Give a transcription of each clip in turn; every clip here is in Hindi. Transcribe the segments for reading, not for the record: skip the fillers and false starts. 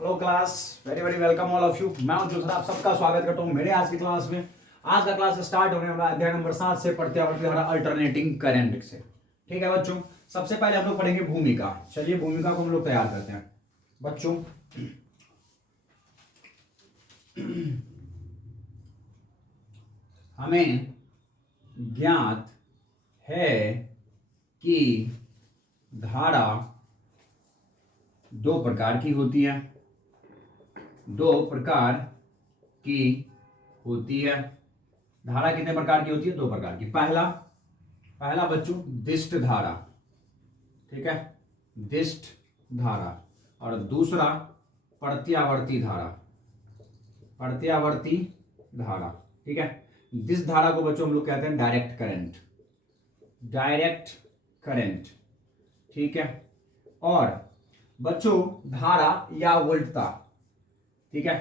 Hello class, very very welcome all of you. मैं हूं जोसर, आप सबका स्वागत करता हूं मेरे आज की क्लास में। आज का क्लास स्टार्ट होने वाला है अध्याय नंबर 7 से प्रत्यावर्ती धारा अल्टरनेटिंग करंट से। ठीक है बच्चों, सबसे पहले हम लोग पढ़ेंगे भूमिका। चलिए भूमिका को हम लोग तैयार करते हैं बच्चों। हमें ज्ञात है कि धारा दो प्रकार की होती है। दो प्रकार की होती है। धारा कितने प्रकार की होती है? दो प्रकार की। पहला बच्चों दिष्ट धारा, ठीक है, दिष्ट धारा। और दूसरा प्रत्यावर्ती धारा, प्रत्यावर्ती धारा। ठीक है, दिष्ट धारा को बच्चों हम लोग कहते हैं डायरेक्ट करंट, डायरेक्ट करंट। ठीक है, और बच्चों धारा या वोल्टता, ठीक है,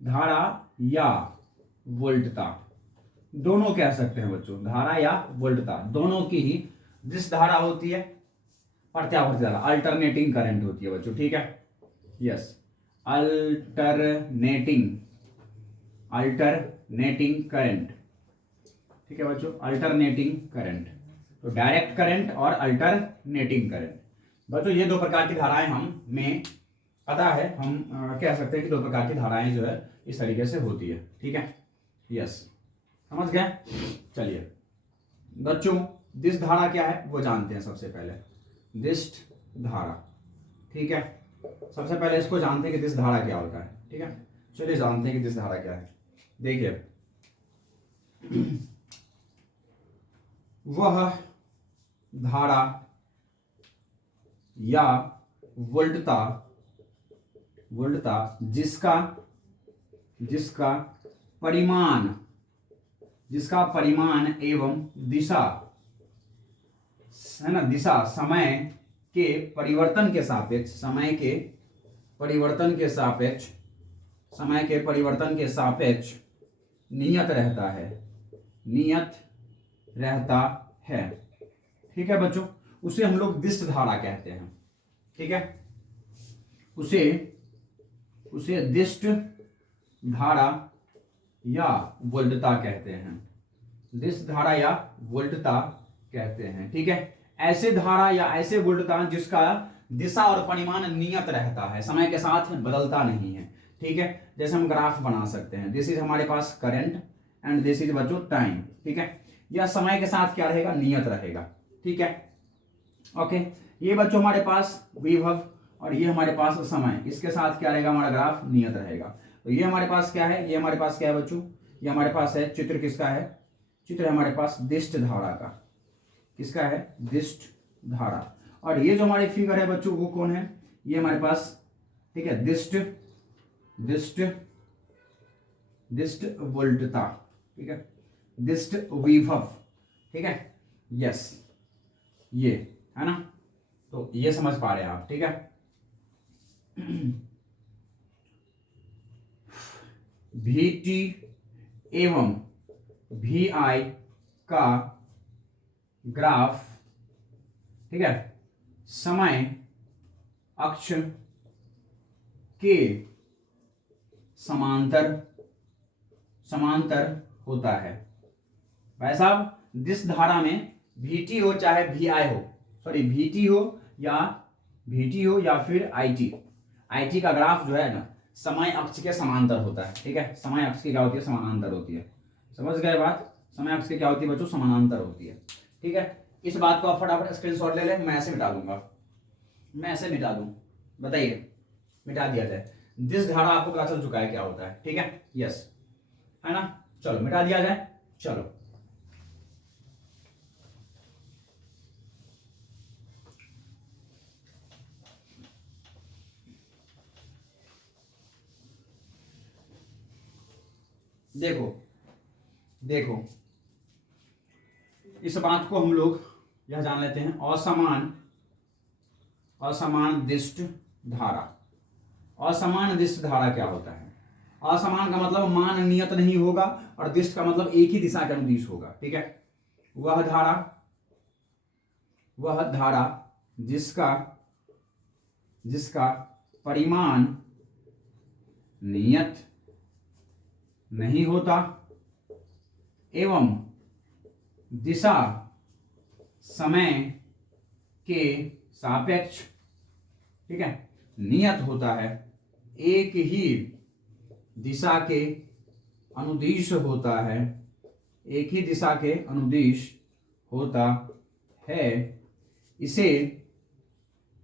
धारा या वोल्टता दोनों कह सकते हैं बच्चों। धारा या वोल्टता दोनों की ही दिस धारा होती है, प्रत्यावर्ती धारा अल्टरनेटिंग करंट होती है बच्चों। ठीक है, यस, अल्टरनेटिंग करंट। ठीक है बच्चों, अल्टरनेटिंग करंट। तो डायरेक्ट करंट और अल्टरनेटिंग करंट बच्चों, ये दो प्रकार की धाराएं हम में पता है। हम कह सकते हैं कि दो प्रकार की धाराएं जो है इस तरीके से होती है। ठीक है, यस, समझ गए। चलिए बच्चों, दिष्ट धारा क्या है वो जानते हैं सबसे पहले। दिष्ट धारा, ठीक है, सबसे पहले इसको जानते हैं कि दिष्ट धारा क्या होता है। ठीक है, चलिए जानते हैं कि दिष्ट धारा क्या है। देखिए, वह धारा या वोल्टता जिसका परिमाण एवं दिशा है ना, दिशा समय के परिवर्तन के सापेक्ष नियत रहता है। ठीक है बच्चों, उसे हम लोग दिष्ट धारा कहते हैं। ठीक है, उसे दिष्ट धारा या वोल्टता कहते हैं। दिष्ट धारा या वोल्टता कहते हैं। ठीक है, ऐसे धारा या ऐसे वोल्टता जिसका दिशा और परिमाण नियत रहता है, समय के साथ बदलता नहीं है। ठीक है, जैसे हम ग्राफ बना सकते हैं, दिस इज हमारे पास करंट एंड दिस इज बच्चों टाइम। ठीक है, यह समय के साथ क्या रहेगा? नियत रहेगा। ठीक है, ओके, ये बच्चों हमारे पास विभव और ये हमारे पास समय, इसके साथ क्या रहेगा? हमारा ग्राफ नियत रहेगा। तो ये हमारे पास क्या है? ये हमारे पास क्या है बच्चों? ये हमारे पास है चित्र। किसका है? चित्र है हमारे पास दिष्ट धारा का। किसका है? दिष्ट धारा। और ये जो हमारी फिगर है बच्चों वो कौन है? ये हमारे पास, ठीक है, दिष्ट वोल्टता। ठीक है, दिष्ट विभव। ठीक है, यस, ये है ना। तो ये समझ पा रहे हैं आप। ठीक है, VT एवं VI का ग्राफ, ठीक है, समय अक्ष के समांतर होता है। भाई साहब, दिस धारा में VT हो चाहे VI हो, सॉरी VT हो या फिर IT का ग्राफ जो है ना समय अक्ष के समांतर होता है। ठीक है, समय अक्ष की क्या होती है? समानांतर होती है। समझ गए बात? समय अक्ष की क्या होती है बच्चों? समानांतर होती है। ठीक है, इस बात को आप फटाफट स्क्रीनशॉट ले लें। मैं ऐसे मिटा दूंगा, मैं ऐसे मिटा दूं, बताइए, मिटा दिया जाए। दिस धारा आपको पता चल चुका है क्या होता है। ठीक है, यस, है ना। चलो मिटा दिया जाए। चलो देखो, इस बात को हम लोग यह जान लेते हैं, असमान दिष्ट धारा। असमान दिष्ट धारा क्या होता है? असमान का मतलब मान नियत नहीं होगा और दिष्ट का मतलब एक ही दिशा के अनुदिश होगा। ठीक है, वह धारा जिसका परिमाण नियत नहीं होता एवं दिशा समय के सापेक्ष, ठीक है, नियत होता है, एक ही दिशा के अनुदिश होता है, एक ही दिशा के अनुदिश होता है, इसे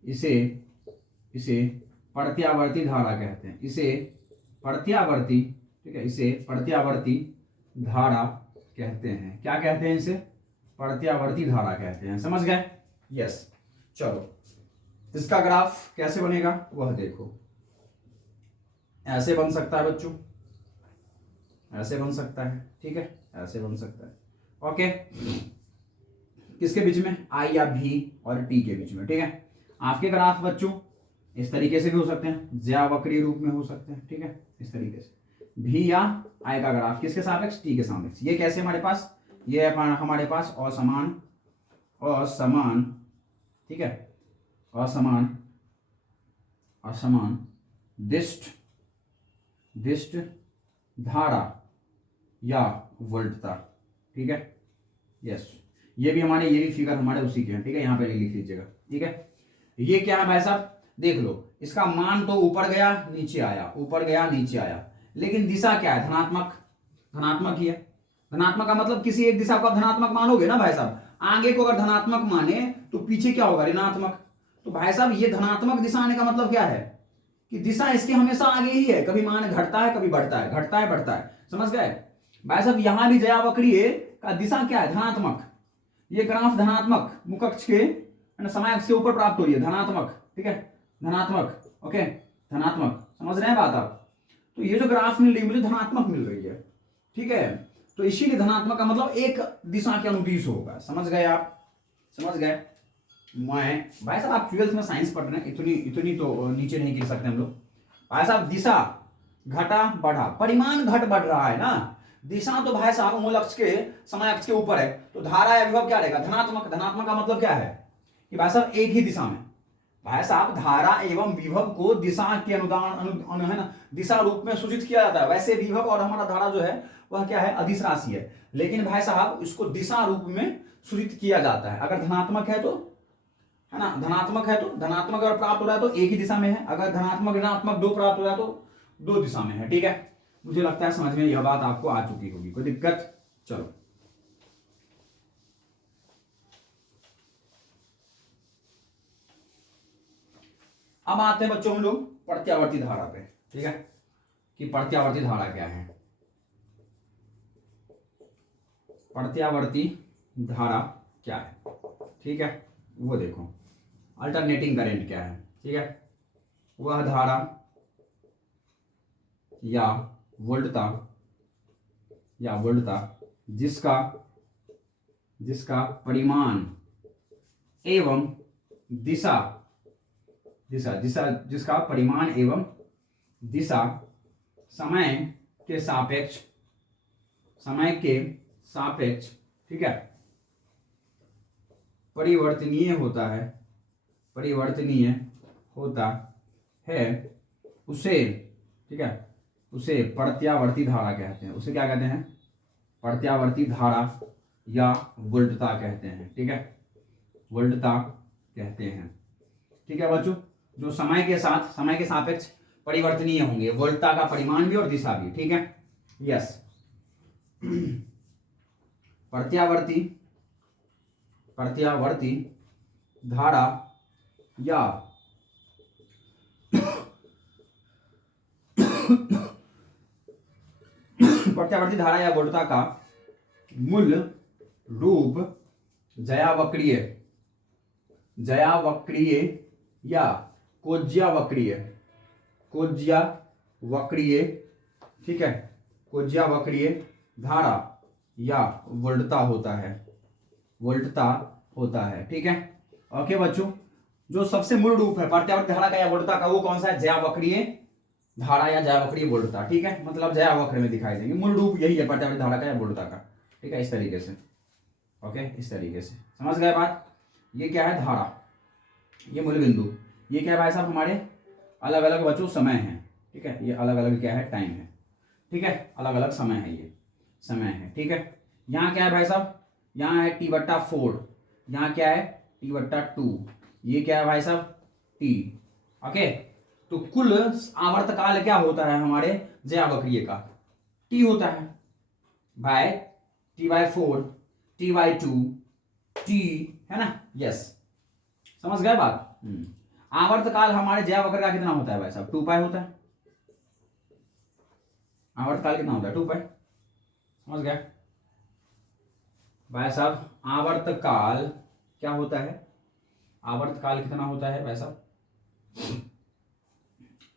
इसे इसे प्रत्यावर्ती धारा कहते हैं, इसे प्रत्यावर्ती, ठीक है, इसे प्रत्यावर्ती धारा कहते हैं। क्या कहते हैं इसे? प्रत्यावर्ती धारा कहते हैं। समझ गए? यस। चलो, इसका ग्राफ कैसे बनेगा वह देखो। ऐसे बन सकता है बच्चों, ऐसे बन सकता है, ठीक है, ऐसे बन सकता है। ओके, किसके बीच में? आई या भी और टी के बीच में, ठीक है। आपके ग्राफ बच्चों इस तरीके से भी हो सकते हैं, ज्यावक्रीय रूप में हो सकते हैं, ठीक है, इस तरीके से। भी या आई का ग्राफ किसके सापेक्ष? टी के सापेक्ष। ये कैसे हमारे पास? ये हमारे पास असमान, असमान, ठीक है, असमान, असमान दिष्ट, दिष्ट धारा या वोल्टता, ठीक है। यस, ये भी हमारे, ये भी फिगर हमारे उसी के हैं, ठीक है, यहाँ पे लिख लीजिएगा, ठीक है। ये क्या है भाई साहब? देख लो, इसका मान तो ऊपर गया नीचे आया, ऊपर गया नीचे आया, लेकिन दिशा क्या है? धनात्मक, धनात्मक ही है। धनात्मक का मतलब किसी एक दिशा को आप धनात्मक मानोगे ना भाई साहब, आगे को अगर धनात्मक माने तो पीछे क्या होगा? ऋणात्मक। तो भाई साहब ये धनात्मक दिशा आने का मतलब क्या है? कि दिशा इसके हमेशा आगे ही है, कभी मान घटता है कभी बढ़ता है, घटता है बढ़ता है। समझ गए भाई साहब? यहां भी ज्यावक्रीय का दिशा क्या है? धनात्मक। ये ग्राफ धनात्मक मुख अक्ष के समय अक्ष के ऊपर प्राप्त हो रही है, धनात्मक, ठीक है, धनात्मक। ओके, धनात्मक, समझ रहे हैं बात आप? तो ये जो ग्राफ मिल रही है मुझे धनात्मक मिल रही है, ठीक है। तो इसीलिए धनात्मक का मतलब एक दिशा के अनुदिश होगा। समझ गए आप? समझ गए? मैं भाई साहब, आप 12th में साइंस पढ़ रहे हैं, इतनी तो नीचे नहीं गिर सकते हम लोग। भाई साहब दिशा घटा बढ़ा, परिमाण घट बढ़ रहा है ना, दिशा तो भाई साहब मूल अक्ष के समय अक्ष के ऊपर है, तो धारा या विभव क्या रहेगा? धनात्मक। धनात्मक का मतलब क्या है? कि भाई साहब एक ही दिशा में, भाई साहब धारा एवं विभव को दिशा के अनुदान है ना, दिशा रूप में सूचित किया जाता है। वैसे विभव और हमारा धारा जो है वह क्या है? अदिश राशि है, लेकिन भाई साहब इसको दिशा रूप में सूचित किया जाता है। अगर धनात्मक है तो, है ना, धनात्मक है तो, धनात्मक अगर प्राप्त हो रहा है तो एक ही दिशा में है, अगर धनात्मक ऋणात्मक दो प्राप्त हो रहा है तो दो दिशा में है, ठीक है। मुझे लगता है समझ में यह बात आपको आ चुकी होगी, कोई दिक्कत? चलो, अब आते हैं बच्चों हम लोग प्रत्यावर्ती धारा पे, ठीक है, कि प्रत्यावर्ती धारा क्या है। प्रत्यावर्ती धारा क्या है, ठीक है, वो देखो। अल्टरनेटिंग करंट क्या है, ठीक है, वह धारा या वोल्टता जिसका परिमाण एवं दिशा जिसका परिमाण एवं दिशा समय के सापेक्ष, ठीक है, परिवर्तनीय होता है, उसे, ठीक है, उसे प्रत्यावर्ती धारा कहते हैं। उसे क्या कहते हैं? प्रत्यावर्ती धारा या वोल्टता कहते हैं, ठीक है, वोल्टता कहते हैं, ठीक है बच्चों। जो समय के सापेक्ष परिवर्तनीय होंगे, वोल्टता का परिमाण भी और दिशा भी, ठीक है। यस, प्रत्यावर्ती धारा या प्रत्यावर्ती धारा या वोल्टता का मूल रूप ज्यावक्रीय या कोज्यावक्रीय, ठीक है, कोज्यावक्रीय धारा या वोल्टता होता है, ठीक है। ओके बच्चों, जो सबसे मूल रूप है प्रत्यावर्ती धारा का या वोल्टता का वो कौन सा है? ज्यावक्रीय धारा या ज्यावक्रीय वोल्टता, ठीक है, मतलब ज्यावक्र में दिखाई देंगे। मूल रूप यही है प्रत्यावर्ती धारा का या वोल्टता का, ठीक है, इस तरीके से। ओके, इस तरीके से समझ गए बात? ये क्या है? धारा, ये मूल बिंदु। ये क्या है भाई साहब? हमारे अलग अलग बच्चों समय हैं, ठीक है, ये अलग अलग क्या है, टाइम है, ठीक है, अलग अलग समय है, ये समय है, ठीक है। यहाँ क्या है भाई साहब, यहाँ है T/4, यहाँ क्या है T/2, ये क्या है भाई साहब T। ओके, तो कुल आवर्तकाल क्या होता है हमारे ज्यावक्रिय का, T होता है बाय T/4 T/2 T, है ना, यस, समझ गए बात। आवर्तकाल हमारे ज्यावक्र का कितना होता है भाई साहब, 2π होता है। आवर्तकाल कितना होता है, 2π, समझ गए भाई साहब। आवर्तकाल क्या होता है, आवर्तकाल कितना होता है भाई साहब,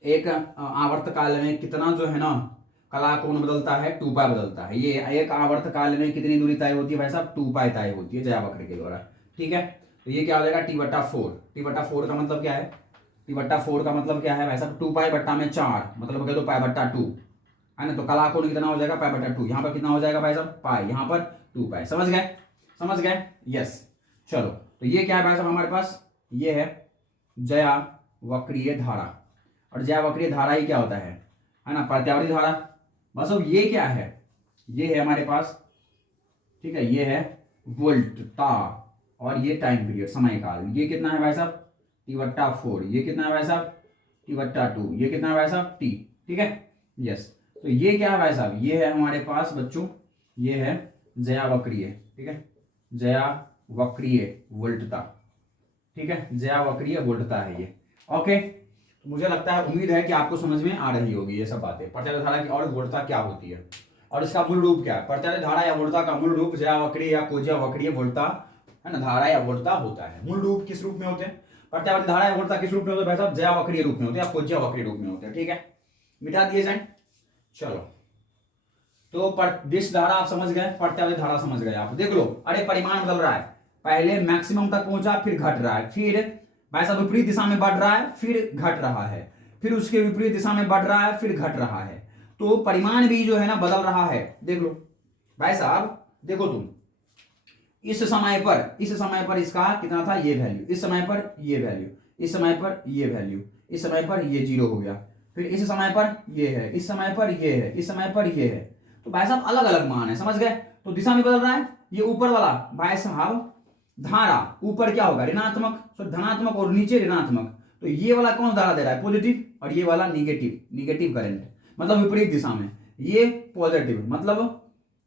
एक आवर्तकाल में कितना जो है ना कला कोण बदलता है, 2π बदलता है। ये एक आवर्तकाल में कितनी दूरी तय होती है भाई साहब, 2π तय होती है ज्यावक्र के द्वारा, ठीक है। तो ये क्या हो जाएगा T/4, T/4 का मतलब क्या है, T/4 का मतलब क्या है भाई साहब, 2π/4 मतलब कह दो π/2, है ना। तो कला कोण कितना हो जाएगा π/2, यहाँ पर कितना हो जाएगा भाई साहब पाई, यहाँ पर 2π, समझ गए, समझ गए, यस। चलो, तो ये क्या है भाई साहब हमारे पास, ये है ज्यावक्रीय धारा, और ज्यावक्रीय धारा ही क्या होता है ना, प्रत्यावर्ती धारा। बस अब ये क्या है, ये है हमारे पास, ठीक है, ये है वोल्टता, और ये टाइम पीरियड समय काल, ये कितना है भाई साहब T/4, ये कितना है भाई साहब T/2, ये कितना है भाई साहब T, ठीक है, यस। तो ये क्या है भाई साहब, ये है हमारे पास बच्चों, ये है ज्यावक्रीय, ठीक है, ज्यावक्रीय वोल्टता, ठीक है, ज्यावक्रीय वोल्टता है ये। ओके, तो मुझे लगता है, उम्मीद है कि आपको समझ में आ रही होगी ये सब बातें, प्रत्यावर्ती धारा की और वोल्टता क्या होती है, और इसका मूल रूप क्या है। प्रत्यावर्ती धारा या वोल्टता का मूल रूप ज्यावक्रीय या कोज्यावक्रीय वोल्टता, है ना, धारा या वोल्टता होता है। मूल रूप किस रूप में होते हैं, प्रत्यावर्ती धारा या वोल्टता किस रूप में होते हैं भाई साहब, ज्यावक्रीय रूप में होते हैं या कोज्यावक्रीय रूप में होते हैं, ठीक है, मिटा दिए जाए। चलो, तो दिश धारा आप समझ गए, प्रत्यावर्ती धारा समझ गए आप, देख लो, अरे परिमाण बदल रहा है, पहले मैक्सिमम तक पहुंचा, फिर घट रहा है, फिर भाई साहब विपरीत दिशा में बढ़ रहा है, फिर घट रहा है, फिर उसके विपरीत दिशा में बढ़ रहा है, फिर घट रहा है। तो परिमाण भी जो है ना बदल रहा है, देख लो भाई साहब, देखो तुम, इस समय पर इसका कितना था, ये वैल्यू, इस समय पर ये वैल्यू, इस समय पर ये वैल्यू, इस समय पर ये 0 हो गया, फिर इस समय पर ये है, इस समय पर ये है, इस समय पर ये है। तो भाई साहब अलग अलग मान है, समझ गए। तो दिशा भी बदल रहा है। ये ऊपर वाला भाई साहब धारा, ऊपर क्या होगा ऋणात्मक, तो धनात्मक, और नीचे ऋणात्मक। तो ये वाला कौन धारा दे रहा है, पॉजिटिव, और ये वाला निगेटिव करंट, मतलब विपरीत दिशा में। ये पॉजिटिव, मतलब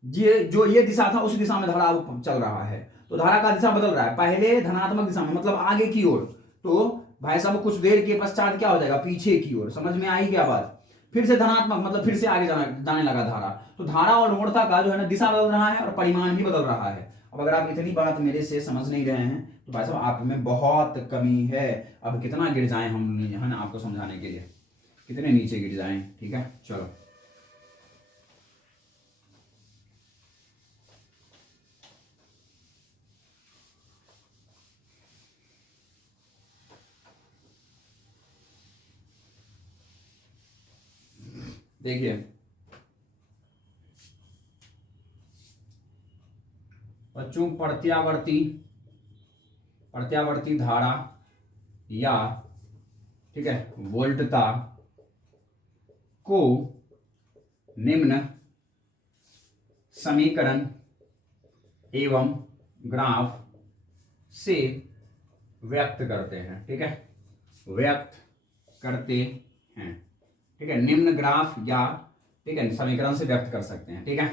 ये जो ये दिशा था उस दिशा में धारा अब चल रहा है। तो धारा का दिशा बदल रहा है, पहले धनात्मक दिशा में मतलब आगे की ओर, तो भाई साहब कुछ देर के पश्चात क्या हो जाएगा, पीछे की ओर। समझ में आई क्या बात। फिर से धनात्मक मतलब फिर से आगे जाने लगा धारा। तो धारा और वोल्टता का जो है ना दिशा बदल रहा है और परिमाण भी बदल रहा है। अब अगर आप इतनी बात मेरे से समझ नहीं रहे हैं तो भाई साहब आप में बहुत कमी है। अब कितना गिर जाए हम, है ना, आपको समझाने के लिए कितने नीचे गिर जाएं, ठीक है। चलो देखिए बच्चों, प्रत्यावर्ती धारा या, ठीक है, वोल्टता को निम्न समीकरण एवं ग्राफ से व्यक्त करते हैं, ठीक है, व्यक्त करते हैं, ठीक है, निम्न ग्राफ या, ठीक है, समीकरण से व्यक्त कर सकते हैं, ठीक है।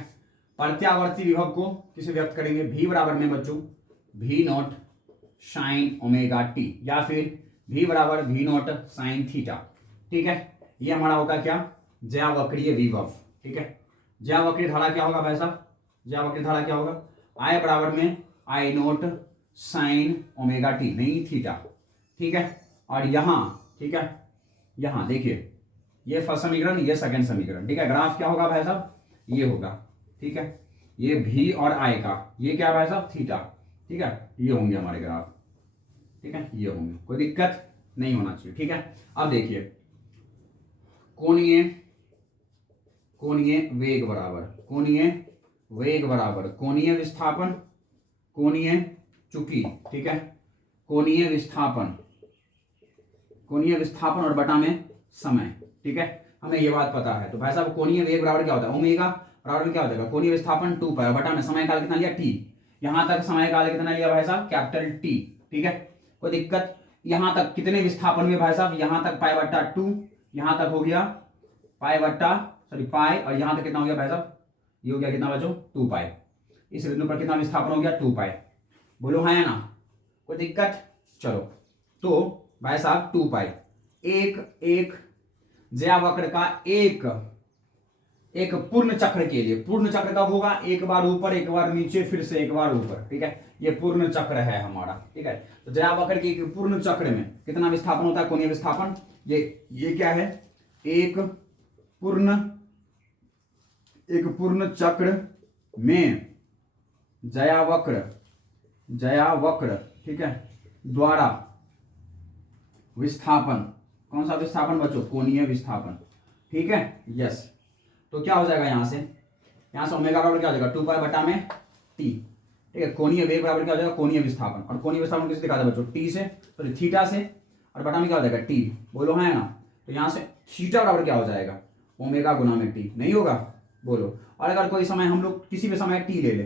प्रत्यावर्ती विभव को किसे व्यक्त करेंगे, v बराबर में बच्चों v0 साइन ओमेगा टी, या फिर v बराबर v0 साइन थीटा, ठीक है। ये हमारा होगा क्या, ज्यावक्रीय विभव, ठीक है। ज्यावक्रीय धारा क्या होगा भाई साहब, ज्यावक्रीय धारा क्या होगा, I बराबर में I0 साइन ओमेगा टी, नहीं थीटा, ठीक है। और यहाँ, ठीक है, यहाँ देखिए ये फर्स्ट समीकरण, ये सेकंड समीकरण, ठीक है। ग्राफ क्या होगा भाई साहब, ये होगा, ठीक है। ये v और I का, ये क्या भाई साहब थीटा, ठीक है। ये होंगे हमारे ग्राफ, ठीक है, ये होंगे, कोई दिक्कत नहीं होना चाहिए, ठीक है। अब देखिए कोणीय वेग बराबर, कोणीय विस्थापन, कोणीय चुकी, ठीक है, कोणीय विस्थापन और बटा में समय, ठीक है। हमें ये बात पता है। तो भाई साहब कोणीय वेग बराबर क्या होता है, ओमेगा बराबर में क्या हो जाएगा, कोणीय विस्थापन 2 पाई बटा में समय काल कितना लिया t, यहां तक समय काल कितना लिया भाई साहब कैपिटल T, ठीक है, कोई दिक्कत। यहां तक कितने विस्थापन में भाई साहब, यहां तक पाई बट्टा 2, यहां तक हो गया पाई बट्टा पाई, और यहां तक कितना हो गया भाई साहब, ये हो गया कितना बच्चों 2 पाई। इस बिंदु पर कितना विस्थापन हो गया 2 पाई, बोलो हाँ या ना, कोई दिक्कत। चलो तो भाई साहब 2 पाई एक ज्या वक्र का एक पूर्ण चक्र के लिए, पूर्ण चक्र कब होगा, एक बार ऊपर एक बार नीचे फिर से एक बार ऊपर, ठीक है, ये पूर्ण चक्र है हमारा, ठीक है। तो ज्या वक्र के एक पूर्ण चक्र में कितना विस्थापन होता है, कोणीय विस्थापन, ये क्या है, एक पूर्ण चक्र में ज्या वक्र, ठीक है, द्वारा विस्थापन, कौन सा विस्थापन बच्चों, कोणीय विस्थापन, ठीक है, यस। तो क्या हो जाएगा यहां से ओमेगा बराबर क्या हो जाएगा 2 पाई बटा में t, ठीक है, कोणीय वेग बराबर क्या हो जाएगा, कोणीय विस्थापन, और कोणीय विस्थापन किससे दिखाता है बच्चों, t से, सॉरी थीटा से, और बटा में क्या हो जाएगा t, बोलो हाँ ना। तो यहां से थीटा बराबर क्या हो जाएगा, ओमेगा गुना में t, नहीं होगा, बोलो। और अगर कोई समय हम लोग किसी भी समय t ले ले,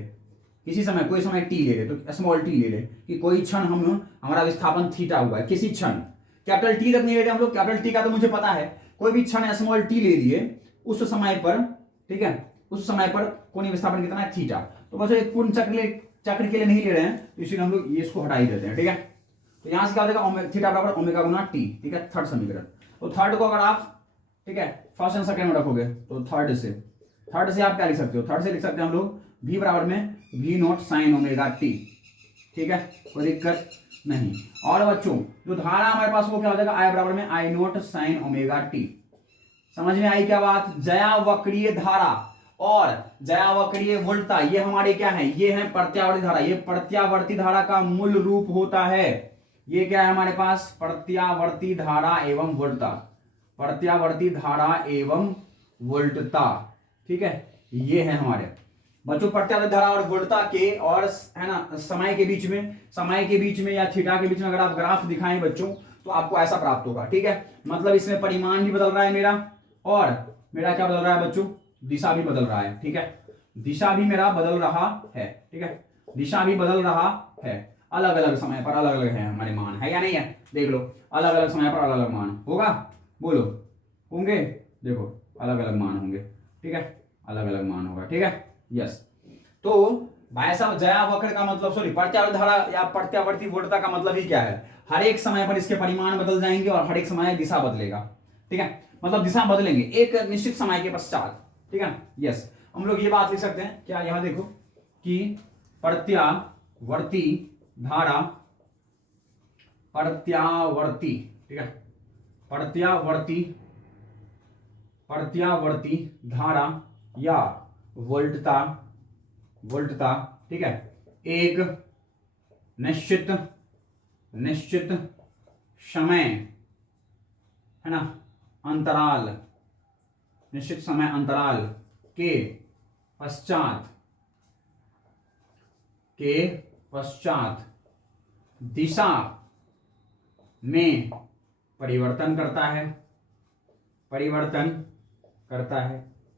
किसी समय कोई समय t ले ले, तो स्मॉल t ले ले, कि कोई क्षण हमारा विस्थापन थीटा हुआ है, किसी क्षण, कैपिटल T तक नहीं ले रहे हम लोग, कैपिटल T का तो मुझे पता है, कोई भी क्षण स्मॉल t ले लिए उस समय पर, ठीक है, उस समय पर कोणीय विस्थापन कितना है थीटा। तो बस एक पूर्ण चक्र के लिए नहीं ले रहे हैं, तो इसलिए हम लोग ये इसको हटा ही देते हैं, ठीक है। तो यहां से क्या हो जाएगा, थीटा बराबर ओमेगा गुना t, ठीक है, थर्ड समीकरण। तो थर्ड को अगर आप, ठीक है, फर्स्ट एंड सेकंड में रखोगे, तो थर्ड से आप क्या लिख सकते हो, थर्ड से लिख सकते हैं हम लोग v बराबर में v not sine omega t, ठीक है, कोई दिक्कत नहीं। और बच्चों जो धारा हमारे पास वो क्या हो जाएगा, I बराबर में I not sine omega t, समझ में आई क्या बात। ज्या वक्रीय धारा और ज्या वक्रीय वोल्टता, ये हमारे क्या है, ये है प्रत्यावर्ती धारा, ये प्रत्यावर्ती धारा का मूल रूप होता है। ये क्या है हमारे पास, प्रत्यावर्ती धारा एवं वोल्टता, प्रत्यावर्ती धारा एवं वोल्टता, ठीक है, ये है हमारे बच्चों प्रत्यावर्ती धारा और वोल्टता के, और है ना समय के बीच में या थीटा के बीच में अगर आप ग्राफ दिखाएं बच्चों, तो आपको ऐसा प्राप्त होगा, ठीक है। मतलब इसमें परिमाण भी बदल रहा है मेरा, और मेरा क्या बदल रहा है बच्चों, दिशा भी बदल रहा है, ठीक है, दिशा भी मेरा बदल रहा है, ठीक है, दिशा भी बदल रहा है, अलग अलग समय पर अलग अलग है हमारे मान, है या नहीं है, देख लो, अलग अलग समय पर अलग अलग मान होगा, बोलो होंगे, देखो अलग अलग मान होंगे, ठीक है, अलग अलग मान होगा, ठीक है, यस। तो भाई साहब ज्या वक्र का मतलब, सॉरी प्रत्यावर्ती धारा या प्रत्यावर्ती वोल्टता का मतलब ही क्या है, हर एक समय पर इसके परिमाण बदल जाएंगे और हर एक समय दिशा बदलेगा, ठीक है, मतलब दिशा बदलेंगे एक निश्चित समय के पश्चात, ठीक है, यस। हम लोग ये बात लिख सकते हैं क्या, यहां देखो कि प्रत्यावर्ती धारा, ठीक है, प्रत्यावर्ती धारा या वोल्टता, ठीक है, एक निश्चित समय, है ना, अंतराल, निश्चित समय अंतराल के पश्चात दिशा में परिवर्तन करता है,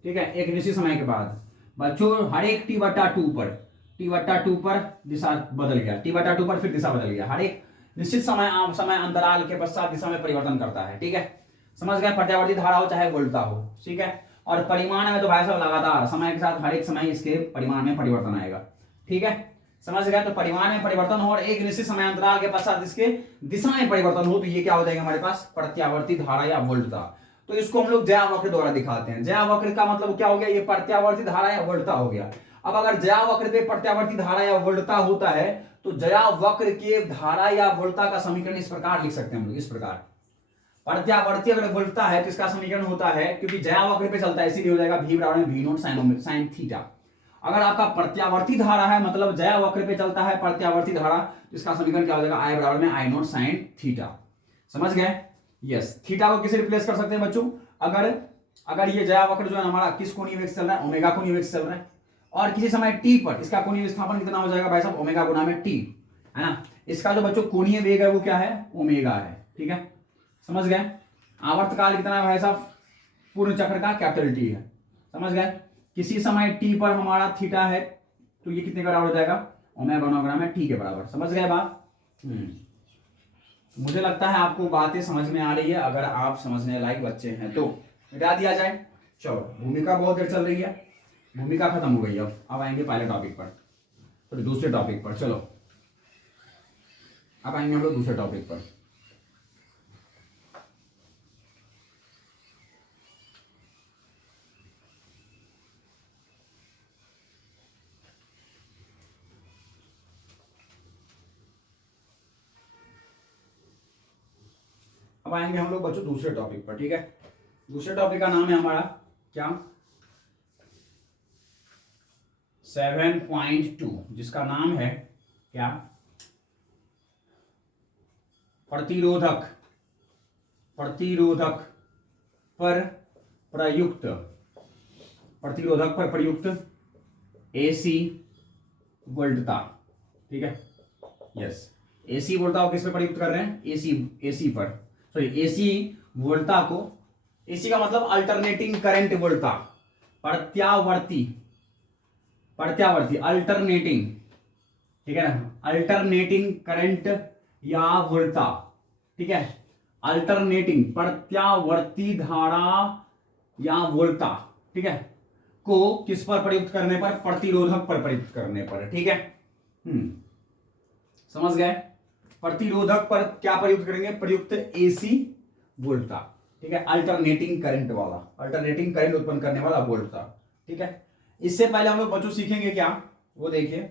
ठीक है, एक निश्चित समय के बाद बच्चों हर एक t बटा 2 पर दिशा बदल गया, t बटा 2 पर फिर दिशा बदल गया, हर एक निश्चित समय अंतराल के पश्चात दिशा में परिवर्तन करता है, ठीक है, समझ गए। प्रत्यावर्ती धारा हो चाहे वोल्टता हो, ठीक है, और परिमाण में तो भाई साहब लगातार समय के साथ हर एक समय इसके परिमाण में परिवर्तन आएगा, ठीक है, समझ गए। तो परिमाण में परिवर्तन हो और एक निश्चित समय अंतराल के पश्चात इसके दिशा में परिवर्तन हो, तो ये क्या हो जाएगा हमारे पास, प्रत्यावर्ती धारा या वोल्टता। तो इसको हम लोग ज्या वक्र द्वारा दिखाते हैं। ज्या वक्र का मतलब क्या हो गया, ये प्रत्यावर्ती धारा या वोल्टता हो गया। अब अगर ज्या वक्र पे प्रत्यावर्ती धारा या वोल्टता होता है, तो ज्या वक्र के धारा या वोल्टता का समीकरण इस प्रकार लिख सकते हैं हम लोग, इस प्रकार, प्रत्यावर्ती अगर वोल्टता है तो इसका समीकरण होता है, क्योंकि ज्या वक्र पे चलता है इसीलिए हो जाएगा v बराबर में v नॉट साइन थीटा। अगर आपका प्रत्यावर्ती धारा है, मतलब ज्या वक्र पे चलता है प्रत्यावर्ती धारा, तो इसका समीकरण क्या हो जाएगा, I बराबर में I नॉट साइन थीटा, समझ गए, यस। थीटा को किसे रिप्लेस कर सकते हैं बच्चों, अगर ये ज्या वक्र जो है हमारा किस कोणीय वेग से चल रहा है, ओमेगा कोणीय वेग से चल रहा है, और किसी समय t पर इसका कोणीय विस्थापन कितना हो जाएगा भाई साहब, ओमेगा गुना में t, है ना। इसका जो बच्चों कोणीय वेग है वो क्या है, ओमेगा है, ठीक है, समझ गए। आवर्तकाल कितना है भाई साहब, पूर्ण चक्र का कैपिटल टी है, समझ गए। किसी समय टी पर हमारा थीटा है तो ये कितने का बराबर हो जाएगा, ओमेगा नॉट में टी के बराबर, समझ गए बात। मुझे लगता है आपको बातें समझ में आ रही है, अगर आप समझने लायक बच्चे हैं तो मिटा दिया जाए। चलो भूमिका बहुत देर चल रही है, भूमिका खत्म हो गई, अब आएंगे पहले टॉपिक पर, फिर दूसरे टॉपिक पर। चलो अब आएंगे हम लोग दूसरे टॉपिक पर। अब आएंगे हम लोग बच्चों दूसरे टॉपिक पर, ठीक है। दूसरे टॉपिक का नाम है हमारा क्या, 7.2, जिसका नाम है क्या, प्रतिरोधक, प्रतिरोधक पर प्रयुक्त, प्रतिरोधक पर प्रयुक्त एसी वोल्टता, ठीक है। यस, एसी वोल्टता को किस पे प्रयुक्त कर रहे हैं, एसी पर, सॉरी एसी वोल्टता को, एसी का मतलब अल्टरनेटिंग करंट वोल्टता, प्रत्यावर्ती, प्रत्यावर्ती अल्टरनेटिंग, ठीक है ना, अल्टरनेटिंग करंट या वोल्टता, ठीक है, अल्टरनेटिंग प्रत्यावर्ती धारा या वोल्टता, ठीक है, को किस पर प्रयुक्त करने पर, प्रतिरोधक पर प्रयुक्त करने पर, ठीक है। समझ गए, प्रतिरोधक पर क्या प्रयुक्त करेंगे, प्रयुक्त एसी वोल्टता, ठीक है, अल्टरनेटिंग करंट वाला, अल्टरनेटिंग करंट उत्पन्न करने वाला वोल्टता, ठीक है। इससे पहले हम लोग बच्चों सीखेंगे क्या, वो देखिए,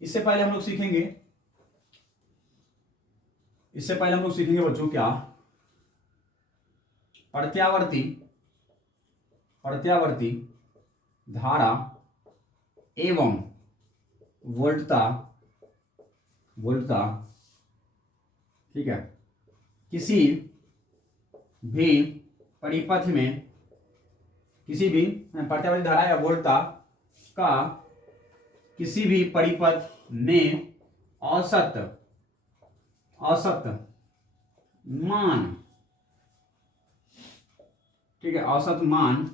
इससे पहले हम लोग सीखेंगे, इससे पहले हम लोग सीखेंगे बच्चों क्या, प्रत्यावर्ती, प्रत्यावर्ती धारा एवं वोल्टता, वोल्टता, ठीक है, किसी भी परिपथ में, किसी भी प्रत्यावर्ती धारा या वोल्टता का किसी भी परिपथ में औसत, औसत मान, ठीक है, औसत मान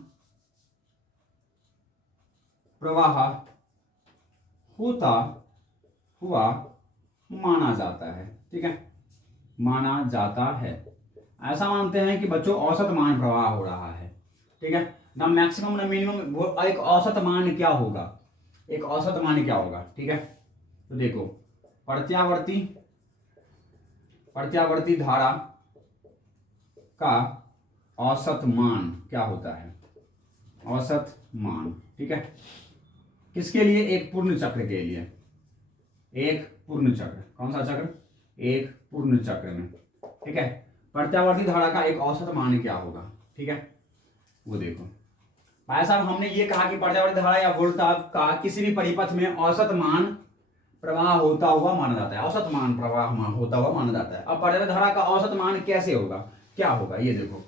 प्रवाह होता हुआ माना जाता है, ठीक है, माना जाता है। ऐसा मानते हैं कि बच्चों औसत मान प्रवाह हो रहा है, ठीक है ना, मैक्सिमम ना मिनिमम, वो एक औसत मान क्या होगा, एक औसत मान क्या होगा, ठीक है। तो देखो प्रत्यावर्ती, प्रत्यावर्ती धारा का औसत मान क्या होता है, औसत मान, ठीक है, किसके लिए, एक पूर्ण चक्र के लिए, एक पूर्ण चक्र, कौन सा चक्र, एक पूर्ण चक्र में, ठीक है, प्रत्यावर्ती धारा का एक औसत मान क्या होगा, ठीक है, वो देखो भाई साहब, हमने ये कहा कि प्रत्यावर्ती धारा या वोल्टता का किसी भी परिपथ में औसत मान प्रवाह होता हुआ माना जाता है, औसत मान प्रवाह होता हुआ माना जाता है। अब प्रत्यावर्ती धारा का औसत मान कैसे होगा, क्या होगा, ये देखो,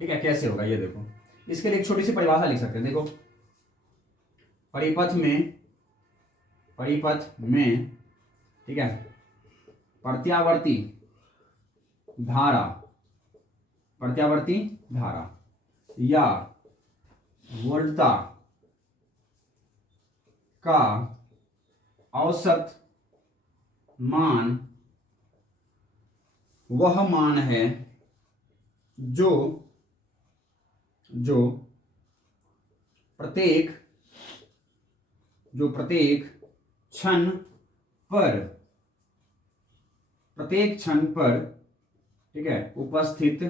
ठीक है, कैसे होगा ये देखो, इसके लिए एक छोटी सी परिभाषा लिख सकते हैं, देखो, परिपथ में, परिपथ में, ठीक है, प्रत्यावर्ती धारा, प्रत्यावर्ती धारा या वोल्टता का औसत मान वह मान है जो, जो प्रत्येक, जो प्रत्येक क्षण पर, प्रत्येक क्षण पर, ठीक है, उपस्थित,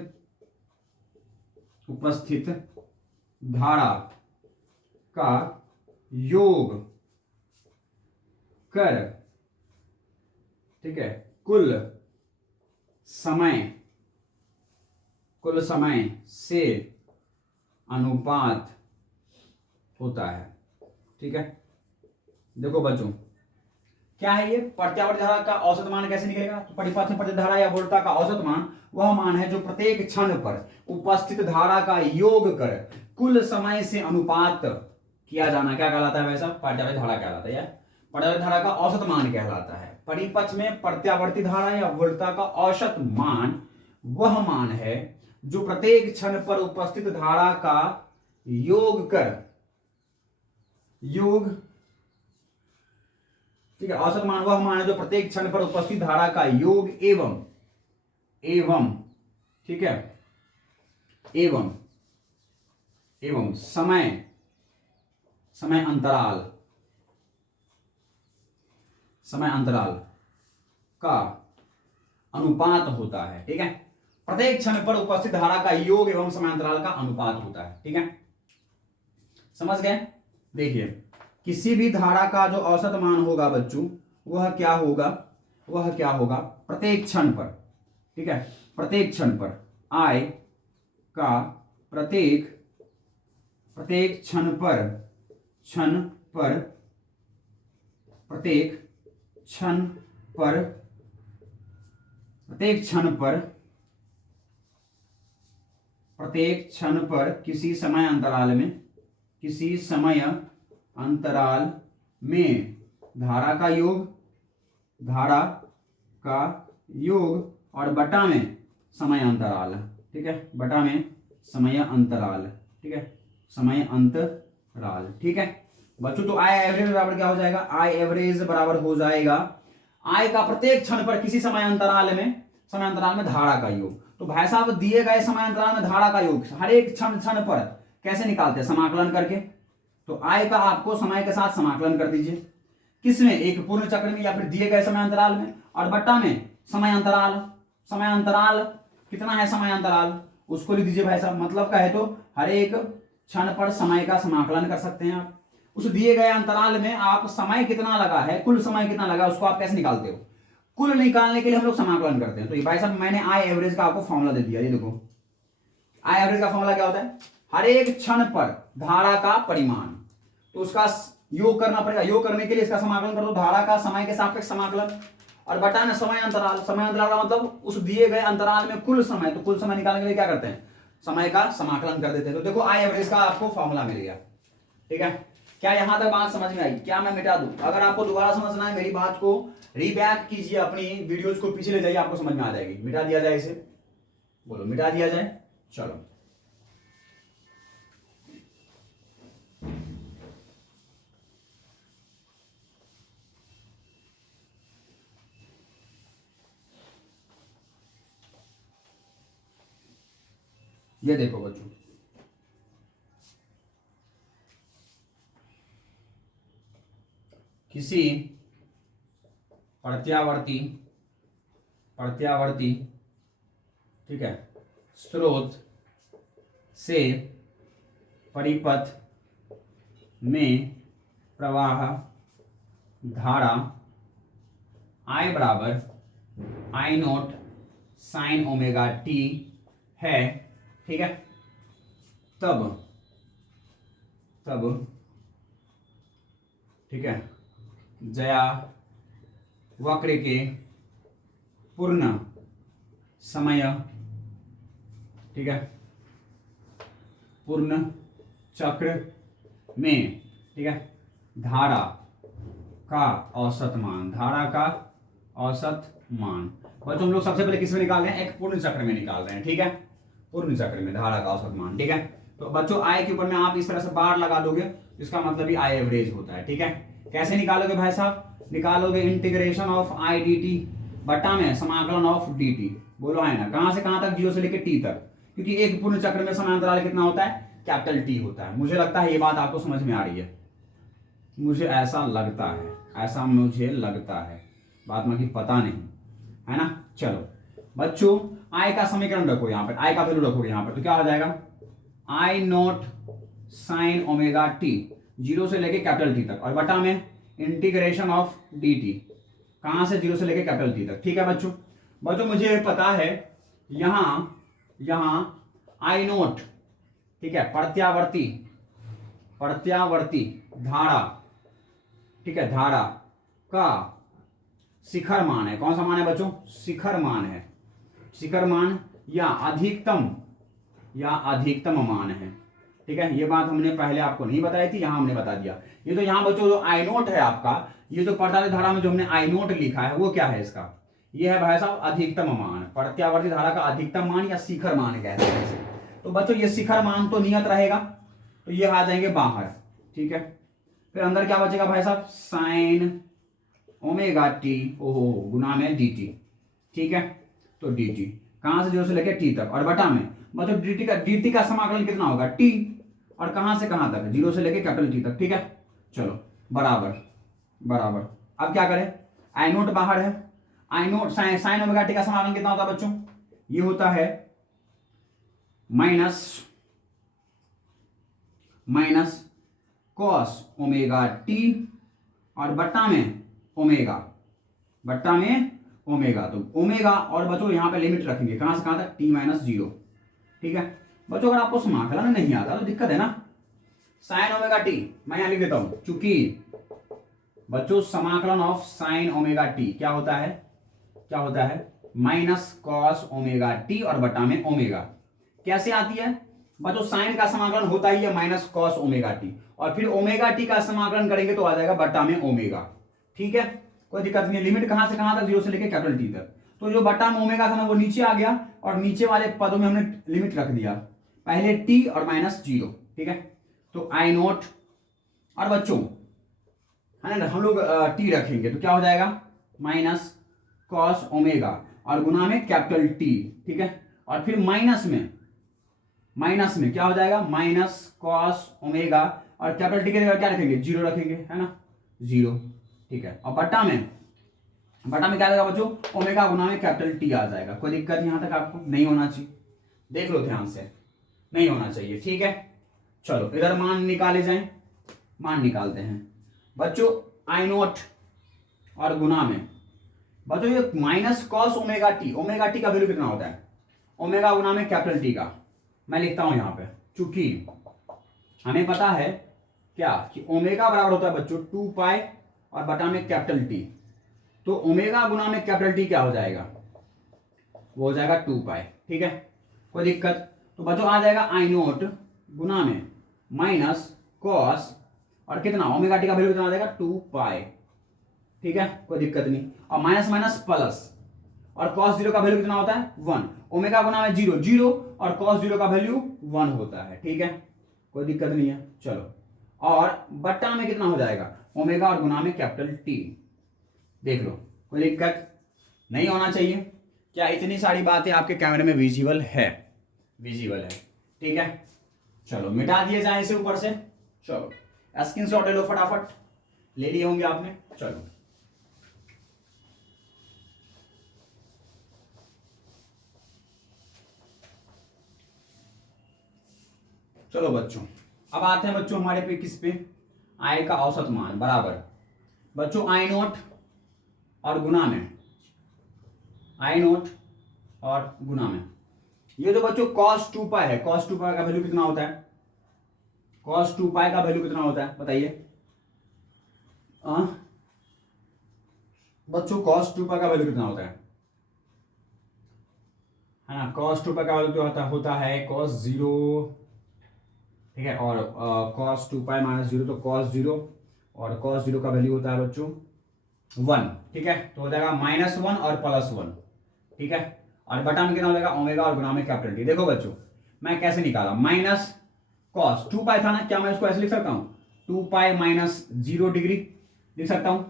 उपस्थित धारा का योग कर, ठीक है, कुल समय, कुल समय से अनुपात होता है, ठीक है। देखो बच्चों क्या है ये, प्रत्यावर्ती धारा का औसत मान कैसे निकलेगा, तो परिपथ में प्रत्येक धारा या वोल्टता का औसत मान वह मान है जो प्रत्येक क्षण पर उपस्थित धारा का योग कर कुल समय से अनुपात किया जाना क्या कहलाता है, वैसा प्रत्यावर्ती धारा कहलाता है, प्रत्यावर्ती धारा का औसत मान कहलाता है। परिपथ में प्रत्यावर्ती धारा या वोल्टता का औसत मान वह मान है जो प्रत्येक क्षण पर उपस्थित धारा का योग कर, योग, ठीक है, औसत मान वह मान है जो प्रत्येक क्षण पर उपस्थित धारा का योग एवं ठीक है, एवं समय अंतराल का अनुपात होता है। ठीक है, प्रत्येक क्षण पर उपस्थित धारा का योग एवं समय अंतराल का अनुपात होता है। ठीक है, समझ गए। देखिए, किसी भी धारा का जो औसत मान होगा बच्चों, वह क्या होगा प्रत्येक क्षण पर, ठीक है, प्रत्येक क्षण पर I का प्रत्येक क्षण पर किसी समय अंतराल में धारा का योग और बटा में समय अंतराल, ठीक है, बटा में समय अंतराल, ठीक है, समय अंतराल। ठीक है बच्चों, तो आई एवरेज बराबर क्या हो जाएगा, आई एवरेज बराबर हो जाएगा आई का प्रत्येक क्षण पर किसी समय अंतराल में धारा का योग। तो भाई साहब, दिए गए समय अंतराल में धारा का योग हर एक क्षण पर कैसे निकालते हैं, समाकलन करके। तो आई का आपको समय के साथ समाकलन कर दीजिए, किसमें, एक पूर्ण चक्र में या फिर दिए गए समय अंतराल में, और बट्टा में समय अंतराल कितना है, समय अंतराल उसको लिख दीजिए भाई साहब। मतलब का है तो हर एक क्षण पर समय का समाकलन कर सकते हैं आप। उस दिए गए अंतराल में आप समय कितना लगा है, कुल समय कितना लगा, उसको आप कैसे निकालते हो, कुल निकालने के लिए हम लोग समाकलन करते हैं। तो ये भाई साहब मैंने आई एवरेज का आपको फॉर्मूला दे दिया। ये देखो, आई एवरेज का फॉर्मूला क्या होता है, हर एक क्षण पर धारा का परिमाण, तो उसका योग करना पड़ेगा। योग करने के लिए इसका समाकलन कर दो, धारा का समय के सापेक्ष समाकलन, और बटा में समय अंतराल का मतलब उस दिए गए अंतराल में कुल समय। तो कुल समय निकालने के लिए क्या करते हैं, समय का समाकलन कर देते हैं। तो देखो, आई एवरेज का आपको फॉर्मूला मिल गया। ठीक है, क्या यहां तक बात समझ में आई? क्या मैं मिटा दूं? अगर आपको दोबारा समझना है मेरी बात को, रीबैक कीजिए, अपनी वीडियोज को पीछे ले जाइए, आपको समझ में आ जाएगी। मिटा दिया जाए इसे, बोलो मिटा दिया जाए। चलो, ये देखो बच्चों, किसी प्रत्यावर्ती ठीक है स्रोत से परिपथ में प्रवाह धारा I बराबर I note sine omega T है। ठीक है, तब ठीक है जया वक्र के पूर्ण समय, ठीक है, पूर्ण चक्र में, ठीक है, धारा का औसत मान, बच्चों हम लोग सबसे पहले किसमें निकाल रहे हैं, एक पूर्ण चक्र में निकाल रहे हैं। ठीक है, पूर्ण चक्र में धारा का औसत मान। ठीक है, तो बच्चों आई के ऊपर में आप इस तरह से बार लगा दोगे, इसका मतलब ही आई एवरेज होता है। ठीक है, कैसे निकालोगे भाई साहब, निकालोगे integration of I D T बटा में समाकलन ऑफ डी टी। बोलो है ना, कहां से कहां तक, 0 से लेकर टी तक, क्योंकि एक पूर्ण चक्र में समय अंतराल कितना होता है, कैपिटल टी होता है। मुझे लगता है ये बात आपको समझ में आ रही है, मुझे ऐसा लगता है, बात में पता नहीं है ना। चलो बच्चों, आई का समीकरण रखो यहाँ पर, आई का वैल्यू रखोगे यहाँ पर, तो क्या हो जाएगा, आई नॉट साइन ओमेगा टी 0 से लेके कैपिटल टी तक, और बटा में इंटीग्रेशन ऑफ डी टी, कहां से, 0 से लेके कैपिटल टी तक। ठीक है बच्चों मुझे पता है यहां आई नोट, ठीक है, प्रत्यावर्ती धारा, ठीक है, धारा का शिखर मान है। कौन सा मान है बच्चों, शिखर मान या अधिकतम मान है। ठीक है, ये बात हमने पहले आपको नहीं बताई थी, यहां हमने बता दिया। ये तो यहाँ बच्चों जो आई नोट है आपका, ये जो प्रत्यावर्ती धारा में जो हमने आई नोट लिखा है वो क्या है, इसका ये है भाई साहब अधिकतम मान, प्रत्यावर्ती धारा का अधिकतम मान या शिखर मान कहते हैं इसे। तो बच्चों ये शिखर मान तो नियत रहेगा, तो ये आ जाएंगे बाहर, ठीक है। फिर अंदर क्या बचेगा भाई साहब, साइन ओमेगा टी ओहो गुना में डी टी, ठीक है। तो डी टी कहां से 0 से लेकर टी तक, और बटा में बच्चों डी टी का समाकलन कितना होगा टी, और कहां से कहां तक, 0 से लेकर कैपिटल टी तक, ठीक है। चलो बराबर बराबर, अब क्या करें, आई नोट बाहर है, आई नोट साइन ओमेगा टी का समाकलन कितना होता है बच्चों, ये होता है माइनस कॉस ओमेगा टी और बट्टा में ओमेगा, तो ओमेगा, और बच्चों यहां पे लिमिट रखेंगे कहां से कहां तक, टी माइनस 0, ठीक है। बच्चों अगर आपको समाकलन नहीं आता तो दिक्कत है ना, साइन ओमेगा टी मैं यहां लिख देता हूं, चूंकि बच्चों समाकलन ऑफ साइन ओमेगा टी क्या होता है माइनस कॉस ओमेगा टी और बटा में ओमेगा। कैसे आती है बच्चों, साइन का समाकलन होता ही है माइनस कॉस ओमेगा टी, और फिर ओमेगा टी का समाकलन करेंगे तो आ जाएगा बटा में ओमेगा, ठीक है। कोई दिक्कत नहीं है, लिमिट कहां से कहां तक, 0 से लेकर कैपिटल टी तक। तो जो बटा में ओमेगा था ना वो नीचे आ गया, और नीचे वाले पदों में हमने लिमिट रख दिया, पहले टी और माइनस 0, ठीक है। तो आई नोट, और बच्चों है ना हम लोग टी रखेंगे तो क्या हो जाएगा माइनस कॉस ओमेगा और गुना में कैपिटल टी, ठीक है। और फिर माइनस में क्या हो जाएगा माइनस कॉस ओमेगा, और कैपिटल टी के जगह क्या रखेंगे 0 रखेंगे, है ना 0, ठीक है। और बटा में क्या आएगा बच्चों, ओमेगा गुना में कैपिटल टी आ जाएगा। कोई दिक्कत यहां तक आपको नहीं होना चाहिए, देख लो ध्यान से, नहीं होना चाहिए, ठीक है। चलो इधर मान निकाले जाएं, मान निकालते हैं बच्चों, आई नोट और गुना में बच्चों ये माइनस कॉस ओमेगा टी का वैल्यू कितना होता है, ओमेगा गुना में कैपिटल टी का, मैं लिखता हूं यहां पे, चूंकि हमें पता है क्या कि ओमेगा बराबर होता है बच्चों 2 पाई और बटा में कैपिटल टी, तो ओमेगा गुना में कैपिटल टी क्या हो जाएगा, वो हो जाएगा 2 पाई, ठीक है। कोई दिक्कत, तो बच्चों आ जाएगा आई नोट गुना में माइनस कॉस और कितना ओमेगा टी का वैल्यू कितना आ जाएगा 2 पाई, ठीक है। कोई दिक्कत नहीं, और माइनस माइनस प्लस, और कॉस 0 का वैल्यू कितना होता है 1, ओमेगा गुना में 0 और कॉस 0 का वैल्यू 1 होता है, ठीक है। कोई दिक्कत नहीं है। चलो और बट्टा में कितना हो जाएगा ओमेगा और गुना में कैपिटल टी, देख लो कोई दिक्कत नहीं होना चाहिए। क्या इतनी सारी बातें आपके कैमरे में विजिबल है, ठीक है। चलो मिटा दिए जाए इसे ऊपर से, चलो स्क्रीनशॉट ले लो फटाफट, ले लिए होंगे आपने। चलो बच्चों अब आते हैं बच्चों हमारे पे किस पे, आय का औसत मान बराबर बच्चों आई नोट और गुना में, ये जो बच्चों cos 2 पाई है, cos 2 पाई का वैल्यू कितना होता है, cos 2 पाई का वैल्यू कितना होता है बताइए बच्चों, cos 2 पाई का वैल्यू कितना होता है ना, cos 2 पाई का वैल्यू होता है cos 0, ठीक है। और cos 2 पाई माइनस 0 तो cos 0, और cos 0 का वैल्यू होता है बच्चों 1, ठीक है। तो हो जाएगा -1 और +1, ठीक है। और बटा में कितना हो जाएगा ओमेगा और गुना में कैपिटल टी। देखो बच्चों मैं कैसे निकाला, माइनस कॉस 2 पाई था ना, क्या मैं इसको ऐसे लिख सकता हूं 2 पाई माइनस 0 डिग्री लिख सकता हूं,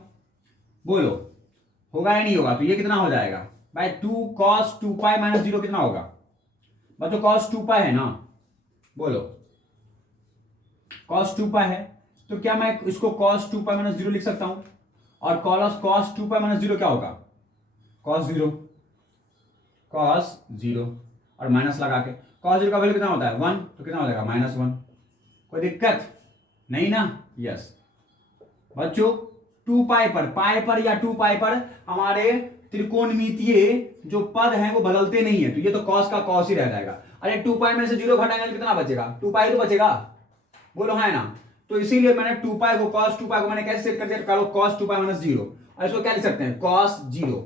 बोलो होगा या नहीं होगा, तो ये कितना हो जाएगा भाई 2 cos 2 पाई माइनस 0 कितना होगा बच्चों, cos 2 पाई है ना, बोलो cos 2 पाई है, तो क्या मैं इसको cos 2 पाई माइनस 0 लिख सकता हूं, और cos 2 पाई माइनस 0 क्या होगा cos 0 और माइनस लगा के cos 0 का वैल्यू कितना होता है 1, तो कितना हो जाएगा -1। कोई दिक्कत नहीं ना, यस बच्चों 2 पाई पर या 2 पाई पर हमारे त्रिकोणमितीय जो पद हैं वो बदलते नहीं है, तो ये तो cos का cos ही रह जाएगा। अरे 2 पाई में से 0 घटाएंगे तो कितना बचेगा 2 पाई तो बचेगा, बोलो है ना। तो इसीलिए मैंने 2 पाई को cos 2 पाई को मैंने कैसे सेट कर दिया, cos 2 पाई माइनस 0, और इसको क्या लिख सकते हैं cos 0,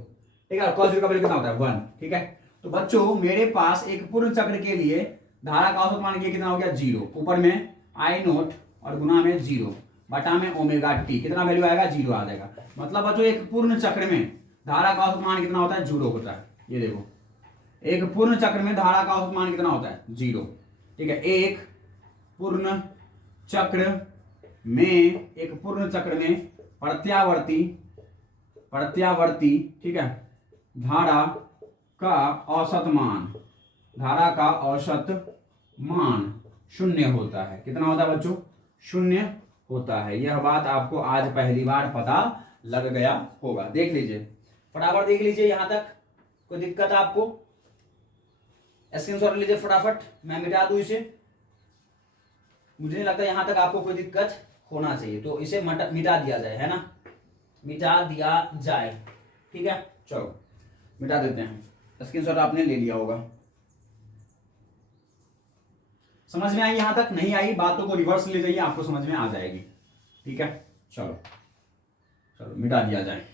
ठीक है। cos 0 का वैल्यू कितना होता है 1, ठीक है। तो बच्चों मेरे पास एक पूर्ण चक्र के लिए धारा का औसत मान कितना हो गया 0, ऊपर में आई नोट और गुना में 0 बटा में ओमेगा टी, कितना वैल्यू आएगा 0 आ जाएगा। मतलब बच्चों एक पूर्ण चक्र में धारा का औसत मान कितना होता है, 0 होता है। ये देखो, एक पूर्ण चक्र में धारा का औसत मान कितना होता है, 0। ठीक है, एक पूर्ण चक्र में प्रत्यावर्ती ठीक है, धारा का औसत मान 0 होता है। कितना होता है बच्चों, 0 होता है। यह बात आपको आज पहली बार पता लग गया होगा। देख लीजिए, फटाफट देख लीजिए, यहां तक कोई दिक्कत आपको, स्क्रीनशॉट लीजिए फटाफट, मैं मिटा दूं इसे। मुझे नहीं लगता यहां तक आपको कोई दिक्कत होना चाहिए, तो इसे मिटा दिया जाए, है ना, मिटा दिया जाए। ठीक है, चलो मिटा देते हैं। स्क्रीनशॉट आपने ले लिया होगा। समझ में आई, यहां तक नहीं आई बातों को रिवर्स ले जाइए, आपको समझ में आ जाएगी। ठीक है, चलो चलो मिटा दिया जाए।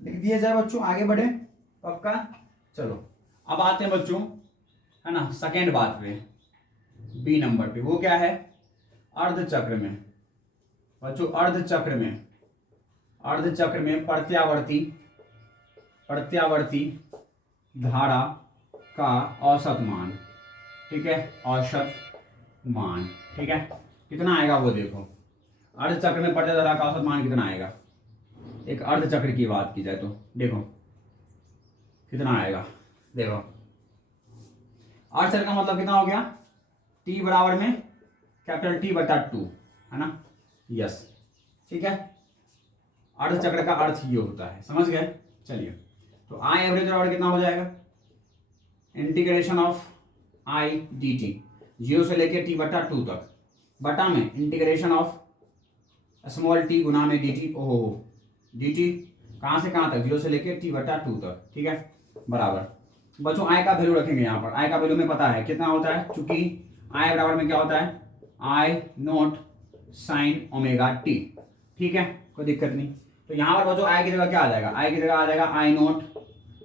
लिख दिया जाए बच्चों, आगे बढ़े पक्का। चलो अब आते हैं बच्चों, है ना, सेकेंड बात पे, बी नंबर पे। वो क्या है, अर्धचक्र में बच्चों, अर्धचक्र में प्रत्यावर्ती धारा का औसत मान। ठीक है, औसत मान। ठीक है, कितना आएगा वो देखो, अर्धचक्र में प्रत्यावर्ती धारा का औसत मान कितना आएगा। एक अर्धचक्र की बात की जाए तो देखो कितना आएगा। देखो अर्धचक्र का मतलब कितना हो गया, T बराबर में कैपिटल T बटा 2, है ना, यस। ठीक है, अर्धचक्र का अर्थ ये होता है, समझ गए। चलिए, तो आई एवरेज बराबर कितना हो जाएगा, integration of I D T, 0 से लेके T बटा 2 तक, बटा में इंटीग्रेशन ऑफ स्मॉल t गुना में डी टी। ओहो, डी टी कहां से कहां तक, 0 से लेके T बटा 2 तक। ठीक है, बराबर बच्चों आई का वैल्यू रखेंगे यहाँ पर। आई का वैल्यू में पता है कितना होता है, चूंकि आई बराबर में क्या होता है, आई नोट साइन ओमेगा टी। ठीक है, कोई दिक्कत नहीं। तो यहाँ पर बच्चों आई की जगह क्या आ जाएगा, आई की जगह आ जाएगा आई नोट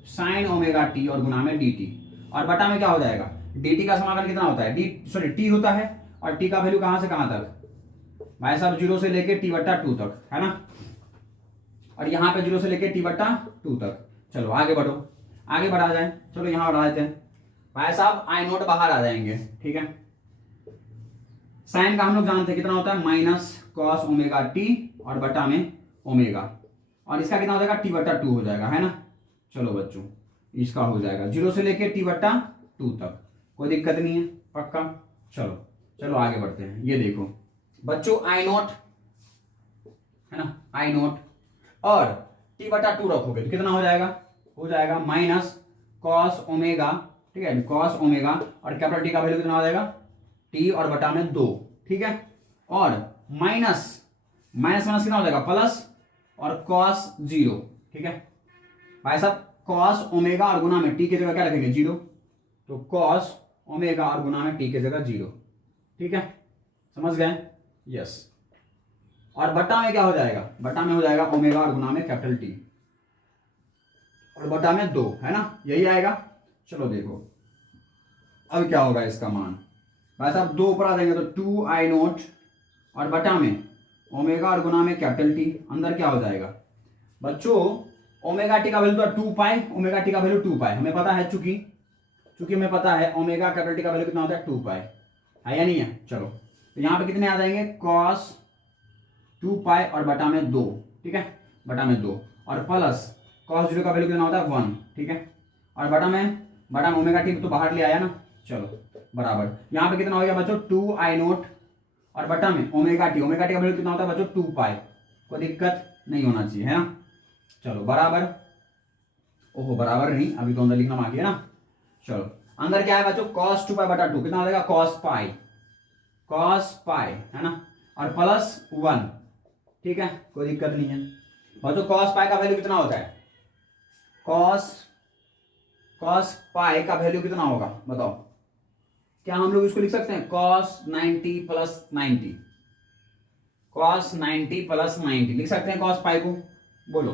साइन ओमेगा टी और गुना में डी टी, और बटा में क्या हो जाएगा, डी टी का समाकलन कितना होता है, टी होता है, और टी का वैल्यू कहां से कहां तक भाई साहब, 0 से लेके T बटा 2 तक, है ना, और यहाँ पे 0 से लेके T बटा 2 तक। चलो आगे बढ़ो, आगे बढ़ा जाए। चलो यहाँ बढ़ा देते हैं भाई साहब, आई नोट बाहर आ जाएंगे। ठीक है, साइन का हम लोग जानते हैं कितना होता है, माइनस कॉस ओमेगा टी और बटा में ओमेगा, और इसका कितना हो जाएगा, T बटा 2 हो जाएगा, है ना। चलो बच्चों, इसका हो जाएगा 0 से लेके T बटा 2 तक, कोई दिक्कत नहीं है, पक्का। चलो चलो आगे बढ़ते हैं। ये देखो बच्चों, आई नोट, है ना, आई नोट और T बटा 2 रखोगे तो कितना हो जाएगा माइनस कॉस ओमेगा। ठीक है, कॉस ओमेगा, और कैपिटल T का वैल्यू कितना हो जाएगा, T और बटा में 2। ठीक है, और माइनस माइनस कितना हो जाएगा, प्लस, और कॉस 0। ठीक है भाई साहब, कॉस ओमेगा और गुना में T की जगह क्या रखेंगे, 0, तो कॉस ओमेगा और गुना में T की जगह 0। ठीक है, समझ गए, यस। और बटा में क्या हो जाएगा, बटा में हो जाएगा ओमेगा और गुना में कैपिटल T, और बटा में 2, है ना, यही आएगा। चलो देखो अब क्या होगा इसका मान, भाई साहब 2 ऊपर आ जाएंगे तो 2 आई नोट, और बटा में ओमेगा और गुना में कैपिटल T, अंदर क्या हो जाएगा बच्चों, ओमेगा टी का वैल्यू तो 2 पाई, ओमेगा टी का वैल्यू 2 पाई हमें पता है, चूंकि हमें पता है ओमेगा कैपिटल T का वैल्यू कितना होता है, 2 पाई, है या नहीं है। चलो तो यहाँ पे कितने आ जाएंगे, कॉस 2 पाई और बटा में 2। ठीक है, बटा में 2, और प्लस कॉस 0 का वैल्यू कितना होता है, 1। ठीक है, और बटा में ओमेगा टी तो बाहर ले आया ना। चलो बराबर, यहाँ पे कितना हो गया बच्चों, 2 आई नोट, और बटा में ओमेगा टी का वैल्यू कितना होता है बच्चों, 2 पाई, कोई दिक्कत नहीं होना चाहिए, है ना। चलो बराबर, ओहो बराबर नहीं, अभी तो अंदर लिखना बाकी है ना। चलो अंदर क्या है बच्चों, cos 2 पाई बटा 2 कितना हो जाएगा, cos पाई, है ना, और प्लस 1। ठीक है, कोई दिक्कत नहीं है बच्चों। cos पाई का वैल्यू कितना होता है, cos कॉस पाई का वैल्यू कितना होगा बताओ। क्या हम लोग इसको लिख सकते हैं कॉस 90 प्लस 90, कॉस 90 प्लस 90 लिख सकते हैं कॉस पाई को, बोलो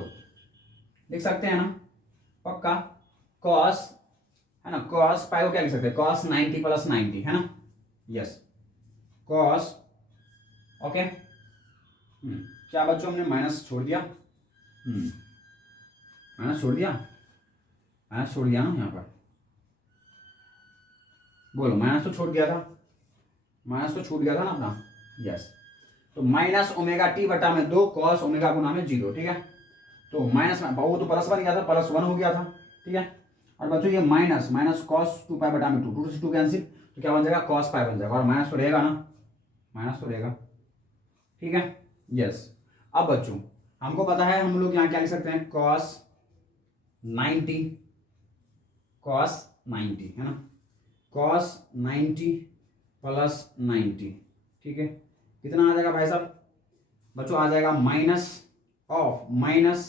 लिख सकते हैं ना पक्का। कॉस है ना, कॉस पाई को क्या लिख सकते हैं कॉस 90 प्लस 90 है ना, यस कॉस। ओके क्या बच्चों हमने माइनस छोड़ दिया, माइनस छोड़ दिया, माइनस छोड़ दिया ना यहाँ पर, बोलो माइनस तो छोड़ दिया था, माइनस तो छूट गया था ना अपना, यस। तो माइनस ओमेगा टी बटा में 2 कॉस ओमेगा गुना में 0, ठीक है। तो माइनस वो तो प्लस बन गया था, प्लस 1 हो गया था, ठीक है। और बच्चों ये माइनस माइनस कॉस 2 पाई बटा में 2, 2 से 2 कैंसिल, तो क्या बन जाएगा कॉस पाई बन जाएगा, और माइनस तो रहेगा ना, माइनस तो रहेगा, ठीक है, यस। अब बच्चों हमको पता है हम लोग यहाँ क्या लिख सकते हैं कॉस 90, कॉस 90 है ना, कॉस 90 प्लस 90, ठीक है। कितना आ जाएगा भाई साहब बच्चों, आ जाएगा minus of minus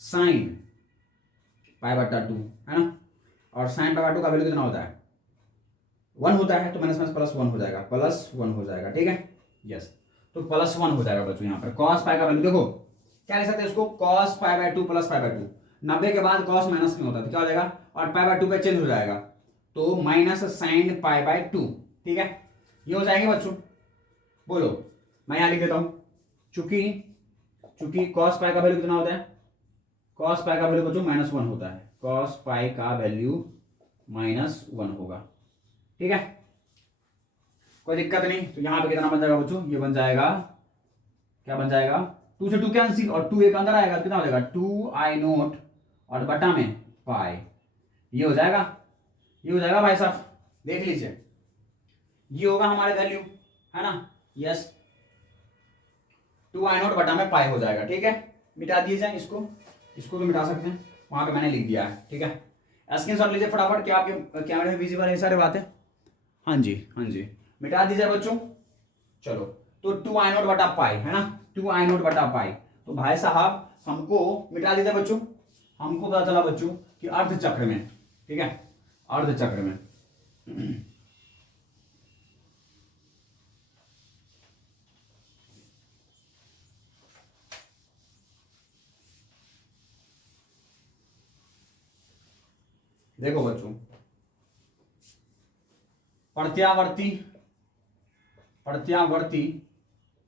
sine pi बटा 2 है ना, और साइन पाई बटा 2 का वैल्यू कितना होता है 1 होता है, तो माइनस माइनस प्लस 1 हो जाएगा, प्लस 1 हो जाएगा, ठीक है, यस। तो प्लस 1 हो जाएगा बच्चों यहाँ पर कॉस पाई का वैल्यू देखो क्या लिख सकते हैं इसको cos pi by 2 plus pi by 2, 90 के बाद कॉस माइनस में होता है तो क्या हो जाएगा, और पाई बाय 2 पे चेंज हो जाएगा, तो माइनस साइन पाई बाय 2, ठीक है। ये हो जाएंगे बच्चों, बोलो मैं यहां लिख देता हूं, चूंकि चूंकि कॉस पाई का वैल्यू कितना होता है, कॉस पाई का वैल्यू बच्चों -1 होता है, कॉस पाई का वैल्यू -1 होगा, ठीक है, कोई दिक्कत नहीं। तो यहां पे कितना बन जाएगा बच्चों, ये बन जाएगा क्या बन जाएगा 2 से 2 कैंसिल, और 2 एक अंदर आएगा तो कितना हो जाएगा 2i0 और बटा में पाई, ये हो जाएगा, ये हो जाएगा भाई साहब, देख लीजिए ये होगा हमारे वैल्यू है ना, यस 2i0 बटा में पाई हो जाएगा, ठीक है। मिटा दिए जाए इसको, इसको तो मिटा सकते हैं, वहां पे मैंने लिख दिया है, ठीक है। स्क्रीनशॉट लीजिए फटाफट, क्या आपके कैमरे में विजिबल है सारी बातें, हाँ जी हाँ जी, मिटा दीजिए बच्चों। चलो तो 2i0 बटा पाई है ना, 2i0 बटा पाई, तो भाई साहब हमको मिटा दीजिए बच्चों, हमको पता चला बच्चों कि अर्ध चक्र में, ठीक है, अर्ध चक्र में देखो बच्चों प्रत्यावर्ती प्रत्यावर्ती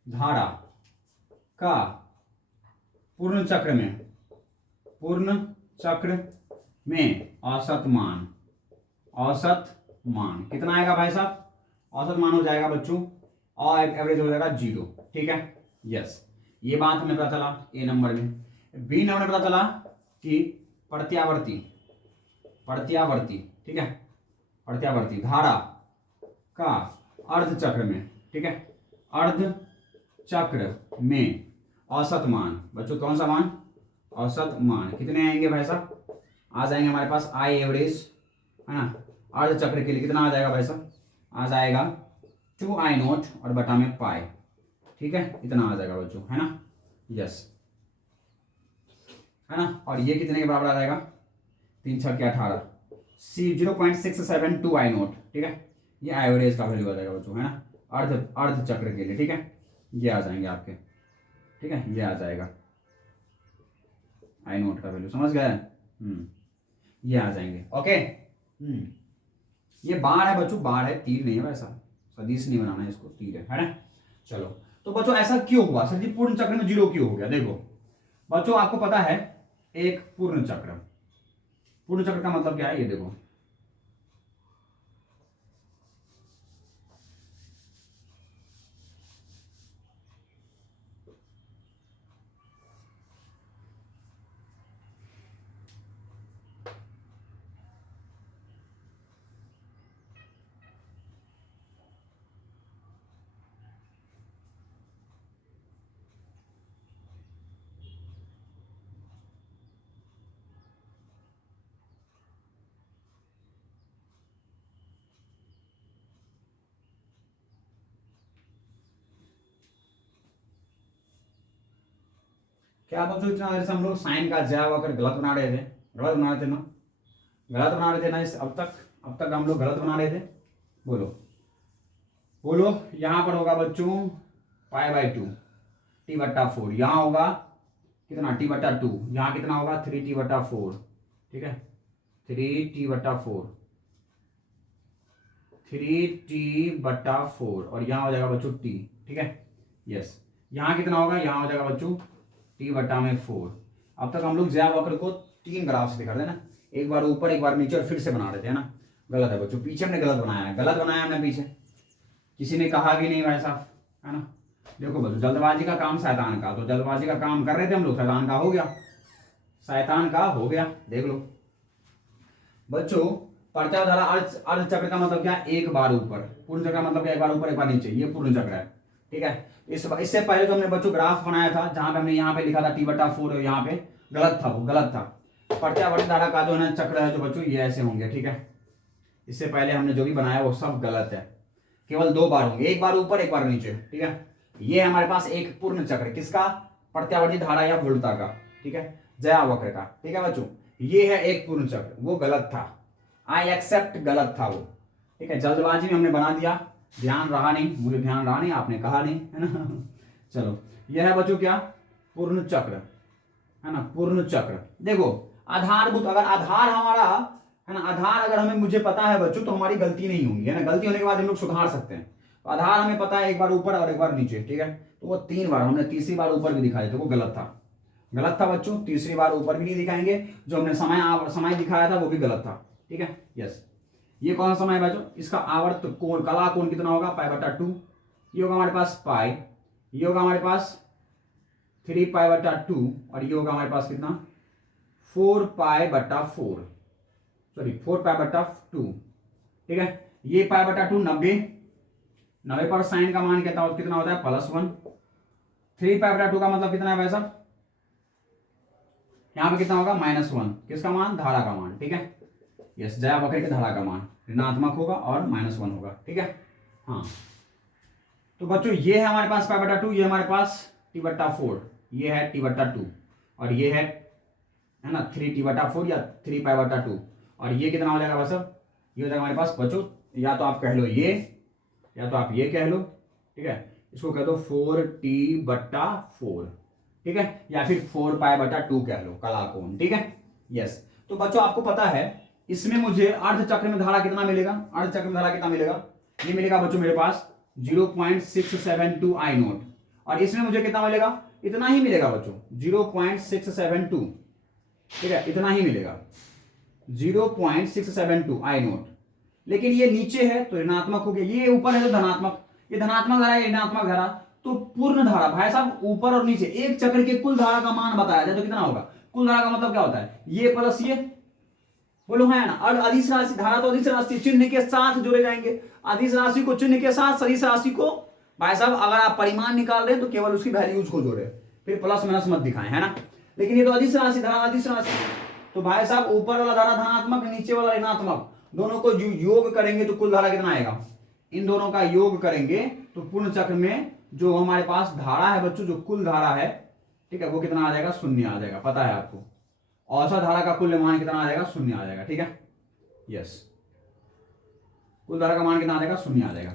धारा का पूर्ण चक्र में, पूर्ण चक्र में औसत मान, औसत मान कितना आएगा भाई साहब, औसत मान हो जाएगा बच्चों, और एवरेज हो जाएगा 0, ठीक है, यस। ये बात हमें पता चला ए नंबर में। बी नंबर में पता चला कि प्रत्यावर्ती प्रत्यावर्ती ठीक है, प्रत्यावर्ती धारा का अर्ध चक्र में, ठीक है, अर्ध चक्र में औसत मान, बच्चों कौन सा मान, औसत मान कितने आएंगे भाई साहब, आ जाएंगे हमारे पास आई एवरेज है ना, अर्ध चक्र के लिए कितना आ जाएगा भाई साहब, आ जाएगा 2i0 और बटा में पाई, ठीक है, इतना आ जाएगा बच्चों है ना, यस है ना। और ये कितने के बराबर आ जाएगा 3 6 के 18, सी 0.672i0, ठीक है, ये एवरेज का वैल्यू आ जाएगा बच्चों है ना, अर्ध अर्ध चक्र के लिए, ठीक है, ये आ जाएंगे आपके, ठीक है, ये आ जाएगा i0 का वैल्यू, समझ गए, ये आ जाएंगे, ओके। ये बाढ़ है बच्चों, बाढ़ है, तीर नहीं है वैसा, सदिश नहीं बनाना है इसको, तीर है ना। चलो तो बच्चों ऐसा क्यों हुआ सर जी, पूर्ण चक्र में 0 क्यों हो गया, देखो बच्चों आपको पता है एक पूर्ण चक्र, पूर्ण चक्र का मतलब क्या है, ये देखो क्या बच्चों, इतना देर से हम लोग साइन का ज्या अगर गलत बना रहे थे, गलत बना रहे थे ना, गलत बना रहे थे ना इस अब तक हम लोग गलत बना रहे थे। बोलो बोलो, यहां पर होगा बच्चों π/2 t/4, यहां होगा कितना t/2, यहां कितना होगा 3t/4, ठीक है 3t/4, 3t/4 और यहां हो जाएगा बच्चों t, ठीक है यस। यहां कितना होगा, यहां हो जाएगा बच्चों t/4। अब तक हम लोग ज्या वक्र को 3 ग्राफ से दिखा रहे थे ना, एक बार ऊपर एक बार नीचे और फिर से बना रहे थे ना। गलत है बच्चों, पीछे हमने गलत बनाया है, गलत बनाया हमने पीछे, किसी ने कहा भी नहीं भाई साहब, है ना। देखो बच्चों जल्दबाजी का काम शैतान का, तो जल्दबाजी का काम कर रहे थे हम लोग, शैतान का हो गया, शैतान का हो गया। देख लो बच्चों, प्रत्याधारा अर्ध चक्र का मतलब क्या, एक बार ऊपर, पूर्ण चक्र का मतलब क्या, एक बार ऊपर एक बार नीचे, ये पूर्ण चक्र है, ठीक है। इससे पहले जो हमने बच्चों ग्राफ बनाया था, जहां पे हमने यहाँ पे लिखा था t/4 और यहाँ पे गलत था, वो गलत था। प्रत्यावर्ती धारा का जो है चक्र है जो बच्चों ये ऐसे होंगे, ठीक है। इससे पहले हमने जो भी बनाया वो सब गलत है, केवल 2 बार होंगे, एक बार ऊपर एक बार नीचे, ठीक है। ये हमारे पास एक पूर्ण चक्र, किसका, प्रत्यावर्ती धारा या वोल्टता का, ठीक है, ज्या वक्र का, ठीक है बच्चों। ये है एक पूर्ण चक्र, वो गलत था, आई एक्सेप्ट, गलत था वो, ठीक है। जल्दबाजी में हमने बना दिया, ध्यान रहा नहीं, मुझे ध्यान रहा नहीं, आपने कहा नहीं, है ना। चलो यह है बच्चों क्या, पूर्ण चक्र, है ना, पूर्ण चक्र। देखो आधारभूत, अगर आधार हमारा है ना, आधार अगर हमें मुझे पता है बच्चों तो हमारी गलती नहीं होंगी, है ना, गलती होने के बाद हम लोग सुधार सकते हैं। तो आधार हमें पता है, एक बार ऊपर और एक बार नीचे, ठीक है। तो वो 3 बार, हमने तीसरी बार ऊपर भी दिखाया था, वो गलत था, गलत था बच्चों, तीसरी बार ऊपर भी नहीं दिखाएंगे। जो हमने समय दिखाया था वो भी गलत था, ठीक है यस। ये कौन सा समय है बच्चों, इसका आवर्त कोण, कला कोण कितना होगा π/2, ये होगा हमारे पास पाई, ये होगा हमारे पास 3π/2 और ये होगा हमारे पास कितना 4π/4, सॉरी 4π/2, ठीक है। ये π/2 90 पर साइन का मान कितना होता है +1। 3π/2 का मतलब कितना है भाई साहब, यहां पे कितना होगा -1, किसका मान, धारा का मान, ठीक है यस। ज्या वक्र की धारा का मान ऋणात्मक होगा और -1 होगा, ठीक है हाँ। तो बच्चों ये है हमारे पास π/2, ये हमारे पास t/4, ये है t/2 और ये है ना 3t/4 या 3π/2, और ये कितना हो जाएगा बस, ये हो जाएगा हमारे पास बच्चों, या तो आप कह लो ये, या तो आप ये कह लो, ठीक है, इसको कह दो 4t/4, ठीक है, या फिर 4π/2 कह लो, कला कोण, ठीक है यस। तो बच्चों आपको पता है इसमें मुझे अर्ध चक्र में धारा कितना मिलेगा, अर्ध चक्र में धारा कितना मिलेगा, ये मिलेगा बच्चों मेरे पास 0.672 I0, और इसमें मुझे कितना मिलेगा, इतना ही मिलेगा बच्चों 0.672, ठीक है, इतना ही मिलेगा 0.672 I0। लेकिन ये नीचे है तो ऋणात्मक हो गया, ये ऊपर है तो धनात्मक, ये धनात्मक धारा, ये ऋणात्मक धारा, तो पूर्ण धारा भाई साहब ऊपर और नीचे एक चक्र के कुल धारा का मान बताया जाए तो कितना होगा। कुल धारा का मतलब क्या होता है, ये प्लस ये, बोलो है ना। और अदिश राशि, धारा तो अदिश राशि चिन्ह के साथ जोड़े जाएंगे, अदिश राशि को चिन्ह के साथ, सदिश राशि को भाई साहब अगर आप परिमाण निकाल रहे हैं तो केवल उसकी वैल्यूज को जोड़े, फिर प्लस माइनस मत दिखाएं, है ना। लेकिन ये तो अदिश राशि, धारा अदिश राशि, तो भाई साहब ऊपर वाला धारा धनात्मक, नीचे वाला ऋणात्मक, दोनों को योग करेंगे तो कुल धारा कितना आएगा, इन दोनों का योग करेंगे तो पूर्ण चक्र में जो हमारे पास धारा है बच्चों, जो कुल धारा है, ठीक है, वो कितना आ जाएगा, 0 आ जाएगा, पता है आपको। औसत धारा का कुल मान कितना आ जाएगा, 0 आ जाएगा, ठीक है यस। कुल धारा का मान कितना आ जाएगा, 0 आ जाएगा।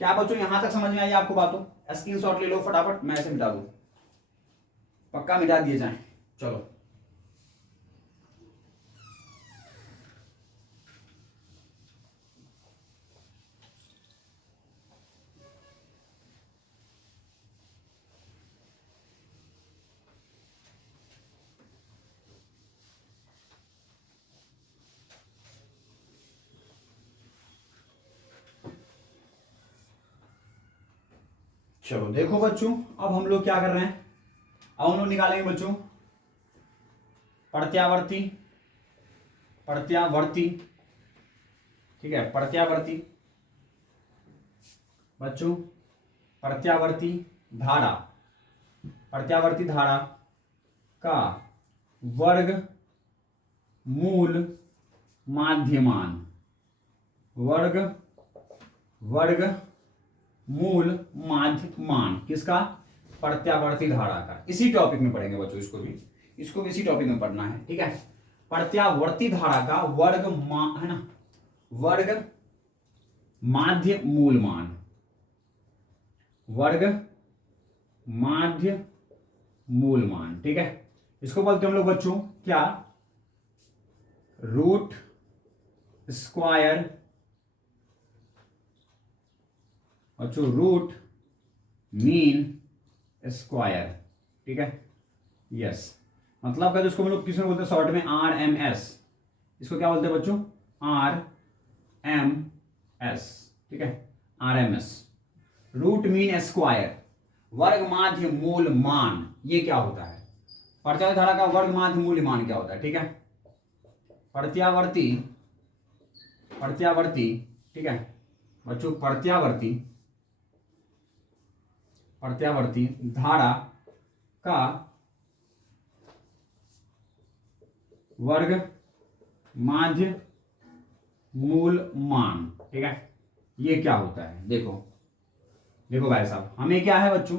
क्या बच्चों यहां तक समझ में आई आपको बातों, स्क्रीनशॉट ले लो फटाफट, मैं ऐसे मिटा दूं, पक्का मिटा दिए जाए, चलो चलो देखो बच्चों, अब हम लोग क्या कर रहे हैं, अब हम लोग निकालेंगे बच्चों प्रत्यावर्ती, प्रत्यावर्ती, ठीक है, प्रत्यावर्ती बच्चों, प्रत्यावर्ती धारा, प्रत्यावर्ती धारा का वर्ग मूल माध्यमान, वर्ग मूल माध्यमान, किसका, प्रत्यावर्ती धारा का। इसी टॉपिक में पढ़ेंगे बच्चों, इसको भी इसी टॉपिक में पढ़ना है, ठीक है। प्रत्यावर्ती धारा का है ना, वर्ग माध्य मूल मान, वर्ग माध्य मूल मान, ठीक है। इसको बोलते हैं हम लोग बच्चों क्या, रूट स्क्वायर, बच्चों रूट मीन स्क्वायर, ठीक है। यस, मतलब कहते इसको हम लोग किसमें बोलते हैं शॉर्ट में RMS, इसको क्या बोलते हैं बच्चों, RMS, ठीक है, RMS, रूट मीन स्क्वायर, वर्ग माध्य मूल मान। ये क्या होता है, प्रत्यावर्ती धारा का वर्ग माध्य मूल मान क्या होता है, ठीक है। प्रत्यावर्ती प्रत्यावर्ती ठीक है बच्चों, प्रत्यावर्ती धारा का वर्ग माध्य मूल मान, ठीक है। ये क्या होता है, देखो देखो भाई साहब, हमें क्या है बच्चों,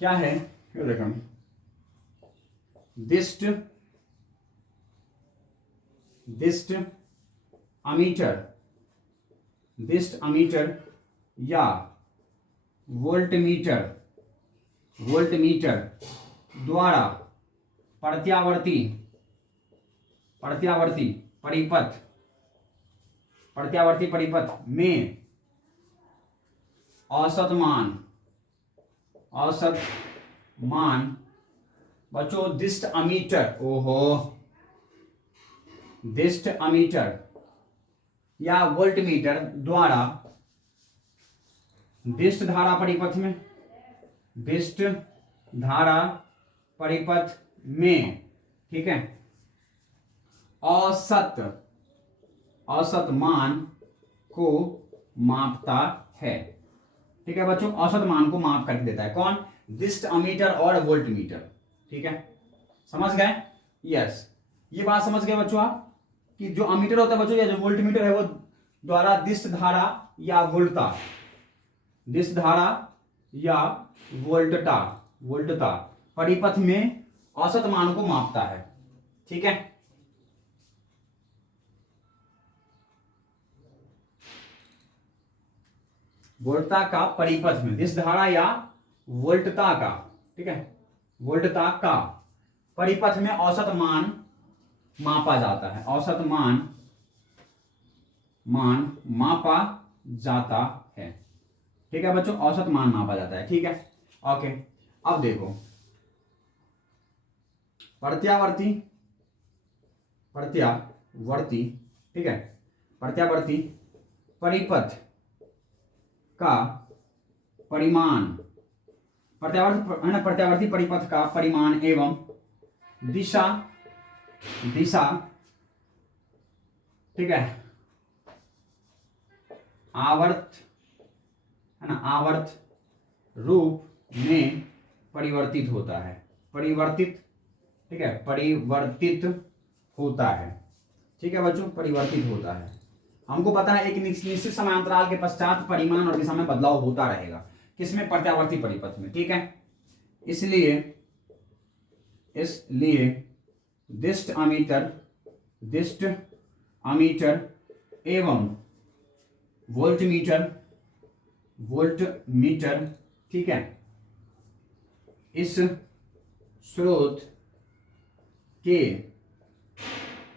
क्या है, देखो दिस्ट अमीटर या वोल्टमीटर द्वारा प्रत्यावर्ती परिपथ में औसत मान बच्चों दिस्ट अमीटर या वोल्टमीटर द्वारा दिस्ट धारा परिपथ में, ठीक है, औसत मान को मापता है, ठीक है बच्चों। औसत मान को माप करके देता है कौन, दिस्ट अमीटर और वोल्टमीटर, ठीक है, समझ गए। यस, ये बात समझ गए बच्चों आप, कि जो अमीटर होता है बच्चों या जो वोल्टमीटर है वो द्वारा दिस्ट धारा या वोल्टता परिपथ में औसत मान को मापता है, ठीक है। वोल्टता का परिपथ में, दिस्ट धारा या वोल्टता का, ठीक है, वोल्टता का परिपथ में औसत मान मापा जाता है, औसत मान मापा जाता है, ठीक है बच्चों, औसत मान मापा जाता है, ठीक है। ओके, अब देखो प्रत्यावर्ती, ठीक है, प्रत्यावर्ती परिपथ का परिमाण, प्रत्यावर्ती परिपथ का परिमाण एवं दिशा, ठीक है, आवर्त रूप में परिवर्तित होता है, ठीक है, परिवर्तित होता है, ठीक है बच्चों, परिवर्तित होता है। हमको पता है एक निश्चित समय अंतराल के पश्चात परिमाण और दिशा में बदलाव होता रहेगा, किसमें, प्रत्यावर्ती परिपथ में, ठीक है। इसलिए दिस्ट अमीटर एवं वोल्टमीटर, ठीक है, इस स्रोत के,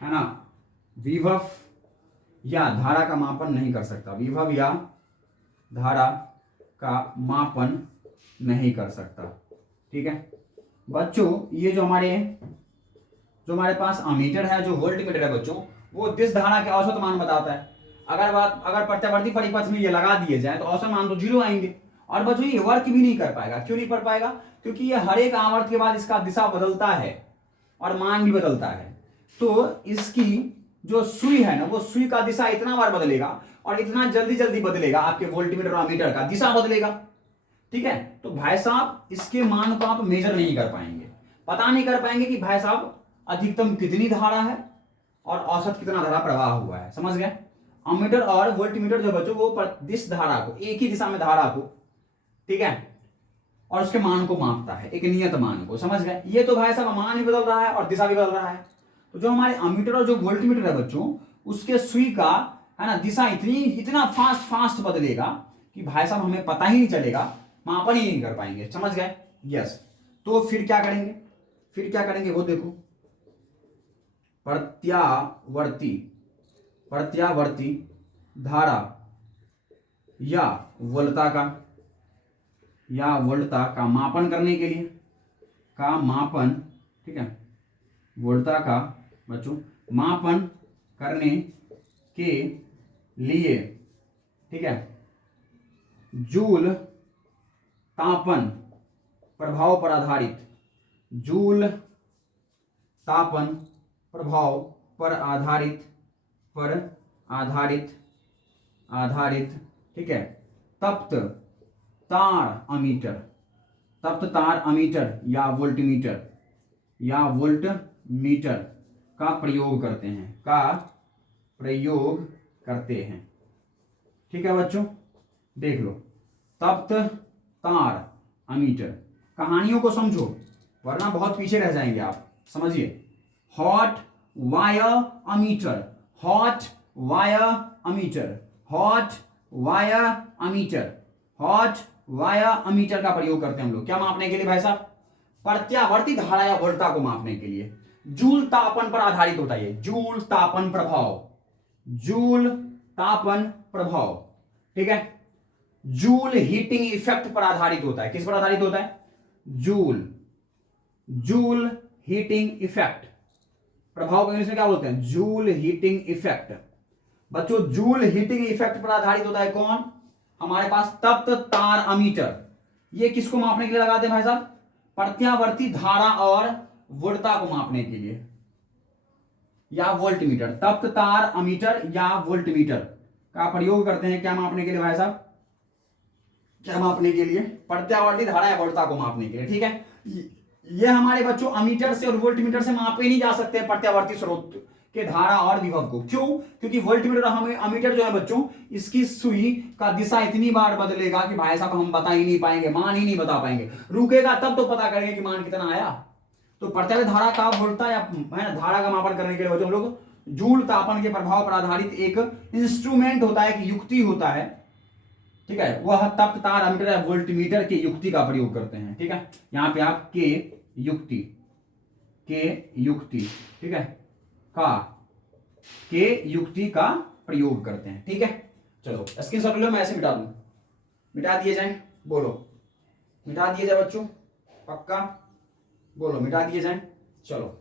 है ना, विभव या धारा का मापन नहीं कर सकता, विभव या धारा का मापन नहीं कर सकता, ठीक है बच्चों। ये जो हमारे पास अमीटर है, जो वोल्टमीटर है बच्चों, वो दिस धारा के औसत मान बताता है। अगर प्रत्यावर्ती परिपथ में ये लगा दिए जाए तो औसत मान तो 0 आएंगे, और बच्चों ये वर्क भी नहीं कर पाएगा। क्यों नहीं कर पाएगा, क्योंकि ये हर एक आवर्त के बाद इसका दिशा बदलता है और मान भी बदलता है। तो इसकी जो सुई है ना, वो सुई का दिशा इतना बार बदलेगा और इतना जल्दी बदलेगा, आपके वोल्टमीटर और अमीटर का दिशा बदलेगा, ठीक है। तो भाई साहब इसके मान को आप मेजर नहीं कर पाएंगे, पता नहीं कर पाएंगे कि भाई साहब अधिकतम कितनी धारा है और औसत कितना धारा प्रवाह हुआ है, समझ गए। अमीटर और वोल्टमीटर जो बच्चों, वो दिस धारा को, एक ही दिशा में धारा को, ठीक है, और उसके मान को मापता है, एक नियत मान को, समझ गए। ये तो भाई साहब मान भी बदल रहा है और दिशा भी बदल रहा है, तो जो हमारे अमीटर और जो वोल्टमीटर है बच्चों, उसके सुई का है ना दिशा इतना फास्ट बदलेगा कि भाई साहब हमें पता ही नहीं चलेगा, मापन ही नहीं कर पाएंगे। समझ गए? यस। तो फिर क्या करेंगे वो देखो, प्रत्यावर्ती धारा या वोल्टता का मापन करने के लिए ठीक है, वोल्टता का बच्चों मापन करने के लिए, ठीक है, जूल तापन प्रभाव पर आधारित, ठीक है, तप्त तार अमीटर या वोल्टमीटर का प्रयोग करते हैं। ठीक है बच्चों, देख लो, तप्त तार अमीटर, कहानियों को समझो वरना बहुत पीछे रह जाएंगे आप। समझिए, हॉट वायर अमीटर का प्रयोग करते हैं हम लोग। क्या मापने के लिए भाई साहब? प्रत्यावर्ती धारा या वोल्टता को मापने के लिए। जूल तापन पर आधारित होता है, जूल तापन प्रभाव, ठीक है। जूल हीटिंग इफेक्ट पर आधारित होता है। किस पर आधारित होता है? Joule heating effect. प्रभाव को इंग्लिश में क्या बोलते हैं? Joule heating effect. बच्चों, जूल हीटिंग इफेक्ट पर आधारित होता है कौन? हमारे पास तप्त तार अमीटर। ये किसको मापने के लिए लगाते हैं भाई साहब? प्रत्यावर्ती धारा और वोल्टता को मापने के लिए, या वोल्टमीटर। तप्त तार अमीटर या वोल्टमीटर का प्रयोग करते हैं क्या मापने के लिए भाई साहब? क्या मापने के लिए? प्रत्यावर्ती धारा या वोल्टता को मापने के लिए। ठीक है, ये हमारे बच्चों अमीटर से और वोल्टमीटर से मापे नहीं जा सकते प्रत्यावर्ती स्रोत के धारा और विभव को। क्यों? क्योंकि वोल्टमीटर और अमीटर जो है बच्चों, इसकी सुई का दिशा इतनी बार बदलेगा कि भाई साहब हम बता ही नहीं पाएंगे, मान ही नहीं बता पाएंगे। रुकेगा तब तो पता करेंगे कि मान कितना आया। तो प्रत्यावर्ती धारा का वोल्टता या है ना धारा का मापन करने के लिए बच्चों हम लोग जूल तापन के प्रभाव पर आधारित एक इंस्ट्रूमेंट होता है, एक युक्ति होता है, ठीक है, वह तप्त तार अमीटर या वोल्टमीटर की युक्ति का प्रयोग करते हैं। ठीक है, यहां पे आप के युक्ति, ठीक है, के युक्ति का प्रयोग करते हैं। ठीक है, चलो स्क्रीनशॉट लो, मैं ऐसे मिटा दिए जाए। बोलो, मिटा दिए जाए बच्चों? पक्का बोलो, मिटा दिए जाए। चलो,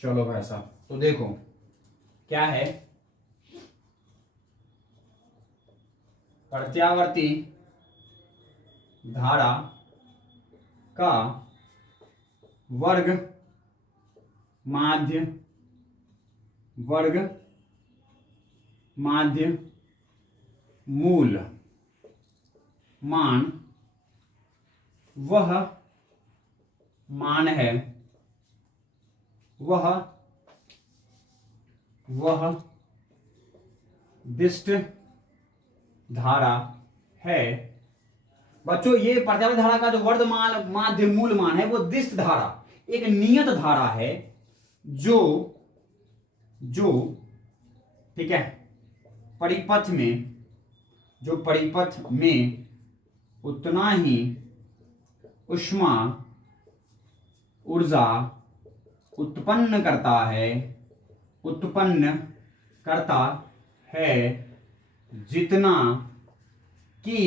चलो भाई साहब, तो देखो क्या है, प्रत्यावर्ती धारा का वर्ग माध्य मूल मान वह मान है, वह दिष्ट धारा है। बच्चों, ये प्रत्यावर्ती धारा का जो वर्धमान माध्य मूल मान है वो दिष्ट धारा, एक नियत धारा है जो ठीक है परिपथ में उतना ही ऊष्मा ऊर्जा उत्पन्न करता है जितना कि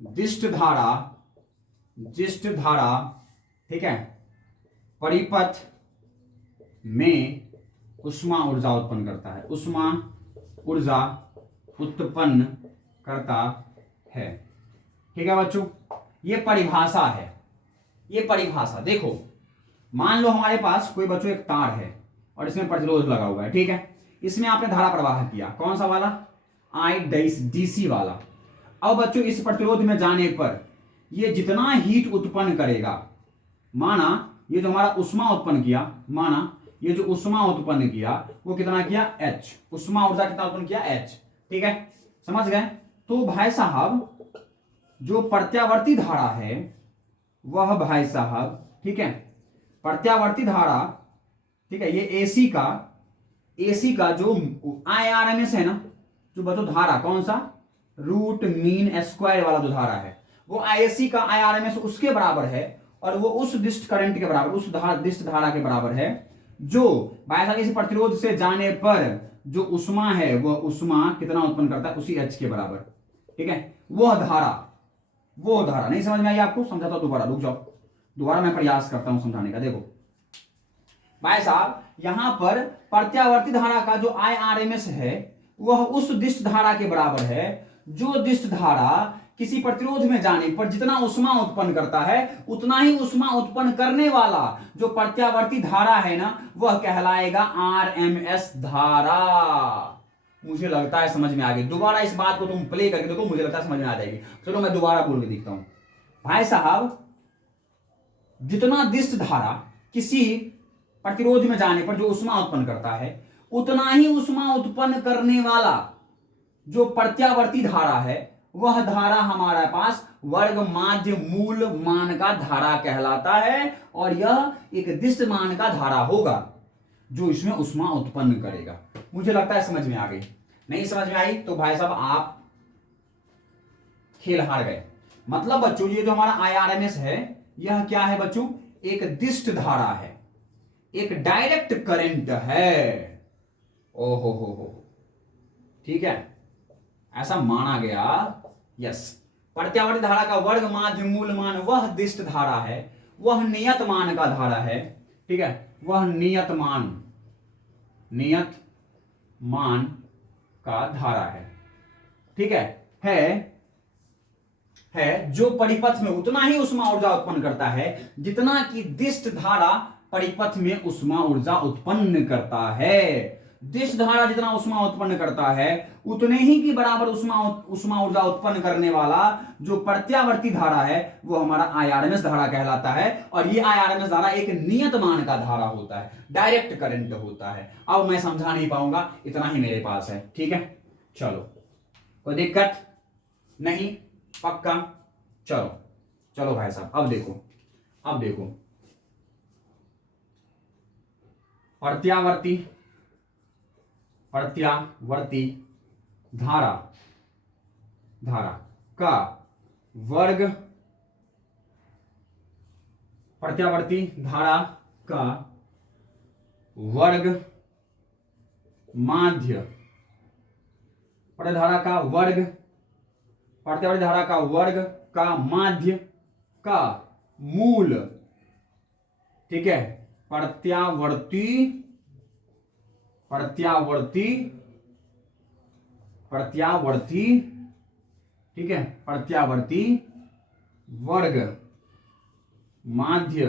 दिष्ट धारा, ठीक है, परिपथ में ऊष्मा ऊर्जा उत्पन्न करता है, ठीक है बच्चों। ये परिभाषा है, देखो, मान लो हमारे पास कोई बच्चों एक तार है और इसमें प्रतिरोध लगा हुआ है, ठीक है, इसमें आपने धारा प्रवाह किया, कौन सा वाला? I DC वाला। अब बच्चों इस प्रतिरोध में जाने पर ये जितना हीट उत्पन्न करेगा, माना ये जो हमारा उष्मा उत्पन्न किया, माना ये जो उष्मा उत्पन्न किया वो कितना किया, H, उष्मा ऊर्जा कितना उत्पन्न किया, H। ठीक है, समझ गए। तो भाई साहब जो प्रत्यावर्ती धारा है वह भाई साहब, ठीक है, प्रत्यावर्ती धारा, ठीक है, ये एसी का जो IRMS है ना, जो बच्चों धारा कौन सा, रूट मीन स्क्वायर वाला जो धारा है वो एसी का IRMS उसके बराबर है, और वो उस डिस्ट करंट के बराबर, उस डिस्ट धारा के बराबर है जो भाई साहब इस प्रतिरोध से जाने पर जो उष्मा है वह उष्मा कितना उत्पन्न करता है, उसी H के बराबर। ठीक है, वो धारा नहीं समझ में आई आपको, समझाता हूं दोबारा, रुक जाओ, दोबारा मैं प्रयास करता हूं समझाने का। देखो भाई साहब यहां पर प्रत्यावर्ती धारा का जो IRMS है वह उस डिस्ट धारा के बराबर है जो डिस्ट धारा किसी प्रतिरोध में जाने पर जितना उष्मा उत्पन्न करता है उतना ही उष्मा उत्पन्न करने वाला जो प्रत्यावर्ती धारा है ना वह कहलाएगा RMS धारा। मुझे लगता है समझ में आ गई। दोबारा इस बात को तुम प्ले करके देखो, मुझे लगता है समझ में आ जाएगी। चलो मैं दोबारा बोल के दिखता हूं। भाई साहब जितना डिस्ट धारा किसी प्रतिरोध में जाने पर जो उष्मा उत्पन्न करता है उतना ही उष्मा उत्पन्न करने वाला जो प्रत्यावर्ती धारा है वह धारा हमारे पास वर्ग माध्य मूल मान का धारा कहलाता है, और यह एक डिस्ट मान का धारा होगा जो इसमें उष्मा उत्पन्न करेगा। मुझे लगता है समझ में आ गई। नहीं समझ में आई तो भाई साहब आप खेल हार गए। मतलब बच्चों ये जो हमारा IRMS है यह क्या है बच्चों, एक डिस्ट धारा है, एक डायरेक्ट करंट है। ओहो हो, ठीक है, ऐसा माना गया। यस, प्रत्यावर्ती धारा का वर्ग माध्य मूल मान वह डिस्ट धारा है, वह नियत मान का धारा है। ठीक है, वह नियत मान का धारा है। ठीक है जो परिपथ में उतना ही उष्मा ऊर्जा उत्पन्न करता है जितना कि डिस्ट धारा परिपथ में उष्मा ऊर्जा उत्पन्न करता है। डिस्ट धारा जितना उष्मा उत्पन्न करता है उतने ही की बराबर उष्मा ऊर्जा उत्पन्न करने वाला जो प्रत्यावर्ती धारा है वो हमारा IRMS धारा कहलाता है, और ये IRMS धारा एक नियत मान का धारा होता है, डायरेक्ट करंट होता है। अब मैं समझा नहीं पाऊंगा, इतना ही मेरे पास है। ठीक है, चलो कोई दिक्कत नहीं, पक्का। चलो भाई साहब अब देखो प्रत्यावर्ती धारा का वर्ग, प्रत्यावर्ती धारा का वर्ग माध्य, प्रत्यावर्ती धारा का वर्ग का माध्य का मूल। ठीक है, प्रत्यावर्ती ठीक है, प्रत्यावर्ती वर्ग माध्य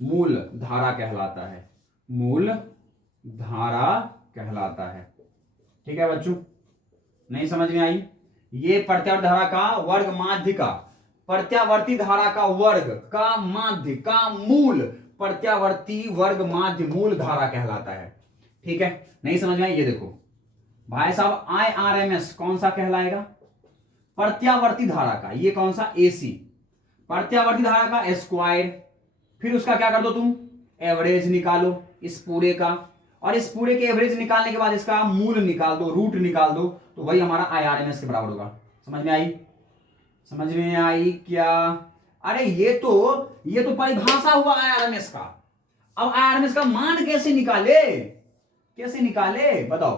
मूल धारा कहलाता है, मूल धारा कहलाता है। ठीक है बच्चों, नहीं समझ में आई? ये प्रत्यावर्ती धारा का वर्ग माध्य का, प्रत्यावर्ती धारा का वर्ग का माध्य का मूल प्रत्यावर्ती वर्ग माध्य मूल धारा कहलाता है। ठीक है, नहीं समझ में आई? ये देखो भाई साहब IRMS कौन सा कहलाएगा, प्रत्यावर्ती धारा का। ये कौन सा, AC, प्रत्यावर्ती धारा का स्क्वायर। फिर उसका क्या कर दो तुम, एवरेज निकालो इस पूरे का, और इस पूरे के एवरेज निकालने के बाद इसका मूल निकाल दो, रूट निकाल दो, तो वही हमारा IRMS के बराबर होगा। समझ में आई? समझ में आई क्या? अरे ये तो परिभाषा हुआ IRMS का। अब IRMS का मान कैसे निकाले बताओ?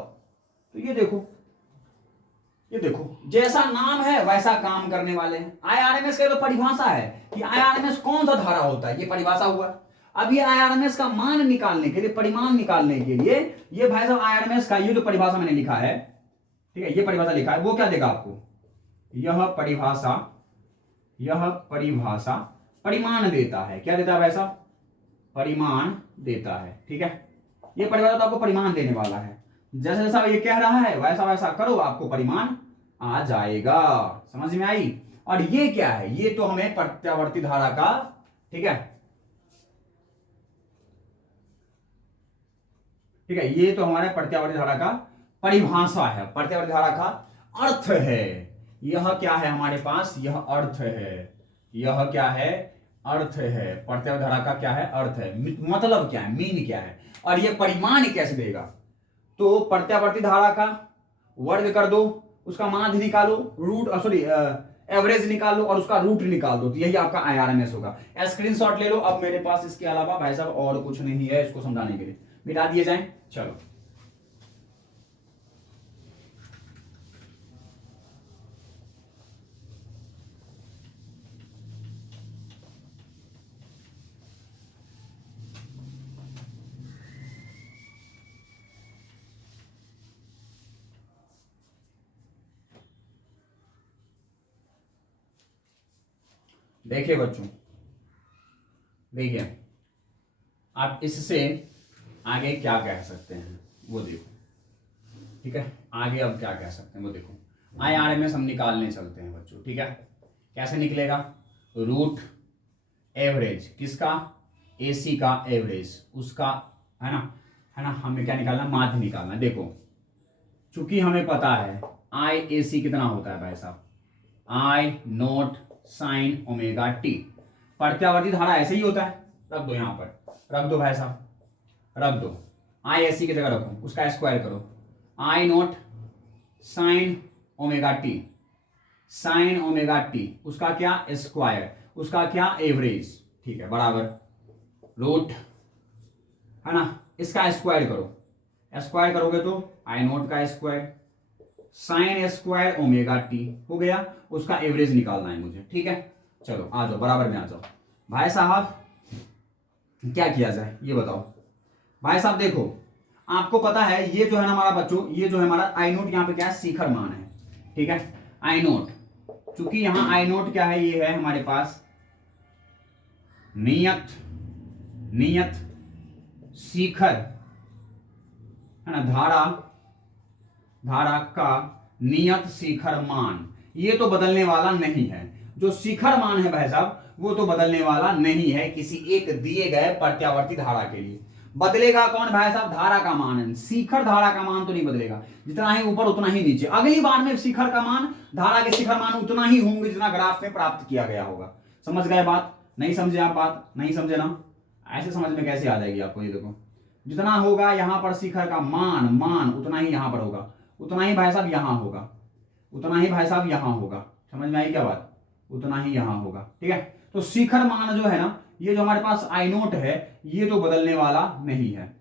तो ये देखो जैसा नाम है वैसा काम करने वाले हैं। IRMS का तो परिभाषा है कि IRMS कौन सा धारा होता है, ये परिभाषा हुआ। अब ये IRMS का मान निकालने के लिए, परिमाण निकालने के लिए, ये भाई साहब IRMS का ये जो परिभाषा मैंने लिखा है, ठीक है, ये परिभाषा लिखा है, वो क्या देगा आपको, यह परिभाषा परिमाण देता है। क्या देता है वैसा? परिमाण देता है। ठीक है, ये परिवर्तन तो आपको परिमाण देने वाला है। जैसा जैसा ये कह रहा है वैसा वैसा करो, आपको परिमाण आ जाएगा। समझ में आई? और ये क्या है? ये तो हमें प्रत्यावर्ती धारा का, ठीक है, ठीक है, ये तो हमारे प्रत्यावर्ती धारा का परिभाषा है, प्रत्यावर्ती धारा का अर्थ है। यह क्या है हमारे पास? यह अर्थ है। यह क्या है? अर्थ है। प्रत्यावर्ती धारा का क्या है? अर्थ है। मतलब क्या है? मीन क्या है? और यह परिमाण कैसे देगा? तो प्रत्यावर्ती धारा का वर्ग कर दो, उसका माध्य निकालो, रूट सॉरी एवरेज निकालो और उसका रूट निकाल दो, तो यही आपका IRMS होगा। स्क्रीनशॉट ले लो। अब मेरे पास इसके अलावा भाई साहब और कुछ नहीं है इसको समझाने के लिए, मिटा दिए जाएं। चलो देखिए बच्चों, देखिए आप इससे आगे क्या कह सकते हैं वो देखो, ठीक है। आगे अब क्या कह सकते हैं वो देखो। IRMS हम निकालने चलते हैं बच्चों, ठीक है। कैसे निकलेगा? रूट एवरेज किसका? AC का एवरेज, उसका, है ना, हमें क्या निकालना? माध्य निकालना। देखो चूंकि हमें पता है IAC कितना होता है भाई साहब, I0 sin ओमेगा टी। प्रत्यावर्ती धारा ऐसे ही होता है, रख दो यहां पर, रख दो भाई साहब, रख दो। IAC की जगह रखो, उसका स्क्वायर करो, I0 sin omega T, sine omega T, उसका क्या? स्क्वायर, उसका क्या? एवरेज, ठीक है, बराबर रूट, है ना, इसका स्क्वायर करो, स्क्वायर करोगे तो I0 का square sine square omega T हो गया, उसका एवरेज निकालना है मुझे, ठीक है। चलो आ जाओ, बराबर में आ जाओ भाई साहब। क्या किया जाए ये बताओ भाई साहब। देखो आपको पता है ये जो है ना हमारा बच्चों, ये जो है हमारा I0 यहाँ पे क्या है? शिखर मान है, ठीक है। I0, चूंकि यहां I0 क्या है? ये है हमारे पास नियत शिखर, है ना, धारा का नियत शिखर मान। ये तो बदलने वाला नहीं है। जो शिखर मान है भाई साहब वो तो बदलने वाला नहीं है किसी एक दिए गए प्रत्यावर्ती धारा के लिए। बदलेगा कौन भाई साहब? धारा का मान। शिखर धारा का मान तो नहीं बदलेगा, जितना ही ऊपर उतना ही नीचे। अगली बार में शिखर का मान, धारा के शिखर मान उतना ही होंगे जितना ग्राफ में प्राप्त किया गया होगा। समझ गए बात? नहीं समझे आप बात? नहीं समझे ना? ऐसे समझ में कैसे आ जाएगी आपको? ये देखो, जितना होगा यहां पर शिखर का मान उतना ही यहां पर होगा, उतना ही भाई साहब यहां होगा, उतना ही भाई साहब यहां होगा। समझ में आई क्या बात? उतना ही यहां होगा, ठीक है। तो शिखर मान जो है ना, ये जो हमारे पास I0 है, ये तो बदलने वाला नहीं है,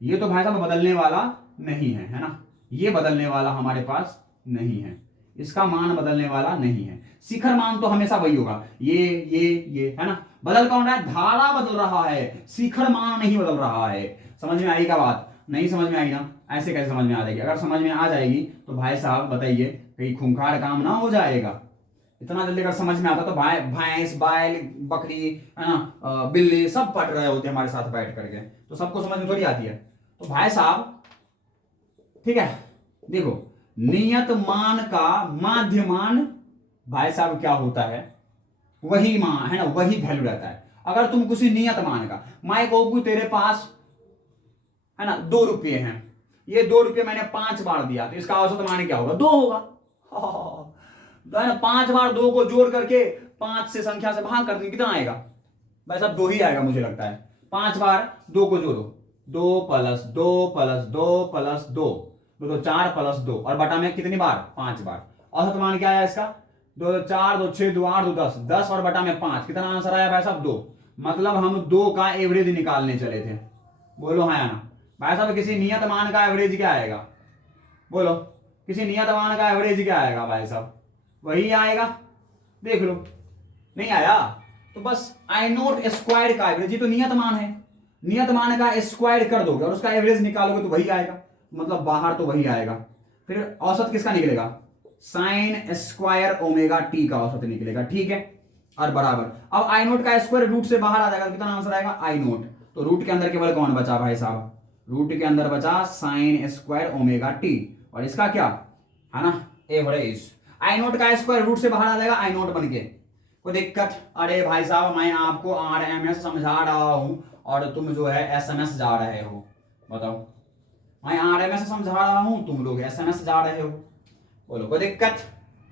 ये तो भाई साहब बदलने वाला नहीं है ना, ये बदलने वाला हमारे पास नहीं है, इसका मान बदलने वाला नहीं है। शिखर मान तो हमेशा वही होगा, ये, है ना। बदल कौन रहा है? धारा बदल रहा है, शिखर मान नहीं बदल रहा है। समझ में आई क्या बात? नहीं समझ में आई ना? ऐसे कैसे समझ में आ जाएगी? अगर समझ में आ जाएगी तो भाई साहब बताइए कहीं खूंखार काम ना हो जाएगा। इतना जल्दी अगर समझ में आता तो भैंस, बैल, बकरी, है ना, बिल्ली सब पढ़ रहे होते हमारे साथ बैठ करके, तो सबको समझ में थोड़ी आती है। तो भाई साहब ठीक है, देखो नियत मान का माध्य मान भाई साहब क्या होता है? वही मान, है ना, वही वैल्यू रहता है। अगर तुम किसी नियत मान का, मैं कहूं तेरे पास, है ना, 2 रुपये हैं, ये 2 रुपये मैंने 5 बार दिया, तो इसका औसत मान क्या होगा? 2 होगा। तो है ना, 5 बार 2 को जोड़ करके 5 से संख्या से भाग कर देंगे, कितना आएगा भाई साहब? 2 ही आएगा मुझे लगता है। 5 बार 2 को जोड़ो, 2 + 2 + 2 + 2, तो 4 + 2, और बटा में कितनी बार? 5 बार। औसत मान क्या आया इसका? 2 4 2 6 2 8 2 10, 10 और बटा में 5, कितना आंसर आया भाई साहब? 2। मतलब हम 2 का एवरेज निकालने चले थे। बोलो हाँ या ना भाई साहब? किसी नियत मान का एवरेज क्या आएगा? बोलो, किसी नियत मान का एवरेज क्या आएगा भाई साहब? वही आएगा, देख लो। नहीं आया तो बस I0 स्क्वायर का एवरेज, ये तो नियत मान है, नियत मान का स्क्वायर कर दोगे और उसका एवरेज निकालोगे तो वही आएगा, मतलब बाहर तो वही आएगा। फिर औसत किसका निकलेगा? साइन स्क्वायर ओमेगा टी का औसत निकलेगा, ठीक है। और बराबर, अब I0 का स्क्वायर रूट से बाहर आ जाएगा, कितना आंसर आएगा? I0। तो रूट के अंदर केवल कौन बचा भाई साहब? रूट के अंदर बचा साइन स्क्वायर ओमेगा टी, और इसका क्या है ना एवरेज। आई नोट का स्क्वायर रूट से बाहर आ जाएगा आई नोट बन के, कोई दिक्कत। अरे भाई साहब मैं आपको RMS समझा रहा हूं और तुम जो है SMS जा रहे हो, बताओ। मैं RMS समझा रहा हूं, तुम लोग SMS जा रहे हो, बोलो। कोई दिक्कत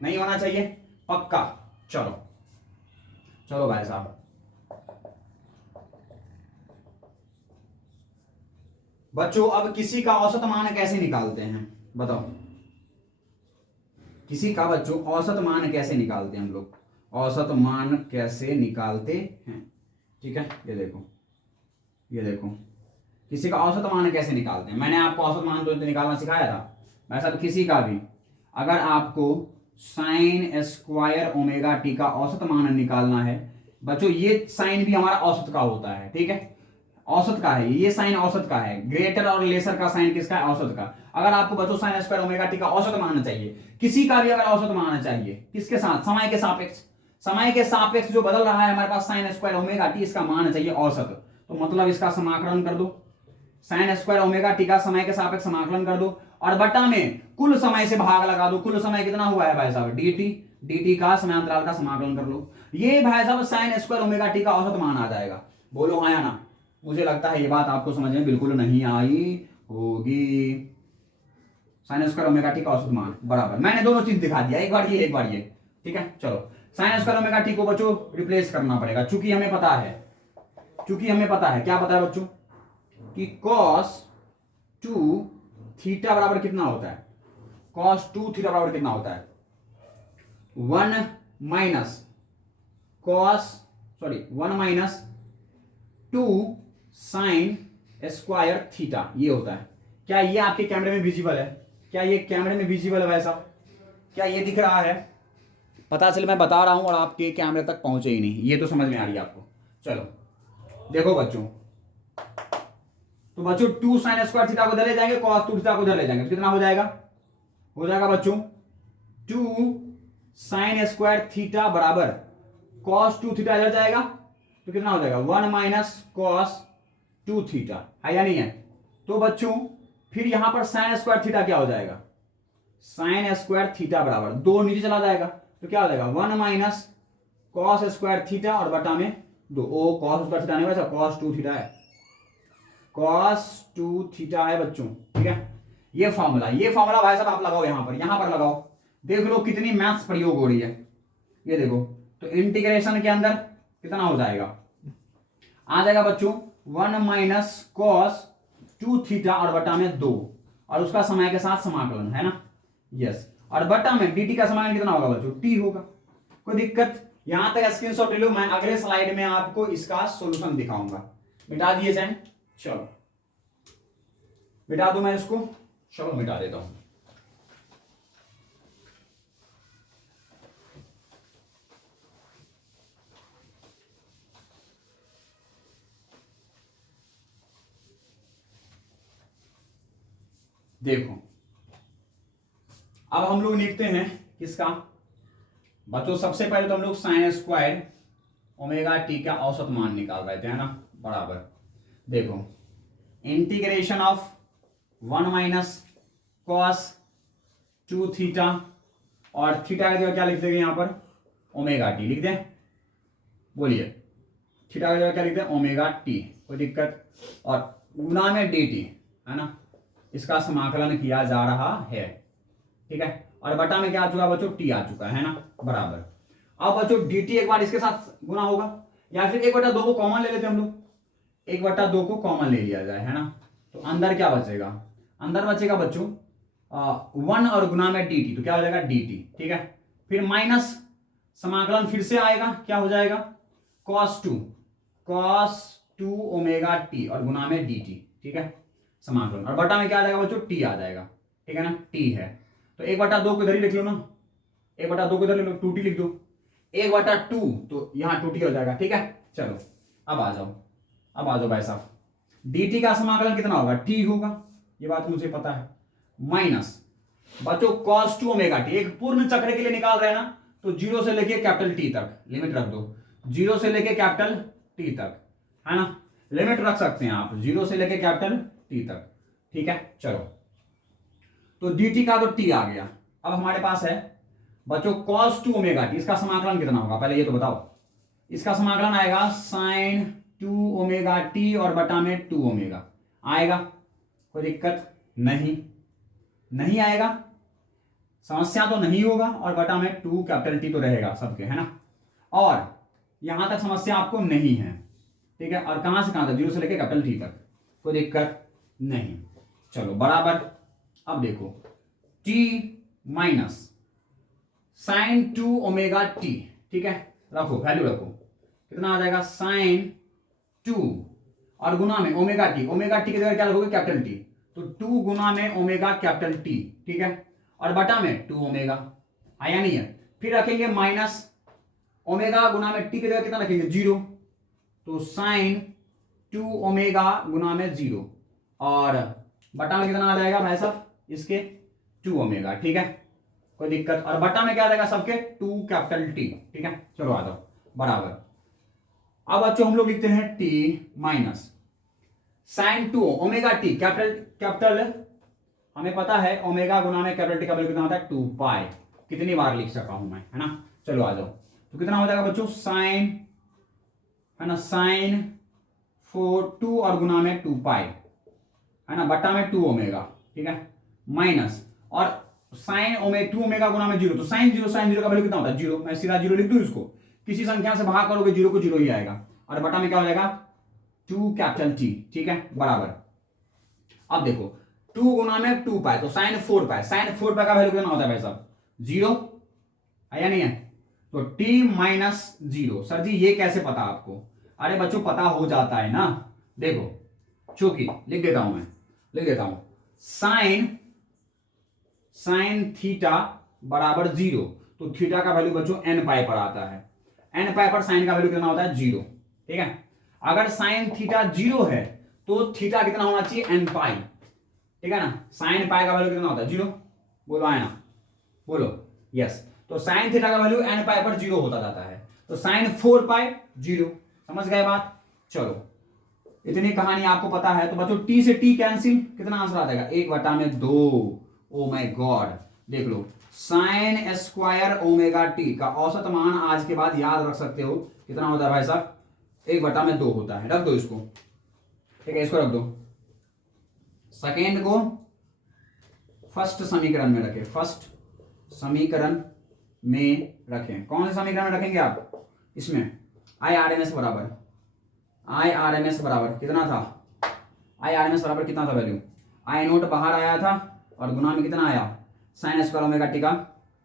नहीं होना चाहिए, पक्का। चलो चलो भाई साहब, बच्चों अब किसी का औसत मान कैसे निकालते हैं बताओ। किसी का बच्चों औसत मान कैसे निकालते हैं हम लोग, औसत मान कैसे निकालते हैं। ठीक है, ये देखो, ये देखो, किसी का औसत मान कैसे निकालते हैं। मैंने आपको औसत मान तो निकालना सिखाया था। वैसा तो किसी का भी अगर आपको साइन स्क्वायर ओमेगा टी का औसत मान निकालना है बच्चों, ये साइन भी हमारा औसत का होता है, ठीक है, औसत का है, ये साइन औसत का है। ग्रेटर और लेसर का साइन किसका है, औसत का। अगर आपको बच्चों साइन स्क्वायर ओमेगा टी का औसत मान चाहिए, किसी का भी अगर औसत मान चाहिए, किसके साथ, समय के सापेक्ष। समय के सापेक्ष जो बदल रहा है हमारे पास साइन स्क्वायर ओमेगा टी, इसका मान चाहिए औसत। तो मतलब इसका समाकलन कर दो, साइन स्क्वायर ओमेगा टी का समय के सापेक्ष समाकलन कर दो, और बटा में कुल समय से भाग लगा दो। कुल समय कितना हुआ है भाई साहब, dt, dt का समयांतराल का समाकलन कर लो। ये भाई साहब साइन स्क्वायर ओमेगा टी का औसत मान आ जाएगा। बोलो हाँ या ना। मुझे लगता है ये बात आपको समझ में बिल्कुल नहीं आई होगी। साइन स्क्वायर ओमेगा टी का औसत मान बराबर, मैंने दोनों चीज दिखा दिया, एक बार ये एक बार ये, ठीक है। चलो साइन स्क्वायर ओमेगा टी को बच्चों रिप्लेस करना पड़ेगा, चूंकि हमें पता है, क्या पता है बच्चों कि cos 2 थीटा बराबर कितना होता है, cos 2 थीटा बराबर कितना होता है, 1 माइनस 2 साइन स्क्वायर थीटा, ये होता है। क्या ये आपके कैमरे में विजिबल है, क्या ये कैमरे में विजिबल है वैसा, क्या ये दिख रहा है। पता चले मैं बता रहा हूं और आपके कैमरे तक पहुंचे ही नहीं, ये तो समझ में आ रही है आपको। चलो देखो बच्चों, तो बच्चों 2 साइन स्क्वायर थीटा को इधर ले जाएंगे, cos 2 थीटा को इधर ले जाएंगे, तो कितना हो जाएगा, बच्चों 2 साइन स्क्वायर थीटा बराबर cos 2 थीटा इधर जाएगा, तो कितना हो जाएगा 1 माइनस cos 2 थीटा, है या नहीं है। तो बच्चों फिर यहां पर साइन स्क्वायर थीटा क्या हो जाएगा, साइन स्क्वायर थीटा बराबर 2 नीचे चला जाएगा, तो क्या हो जाएगा 1 माइनस cos स्क्वायर थीटा और बटा में 2। ओ cos स्क्वायर थीटा नहीं वैसा cos 2 थीटा है, cos 2 थीटा है बच्चों, ठीक है। ये फॉर्मूला भाई साहब आप लगाओ, यहां पर लगाओ, देख लो कितनी मैथ्स प्रयोग हो रही है। ये देखो, तो इंटीग्रेशन के अंदर कितना हो जाएगा, आ जाएगा बच्चों 1 माइनस cos 2 थीटा और बटा में 2, और उसका समय के साथ समाकलन है ना, यस। और बटा में dt का समाकलन कितना होगा बच्चों, t होगा। कोई दिक्कत, यहां तक स्क्रीनशॉट ले लो, मैं अगले स्लाइड में आपको इसका सॉल्यूशन दिखाऊंगा। मिटा दिए जाए, चलो मिटा दूं मैं इसको, चलो मिटा देता हूं। देखो अब हम लोग लिखते हैं किसका बच्चों, सबसे पहले तो हम लोग साइन स्क्वायर ओमेगा टी का औसत मान निकाल रहे थे, है ना, बराबर। देखो integration of 1 minus cos 2 theta, और थीटा की जगह क्या लिख देंगे यहां पर, ओमेगा टी लिख दें। बोलिए, थीटा की जगह क्या लिख दें, ओमेगा टी, कोई दिक्कत। और गुना में डी टी, है ना, इसका समाकलन किया जा रहा है, ठीक है। और बटा में क्या आ चुका बच्चों, टी आ चुका है ना, बराबर। अब बच्चों dt एक बार इसके साथ गुना होगा, या फिर 1/2 को कॉमन ले लेते हैं हम लोग, 1/2 को कॉमन ले लिया जाए, है ना। तो अंदर क्या बचेगा, अंदर बचेगा बच्चों 1 और गुना में dt, तो क्या हो जाएगा dt, ठीक है। फिर माइनस समाकलन फिर से आएगा, क्या हो जाएगा cos 2 ओमेगा टी और गुना में dt, ठीक है, समाकलन। और बटा में क्या आ जाएगा बच्चों, टी आ जाएगा, ठीक है ना, टी है। तो 1/2 को इधर ही लिख लो ना, 1/2 को इधर लिख लो, 2t लिख दो, 1/2 तो यहाँ 2t हो जाएगा, ठीक है। चलो अब आ जाओ भाई साहब, dt का समाकलन कितना होगा, t होगा, ये बात मुझे पता है। माइनस बच्चों cos 2 ओमेगा टी, एक पूर्ण चक्र के लिए निकाल रहे हैं ना, तो 0 से लेके कैपिटल टी तक लिमिट रख दो, 0 से लेके कैपिटल टी तक, है ना, लिमिट रख सकते हैं आप 0 से लेके कैपिटल टी तक। ठीक है, चलो तो डी टी का तो टी आ गया। अब हमारे पास है बच्चों cos 2 ओमेगा टी, इसका समाकलन कितना होगा पहले ये तो बताओ। इसका समाकलन आएगा sin 2 ओमेगा टी और बटा में 2 ओमेगा। आएगा, कोई दिक्कत नहीं, नहीं आएगा, समस्या तो नहीं होगा, और बटा में 2 कैपिटल टी तो रहेगा सबके, है ना। और यहां तक समस्या आपको नहीं है, ठीक है। और कहां से कहां तक, 0 से लेकर कैपिटल टी तक, कोई दिक्कत नहीं। चलो बराबर, अब देखो t minus sine 2 omega T, ठीक है, रखो वैल्यू रखो, कितना आ जाएगा साइन 2 और गुना में ओमेगा टी, ओमेगा टी की जगह क्या रखोगे कैपिटल टी, तो 2 गुना में ओमेगा कैपिटल टी, ठीक है, और बटा में 2 ओमेगा, आया नहीं है। फिर रखेंगे माइनस ओमेगा गुना में टी की जगह कितना रखेंगे 0, तो साइन 2 ओमेगा गुना में 0 और बटा में कितना आ जाएगा भाई साहब इसके 2 ओमेगा, ठीक है, कोई दिक्कत। और बटा में क्या आ जाएगा सबके 2 कैपिटल टी, ठीक है। चलो आ जाओ बराबर। अब बच्चों हम लोग लिखते हैं T minus sine 2 omega T, capital हमें पता है ओमेगा गुना में कैपिटल टी का वैल्यू कितना होता है 2 पाई, कितनी बार लिख सका हूं मैं, है ना। चलो आ जाओ, तो कितना हो जाएगा बच्चों साइन, है ना, साइन 2 और गुना में 2 पाई, है ना, बटा में 2 ओमेगा, ठीक है, माइनस और साइन 2 ओमेगा गुना में 0, तो साइन 0 का वैल्यू कितना होता है 0, मैं सीधा 0 लिख दूं इसको, किसी संख्या से भाग करोगे 0 को 0 ही आएगा, और बटा में क्या हो जाएगा 2 कैपिटल टी, ठीक है, बराबर। अब देखो 2 गुना में 2 पाई, तो साइन 4 पाई, साइन 4 पाई का वैल्यू कितना होता है भाई साहब 0, है या नहीं है, तो t माइनस 0। सर जी ये कैसे पता आपको, अरे बच्चों पता हो जाता है ना, देखो चूंकि लिख देता हूं साइन थीटा बराबर 0, तो थीटा का वैल्यू बच्चों n पाई पर आता है, n पाई पर साइन का वैल्यू कितना होता है 0, ठीक है। अगर साइन थीटा 0 है तो थीटा कितना होना चाहिए n पाई, ठीक है ना, साइन पाई का वैल्यू कितना होता है 0, बोलो आए ना, बोलो यस, तो साइन थीटा का वैल्यू n पाई पर 0 होता जाता है, तो साइन 4 पाई 0, समझ गए बात। चलो इतनी कहानी आपको पता है, तो बच्चों t से t कैंसिल, कितना आंसर आ जाएगा 1/2, ओ माय गॉड, देख लो साइन स्क्वायर ओमेगा टी का औसत मान आज के बाद याद रख सकते हो, कितना होता है भाई साहब 1/2 होता है, रख दो इसको, ठीक है, इसको रख दो, सेकेंड को फर्स्ट समीकरण में रखें, फर्स्ट समीकरण में रखें, कौन से समीकरण में रखेंगे आप, इसमें IRMS बराबर कितना था, IRMS बराबर कितना था वैल्यू, आई नोट बाहर आया था और गुना में कितना आया साइन स्क्वायर ओमेगा टी का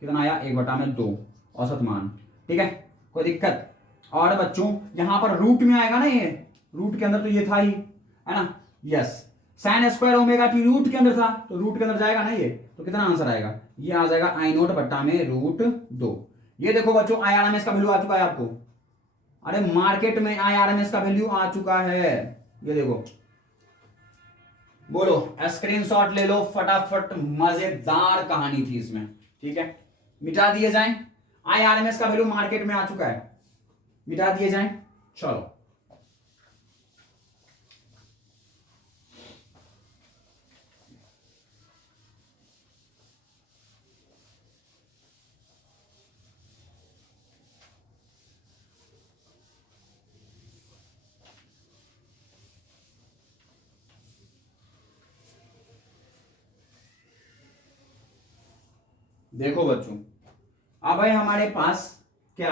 कितना आया 1/2 औसत मान, ठीक है, कोई दिक्कत। और बच्चों यहां पर रूट में आएगा ना, ये रूट के अंदर तो ये था ही, है ना, yes, sine square omega T root के अंदर था, तो रूट के अंदर जाएगा ना ये, तो कितना आंसर आएगा, ये आ जाएगा आई नोट बट्टा में √2। ये देखो बच्चों IRMS का वैल्यू आ चुका है आपको, अरे मार्केट में IRMS का वैल्यू आ चुका है, ये देखो, बोलो स्क्रीनशॉट ले लो फटाफट, मजेदार कहानी थी इसमें, ठीक है, मिटा दिए जाएं, IRMS का वैल्यू मार्केट में आ चुका है, मिटा दिए जाएं। चलो देखो बच्चों, अब है हमारे पास क्या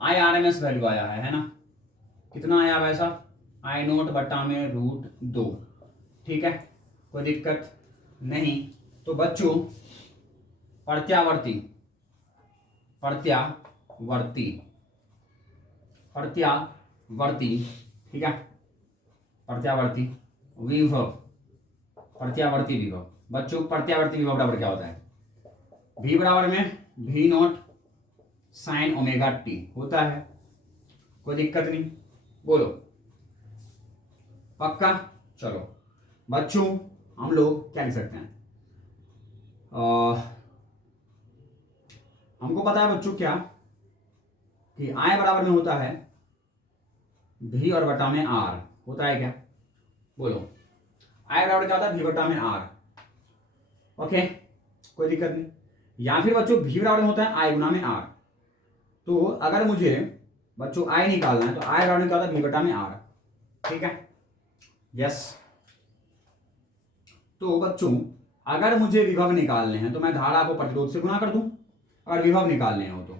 IRMS वैल्यू आया है ना, कितना आया वैसा आई नोट बट्टा में √2, ठीक है, कोई दिक्कत नहीं। तो बच्चों प्रत्यावर्ती प्रत्यावर्ती प्रत्यावर्ती, ठीक है, प्रत्यावर्ती विभव, प्रत्यावर्ती विभव, बच्चों प्रत्यावर्ती विभव बराबर क्या होता है, v बराबर में v0 साइन ओमेगा टी होता है, कोई दिक्कत नहीं, बोलो पक्का। चलो बच्चों हम लोग क्या लिख सकते हैं, हमको पता है बच्चों क्या कि I बराबर में होता है v और बटा में r, होता है क्या, बोलो आई बराबर क्या होता है, वी बटा में आर। ओके, कोई दिक्कत नहीं। या फिर बच्चों वी बराबर में होता है आई गुना में आर। तो अगर मुझे बच्चों आई निकालना है तो आई बराबर में क्या होता है, वी बटा में आर। ठीक है, यस। तो बच्चों अगर मुझे विभव निकालने हैं तो मैं धारा को प्रतिरोध से गुना कर दूं, अगर विभव निकालने हो तो।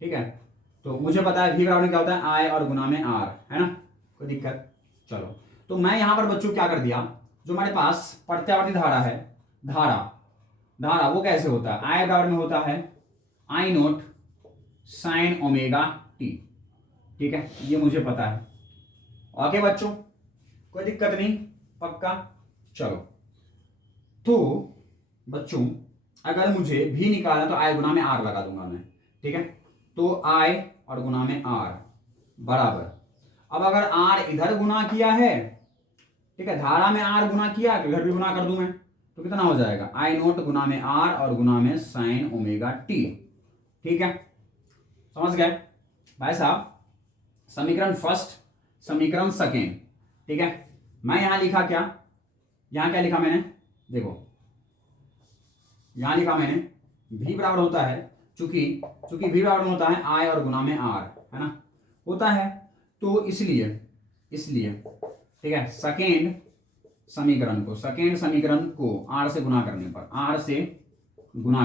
ठीक है, तो मुझे पता है वी बराबर क्या होता है, आई और गुना में आर, है ना, कोई दिक्कत। चलो, तो मैं यहां पर बच्चों क्या कर दिया, जो हमारे पास प्रत्यावर्ती धारा है, धारा धारा वो कैसे होता है, आई बराबर में होता है आई नोट साइन ओमेगा टी। ठीक है, ये मुझे पता है। ओके बच्चों, कोई दिक्कत नहीं, पक्का। चलो, तो बच्चों अगर मुझे भी निकालना तो आई गुना में आर लगा दूंगा मैं। ठीक है, तो आई और गुना में आर बराबर, अब अगर आर इधर गुना किया है, ठीक है, धारा में आर गुना किया तो इधर भी गुना कर दूं मैं, तो कितना हो जाएगा, आई नोट गुना में आर और गुना में साइन ओमेगा टी। ठीक है, समझ गए भाई साहब। समीकरण फर्स्ट, समीकरण सेकेंड। ठीक है, मैं यहां लिखा क्या, यहां क्या लिखा मैंने, देखो यहां लिखा मैंने v बराबर होता है, चूंकि v बराबर होता है आई और गुना में आर, है ना, होता है, तो इसलिए ठीक है, सेकेंड समीकरण को आर से गुना करने पर, आर से गुना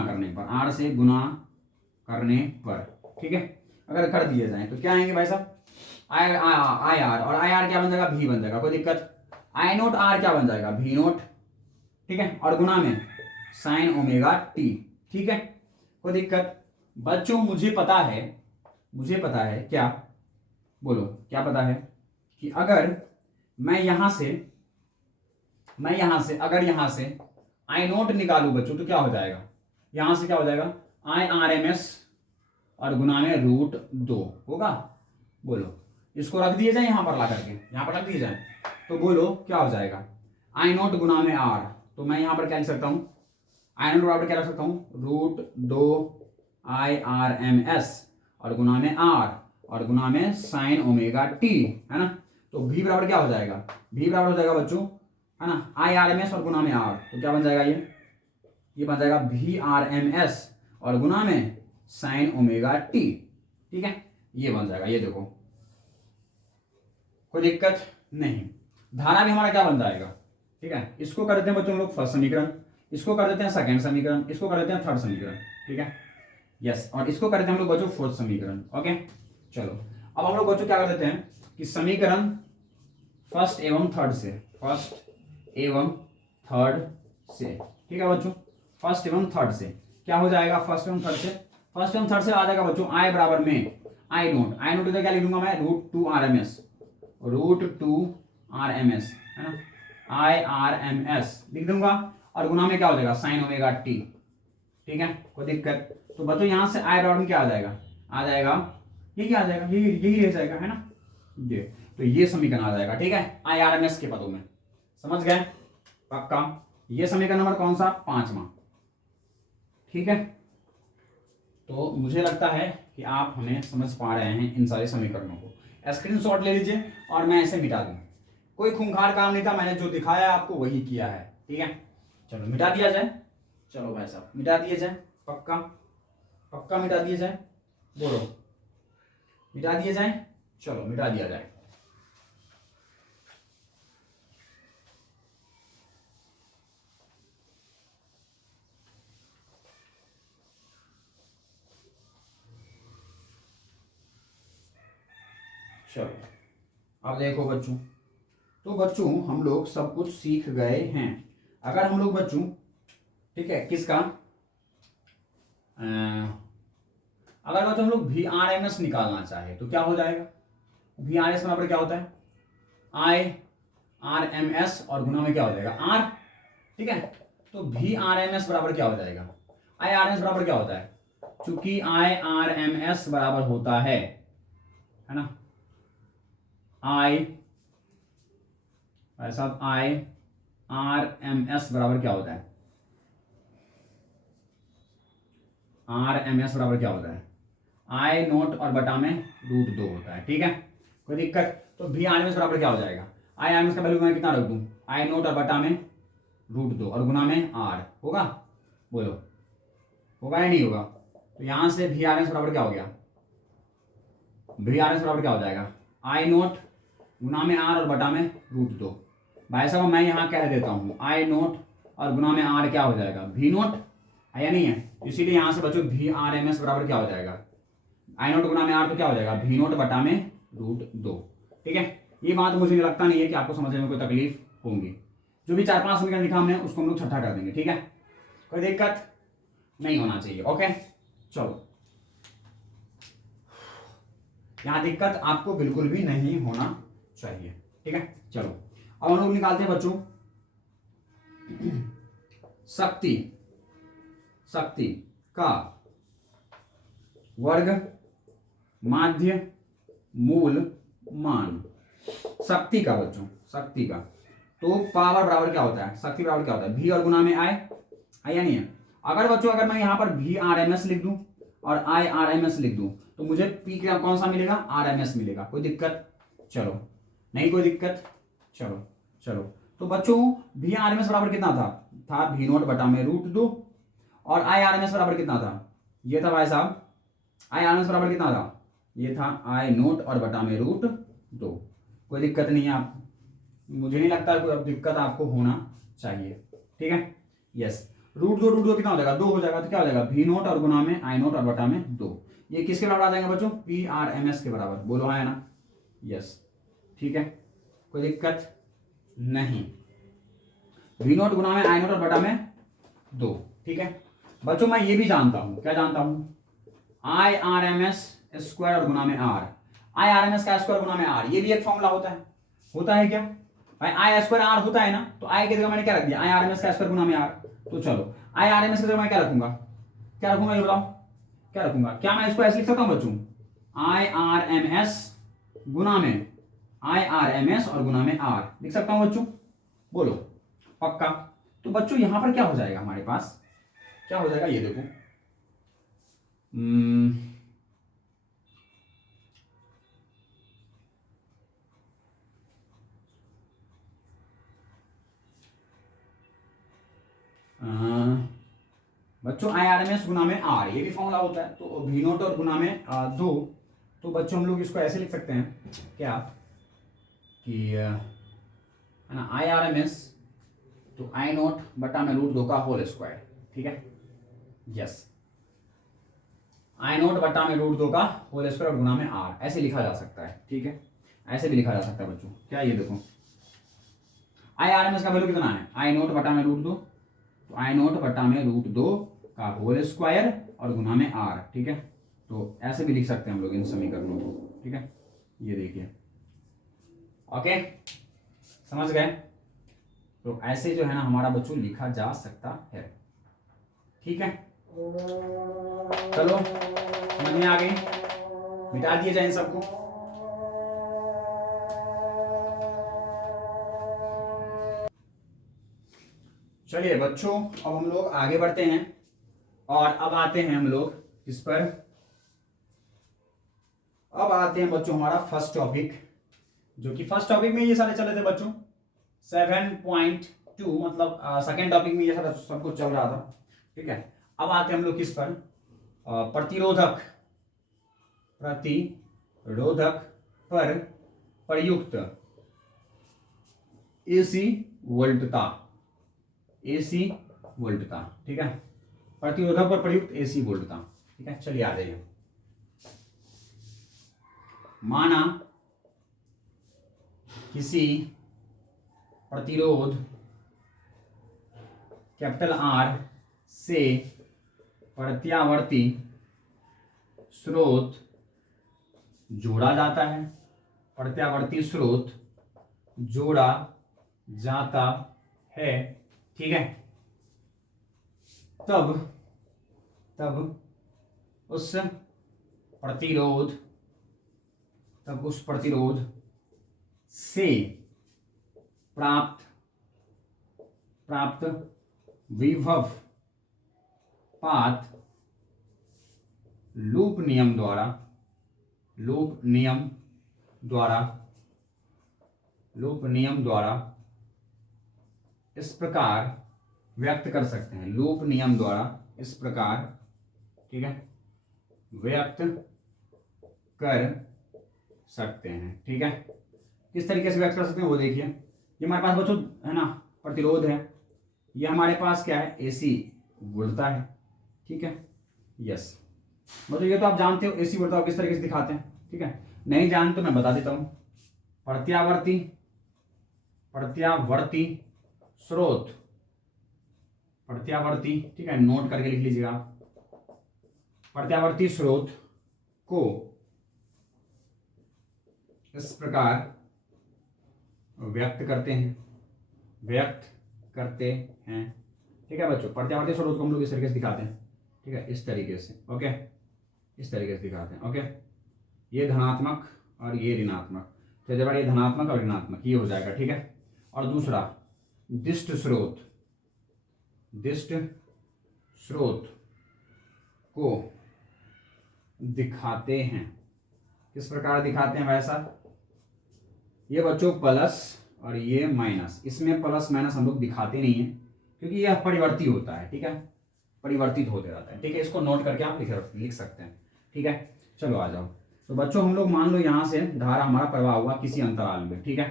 करने पर, ठीक है, अगर कर दिए जाए तो क्या आएंगे भाई साहब, आई आर, और आई आर क्या बन जाएगा, भी बन जाएगा, कोई दिक्कत। आई नोट आर क्या बन जाएगा, भी नोट। ठीक है, और गुना में साइन ओमेगा टी। ठीक है, कोई दिक्कत। बच्चों मुझे पता है क्या, बोलो क्या पता है, कि अगर मैं यहां से अगर यहां से आई नोट निकालू बच्चों तो क्या हो जाएगा, यहां से क्या हो जाएगा, आई आर एम एस और गुना में √2 होगा। बोलो, इसको रख दिए जाए यहां पर ला करके, यहां पर रख दिए जाए तो बोलो क्या हो जाएगा, आई नोट गुना में आर, तो मैं यहां पर क्या लिख सकता हूं, आई नोट बराबर क्या रख सकता हूं, √2 आई आर एम एस और गुना में आर और गुना में साइन ओमेगा टी, है ना। तो v बराबर क्या हो जाएगा, v बराबर हो जाएगा बच्चों, है ना, आई आर एम एस और गुना में आर, तो क्या बन जाएगा, ये बन जाएगा वी आर एम एस और गुना में साइन ओमेगा टी। ठीक है, ये बन जाएगा, ये देखो, कोई दिक्कत नहीं। धारा भी हमारा क्या बन जाएगा, ठीक है, इसको कर देते हैं बच्चों हम लोग फर्स्ट समीकरण, इसको कर देते हैं सेकंड समीकरण, इसको कर देते हैं थर्ड समीकरण। ठीक है, यस, और इसको कर देते हैं हम लोग बच्चों फोर्थ समीकरण। ओके, चलो अब हम लोग बच्चों क्या कर देते हैं कि समीकरण फर्स्ट एवं थर्ड से, ठीक है बच्चों, फर्स्ट एवं थर्ड से क्या हो जाएगा, फर्स्ट एवं थर्ड से आ जाएगा बच्चों आई बराबर में आई नोट इधर क्या लिख दूंगा मैं, √2 RMS, है ना, IRMS लिख दूंगा, और गुना में क्या हो जाएगा, साइन ओमेगा टी। ठीक है, कोई दिक्कत। तो बच्चों यहां से आई बराबर में क्या आ जाएगा, ये क्या आ जाएगा, यही रह जाएगा, है ना, ये, तो ये समीकरण आ जाएगा। ठीक है, IRMS के पदों में, समझ गए, पक्का। ये समीकरण नंबर कौन सा, 5वां। ठीक है, तो मुझे लगता है कि आप हमें समझ पा रहे हैं इन सारे समीकरणों को। स्क्रीनशॉट ले लीजिए और मैं ऐसे मिटा दूं, कोई खूंखार काम नहीं था, मैंने जो दिखाया आपको वही किया है। ठीक है, चलो मिटा दिया जाए, चलो भाई साहब मिटा दिए जाए, पक्का मिटा दिए जाए, बोलो मिटा दिए जाए, चलो मिटा दिया जाए। चलो अब देखो बच्चों, तो बच्चों हम लोग सब कुछ सीख गए हैं। अगर हम लोग बच्चों, ठीक है, किसका, अगर बच्चों हम लोग VRMS निकालना चाहे तो क्या हो जाएगा, VRMS बराबर क्या होता है, IRMS और गुना में क्या हो जाएगा, R। ठीक है, तो VRMS बराबर क्या हो जाएगा, IRMS बराबर क्या होता है, चूंकि IRMS बराबर होता है ना, सब IRMS बराबर क्या होता है, RMS बराबर क्या होता है, आई नोट और बटा में √2 होता है। ठीक है, कोई दिक्कत। तो VRMS बराबर क्या हो जाएगा, IRMS का वैल्यू मैं कितना रख दूं, आई नोट और बटा में √2 और गुना में r होगा। बोलो होगा या नहीं होगा? तो यहां से वी आर एस बराबर क्या हो गया? वी आर एस बराबर क्या हो जाएगा? आई नोट गुना में r और बटा में √2। भाई साहब मैं यहाँ कह देता हूँ आई नोट और गुना में r क्या हो जाएगा? वी नोट है या नहीं है? इसीलिए यहां से बच्चों वी आर एम एस बराबर क्या हो जाएगा? आई नोट गुना में r तो क्या हो जाएगा? वी नोट बटा में √2। ठीक है, ये बात मुझे लगता नहीं है कि आपको समझने में कोई तकलीफ होगी। जो भी 4-5 समीकरण लिखा हमने उसको हम लोग छठा कर देंगे। ठीक है, कोई दिक्कत नहीं होना चाहिए। ओके चलो, यहां दिक्कत आपको बिल्कुल भी नहीं होना चाहिए। ठीक है, चलो अब हम लोग निकालते हैं बच्चों शक्ति का वर्ग माध्य मूल मान। शक्ति का बच्चों, शक्ति का तो पावर बराबर क्या होता है? शक्ति बराबर क्या होता है? v और गुना में i है या नहीं है? अगर बच्चों अगर मैं यहाँ पर वी आर एम एस लिख दूं और आई आर एम एस लिख दूं तो मुझे p क्या कौन सा मिलेगा? आर एम एस मिलेगा। कोई दिक्कत? चलो नहीं कोई दिक्कत। चलो चलो तो बच्चों वी आर एम एस बराबर कितना था वी नोट बटा में √2 और आई आर एम एस बराबर कितना था? ये था भाई साहब आई आर एम एस बराबर कितना था? ये था आई नोट और बटा में √2। कोई दिक्कत नहीं है, आप मुझे नहीं लगता कोई अब दिक्कत आपको होना चाहिए। ठीक है, यस √2 कितना हो जाएगा? 2 हो जाएगा। तो क्या हो जाएगा? वी नोट और गुना में आई नोट और बटा में 2। ये किसके बराबर आ जाएंगे बच्चों? पी आर एम एस के बराबर। बोलो हाँ है ना? यस ठीक है, कोई दिक्कत नहीं। वी नोट गुना में आई नोट और बटा में 2। ठीक है बच्चों, मैं ये भी जानता हूं, क्या जानता हूं? I R M S square और गुना में R. I R M S का स्क्वायर गुना में आर, ये भी एक फॉर्मूला होता है क्या भाई? आई स्क्वायर आर होता है ना, तो आई की जगह मैंने क्या रख दिया? आई आर एम एस का स्क्वायर गुना में आर। तो चलो आई आर एम एस की जगह मैं क्या रखूंगा? ये बताओ क्या रखूंगा? क्या मैं इसको ऐसे लिख सकता हूं बच्चों? आई आर एम एस गुना में आई आर एम एस और गुना में आर लिख सकता हूं बच्चों? बोलो पक्का? तो बच्चों यहां पर क्या हो जाएगा हमारे पास? क्या हो जाएगा ये देखो, बच्चों आई आर एम एस गुना में आर, ये भी फॉर्मूला होता है। तो वी नोट और गुना में 2। तो बच्चों हम लोग इसको ऐसे लिख सकते हैं क्या कि है ना आई आर एम एस तो आई नोट बटा में √2 का होल स्क्वायर। ठीक है, यस आई नोट बटा में √2 का होल स्क्वायर और गुना में आर, ऐसे लिखा जा सकता है। ठीक है, ऐसे भी लिखा जा सकता है बच्चों। क्या ये देखो आई आर एम एस का वैल्यू कितना है? आई नोट बटा में √2, तो आई नोट बटा में √2 का होल स्क्वायर और गुना में आर। ठीक है, तो ऐसे भी लिख सकते हैं हम लोग इन समीकरणों को। ठीक है, ये देखिए ओके समझ गए? तो ऐसे जो है ना हमारा बच्चों लिखा जा सकता है। ठीक है, चलो समझ में आ गई? मिटा दिए जाए इन सबको। चलिए बच्चों अब हम लोग आगे बढ़ते हैं और अब आते हैं हम लोग इस पर। अब आते हैं बच्चों हमारा फर्स्ट टॉपिक, जो कि फर्स्ट टॉपिक में ये सारे चले थे बच्चों 7.2, मतलब सेकेंड टॉपिक में ये सारा सब कुछ चल रहा था। ठीक है, अब आते हैं हम लोग किस पर? प्रतिरोधक पर प्रयुक्त एसी वोल्टता। ठीक है, प्रतिरोधक पर प्रयुक्त एसी वोल्टता। ठीक है, चलिए आ जाइए। माना किसी प्रतिरोध कैपिटल आर से प्रत्यावर्ती स्रोत जोड़ा जाता है, प्रत्यावर्ती स्रोत जोड़ा जाता है। ठीक है, तब उस प्रतिरोध से प्राप्त विभव पात लूप नियम द्वारा इस प्रकार व्यक्त कर सकते हैं, लूप नियम द्वारा इस प्रकार, ठीक है, व्यक्त कर सकते हैं। ठीक है, किस तरीके से व्यक्त कर सकते हैं वो देखिए। ये हमारे पास बच्चों है ना प्रतिरोध है, ये हमारे पास क्या है एसी वोल्टता है। ठीक है, यस बच्चों ये तो आप जानते हो एसी वोल्टता किस तरीके से दिखाते हैं। ठीक है, नहीं जानते तो मैं बता देता हूं। प्रत्यावर्ती प्रत्यावर्ती स्रोत, प्रत्यावर्ती, ठीक है, नोट करके लिख लीजिएगा आप। प्रत्यावर्ती स्रोत को इस प्रकार व्यक्त करते हैं, व्यक्त करते हैं। ठीक है बच्चों, प्रत्यावर्ती स्रोत को हम लोग इस तरीके से दिखाते हैं। ठीक है, इस तरीके से, ओके, इस तरीके से दिखाते हैं। ओके, ये धनात्मक और ये ऋणात्मक, तो जब ये धनात्मक और ऋणात्मक ये हो जाएगा। ठीक है, और दूसरा दिष्ट स्रोत, दिष्ट स्रोत को दिखाते हैं, किस प्रकार दिखाते हैं वैसा, ये बच्चों प्लस और ये माइनस, इसमें प्लस माइनस हम लोग दिखाते नहीं है क्योंकि यह परिवर्ती होता है। ठीक है, परिवर्तित होते रहता है। ठीक है, इसको नोट करके आप लिख सकते हैं। ठीक है, चलो आ जाओ। तो बच्चों हम लोग मान लो यहाँ से धारा हमारा प्रवाह हुआ किसी अंतराल में। ठीक है,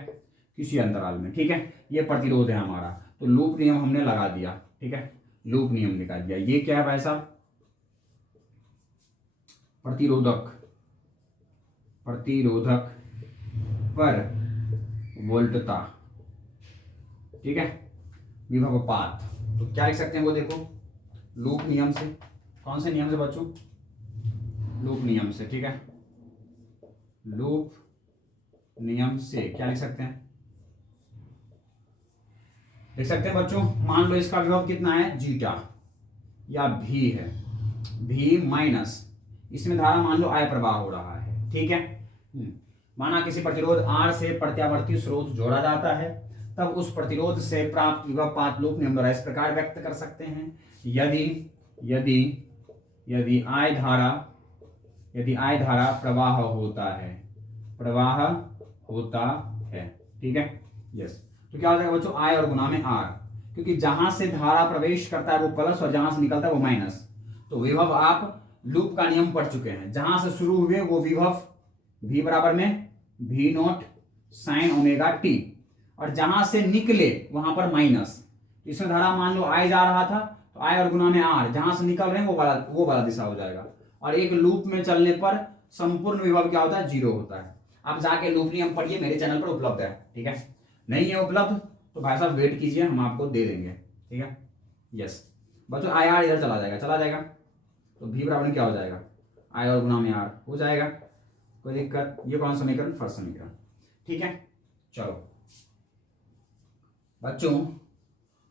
किसी अंतराल में। ठीक है, ये प्रतिरोध है हमारा, तो लूप नियम हमने लगा दिया। ठीक है, लूप नियम लगा दिया। ये क्या है भाई साहब, प्रतिरोधक, प्रतिरोधक पर वोल्टता। ठीक है, विभवपात, तो क्या लिख सकते हैं वो देखो, लूप नियम से। कौन से नियम से बच्चों, लूप नियम से। ठीक है, लूप नियम से क्या लिख सकते हैं, लिख सकते हैं बच्चों, मान लो इसका विभव कितना है जीटा या भी है, भी माइनस इसमें धारा मान लो आय प्रवाह हो रहा है। ठीक है, माना किसी प्रतिरोध R से प्रत्यावर्ती स्रोत जोड़ा जाता है, तब उस प्रतिरोध से प्राप्त विभवपात लूप नियम द्वारा इस प्रकार व्यक्त कर सकते हैं। यदि यदि यदि I धारा प्रवाह होता है, प्रवाह होता है। ठीक है, यस, तो क्या हो जाएगा बच्चों, I और गुना में R, क्योंकि जहां से धारा प्रवेश करता है वो प्लस और जहां से निकलता है वो माइनस। तो विभव आप लूप का नियम पढ़ चुके हैं, जहां से शुरू हुए वो विभव V बराबर में V not sine omega T, और जहां से निकले वहां पर माइनस। इसमें धारा मान लो I जा रहा था तो I और गुना में R, जहां से निकल रहे हैं वो वाला दिशा हो जाएगा। और एक लूप में चलने पर संपूर्ण विभव क्या होता है, जीरो होता है। आप जाके लूप नियम पढ़िए, मेरे चैनल पर उपलब्ध है। ठीक है, नहीं है उपलब्ध तो भाई साहब वेट कीजिए, हम आपको दे देंगे। ठीक है, यस बच्चों, आई आर इधर चला जाएगा, तो भी बराबर में क्या हो जाएगा, I और गुना में R हो जाएगा, कोई दिक्कत। ये कौन समीकरण, फर्स्ट समीकरण। ठीक है, चलो बच्चों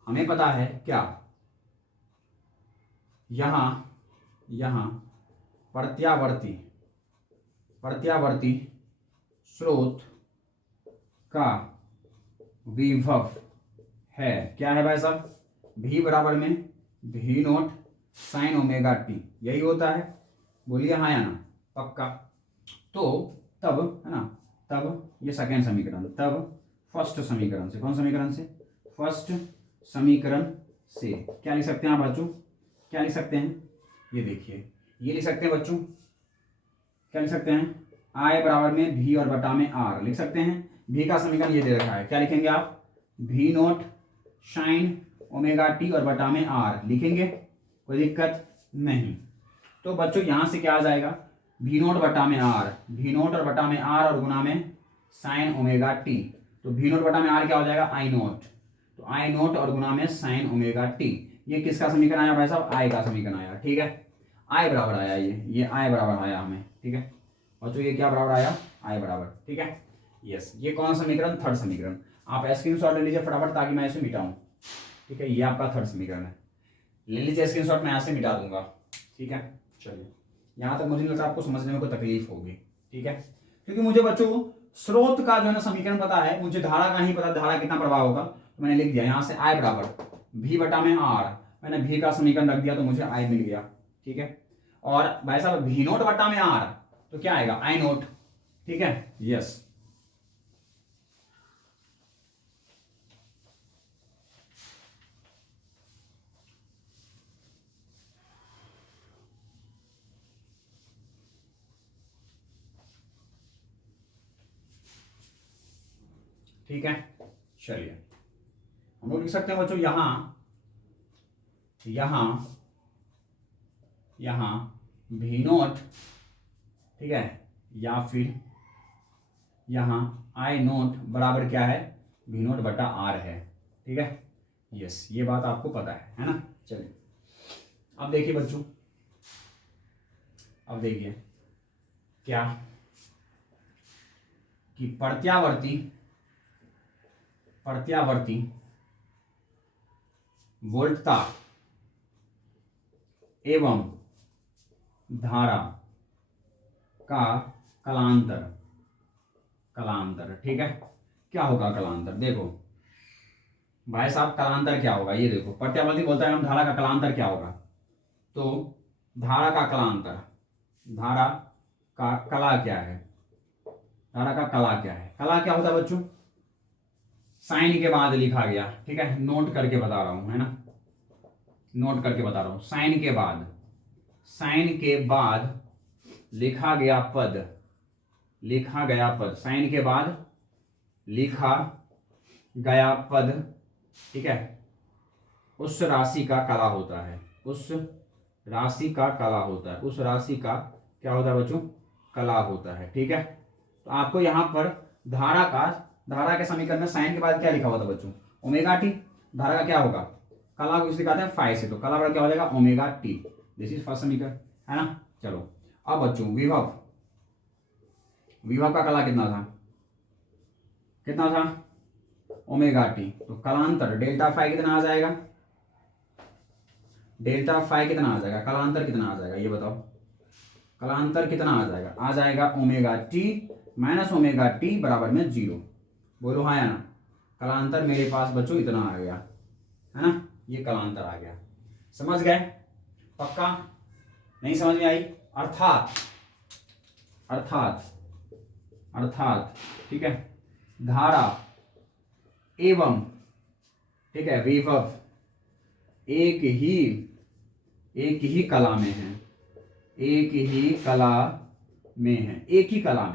हमें पता है क्या, यहां प्रत्यावर्ती स्रोत का विभव है, क्या है भाई साहब, भी बराबर में भी नोट साइन ओमेगा टी, यही होता है, बोलिए हाँ या ना, पक्का। तो तब है ना, तब ये सेकेंड समीकरण, तब फर्स्ट समीकरण से, कौन समीकरण से, फर्स्ट समीकरण से क्या लिख सकते हैं आप बच्चों, क्या लिख सकते हैं, ये देखिए, ये लिख सकते हैं बच्चों, क्या लिख सकते हैं, I बराबर में भी और बटा में R लिख सकते हैं। भी का समीकरण ये दे रखा है, क्या लिखेंगे आप, भी नोट साइन ओमेगा टी और बटा में R लिखेंगे, कोई दिक्कत नहीं। तो बच्चों यहां से क्या आ जाएगा, भी नोट बटा में R, भी नोट और बटा में R और गुना में साइन ओमेगा टी, तो भी नोट बटा में R क्या हो जाएगा, I नोट, तो I नोट और गुना में साइन ओमेगा टी। ये किसका समीकरण आया भाई साहब, I का समीकरण आया। ठीक है, I बराबर आया, ये I बराबर आया हमें। ठीक है बच्चों, ये क्या बराबर आया, I बराबर। ठीक है, यस, ये कौन समीकरण, थर्ड समीकरण। आप स्क्रीनशॉट ले लीजिए फटाफट ताकि मैं इसे मिटाऊं। ठीक है, ये आपका थर्ड समीकरण है, ले लीजिए स्क्रीनशॉट, मैं ऐसे मिटा दूंगा। ठीक है, चलिए यहाँ तक मुझे नहीं लगता आपको समझने में कोई तकलीफ होगी। ठीक है, क्योंकि मुझे बच्चों स्रोत का जो है ना समीकरण पता है, मुझे धारा का नहीं पता, धारा कितना प्रवाह होगा, तो मैंने लिख दिया यहाँ से I बराबर भी बटा में R, मैंने भी का समीकरण रख दिया तो मुझे I मिल गया। ठीक है, और भाई साहब भी नोट बटा में R तो क्या आएगा, I नोट। ठीक है, यस, ठीक है, चलिए हम लोग लिख सकते हैं बच्चों यहाँ भी नोट, ठीक है, या फिर यहाँ आई नोट बराबर क्या है, भी नोट बटा आर है, ठीक है। यस, ये बात आपको पता है ना। चलिए अब देखिए बच्चों, अब देखिए क्या कि प्रत्यावर्ती वोल्टता एवं धारा का कलांतर, ठीक है। क्या होगा कलांतर, देखो भाई साहब कलांतर क्या होगा, ये देखो प्रत्यावर्ती बोलता है हम धारा का कलांतर क्या होगा, तो धारा का कलांतर, धारा का कला क्या है, धारा का कला क्या है, कला क्या होता है बच्चों, साइन के बाद लिखा गया, ठीक है, नोट करके बता रहा हूं, है ना, नोट करके बता रहा हूं, साइन के बाद लिखा गया पद, साइन के बाद लिखा गया पद, ठीक है, उस राशि का कला होता है, उस राशि का क्या होता है बच्चों, कला होता है, ठीक है। तो आपको यहां पर धारा के समीकरण में साइन के बाद क्या लिखा हुआ था बच्चों, ओमेगा टी, धारा का क्या होगा, कला को इसे दिखाते हैं फाई से, तो कला बराबर क्या हो जाएगा, omega T, this is first समीकरण, है ना। चलो अब बच्चों विभव का कला कितना था, ओमेगा टी, तो कलांतर डेल्टा फाई कितना आ जाएगा, कलांतर कितना आ जाएगा, ये बताओ, कलांतर कितना आ जाएगा omega T minus omega T बराबर में 0, बोलो हाँ या ना। कलांतर मेरे पास बच्चों इतना आ गया, है ना, ये कलांतर आ गया, समझ गए, पक्का, नहीं समझ में आई, अर्थात ठीक है, धारा एवं, ठीक है, विभव एक ही कला में है, एक ही कला में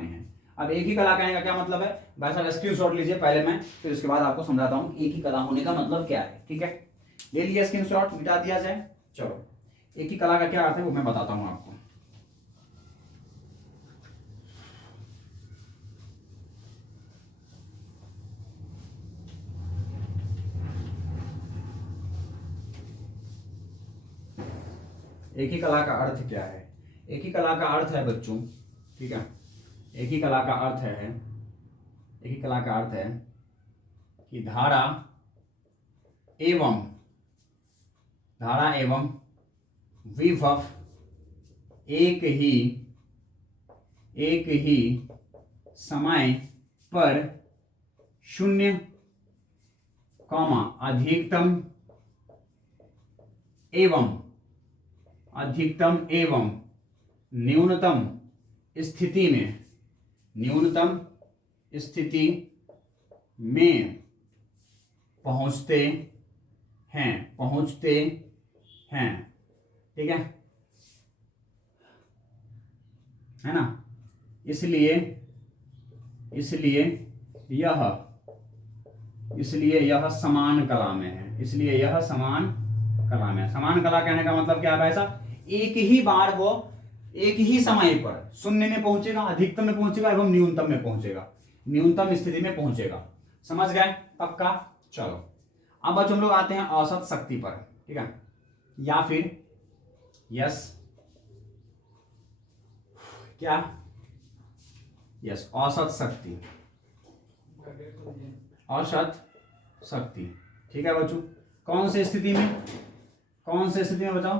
है। अब एक ही कला कहने का क्या मतलब है भाई साहब, स्क्रीनशॉट लीजिए पहले मैं, फिर उसके बाद आपको समझाता हूँ एक ही कला होने का मतलब क्या है, ठीक है। ले लिया स्क्रीनशॉट, मिटा दिया जाए। चलो एक ही कला का क्या अर्थ है वो मैं बताता हूँ आपको। एक ही कला का अर्थ क्या है, एक ही कला का अर्थ है बच्चों, ठीक है, एक ही कला का अर्थ है कि धारा एवं विभव एक ही समय पर शून्य अधिकतम एवं न्यूनतम स्थिति में पहुंचते हैं, ठीक है ना। इसलिए यह समान कला में है, समान कला कहने का मतलब क्या है भाई साहब, एक ही बार वो एक ही समय पर शून्य में पहुंचेगा, अधिकतम में पहुंचेगा एवं न्यूनतम में पहुंचेगा, न्यूनतम स्थिति में पहुंचेगा, समझ गए, पक्का। चलो अब बच्चों हम लोग आते हैं औसत शक्ति पर, ठीक है, या फिर औसत शक्ति, ठीक है बच्चों। कौन से स्थिति में बताओ,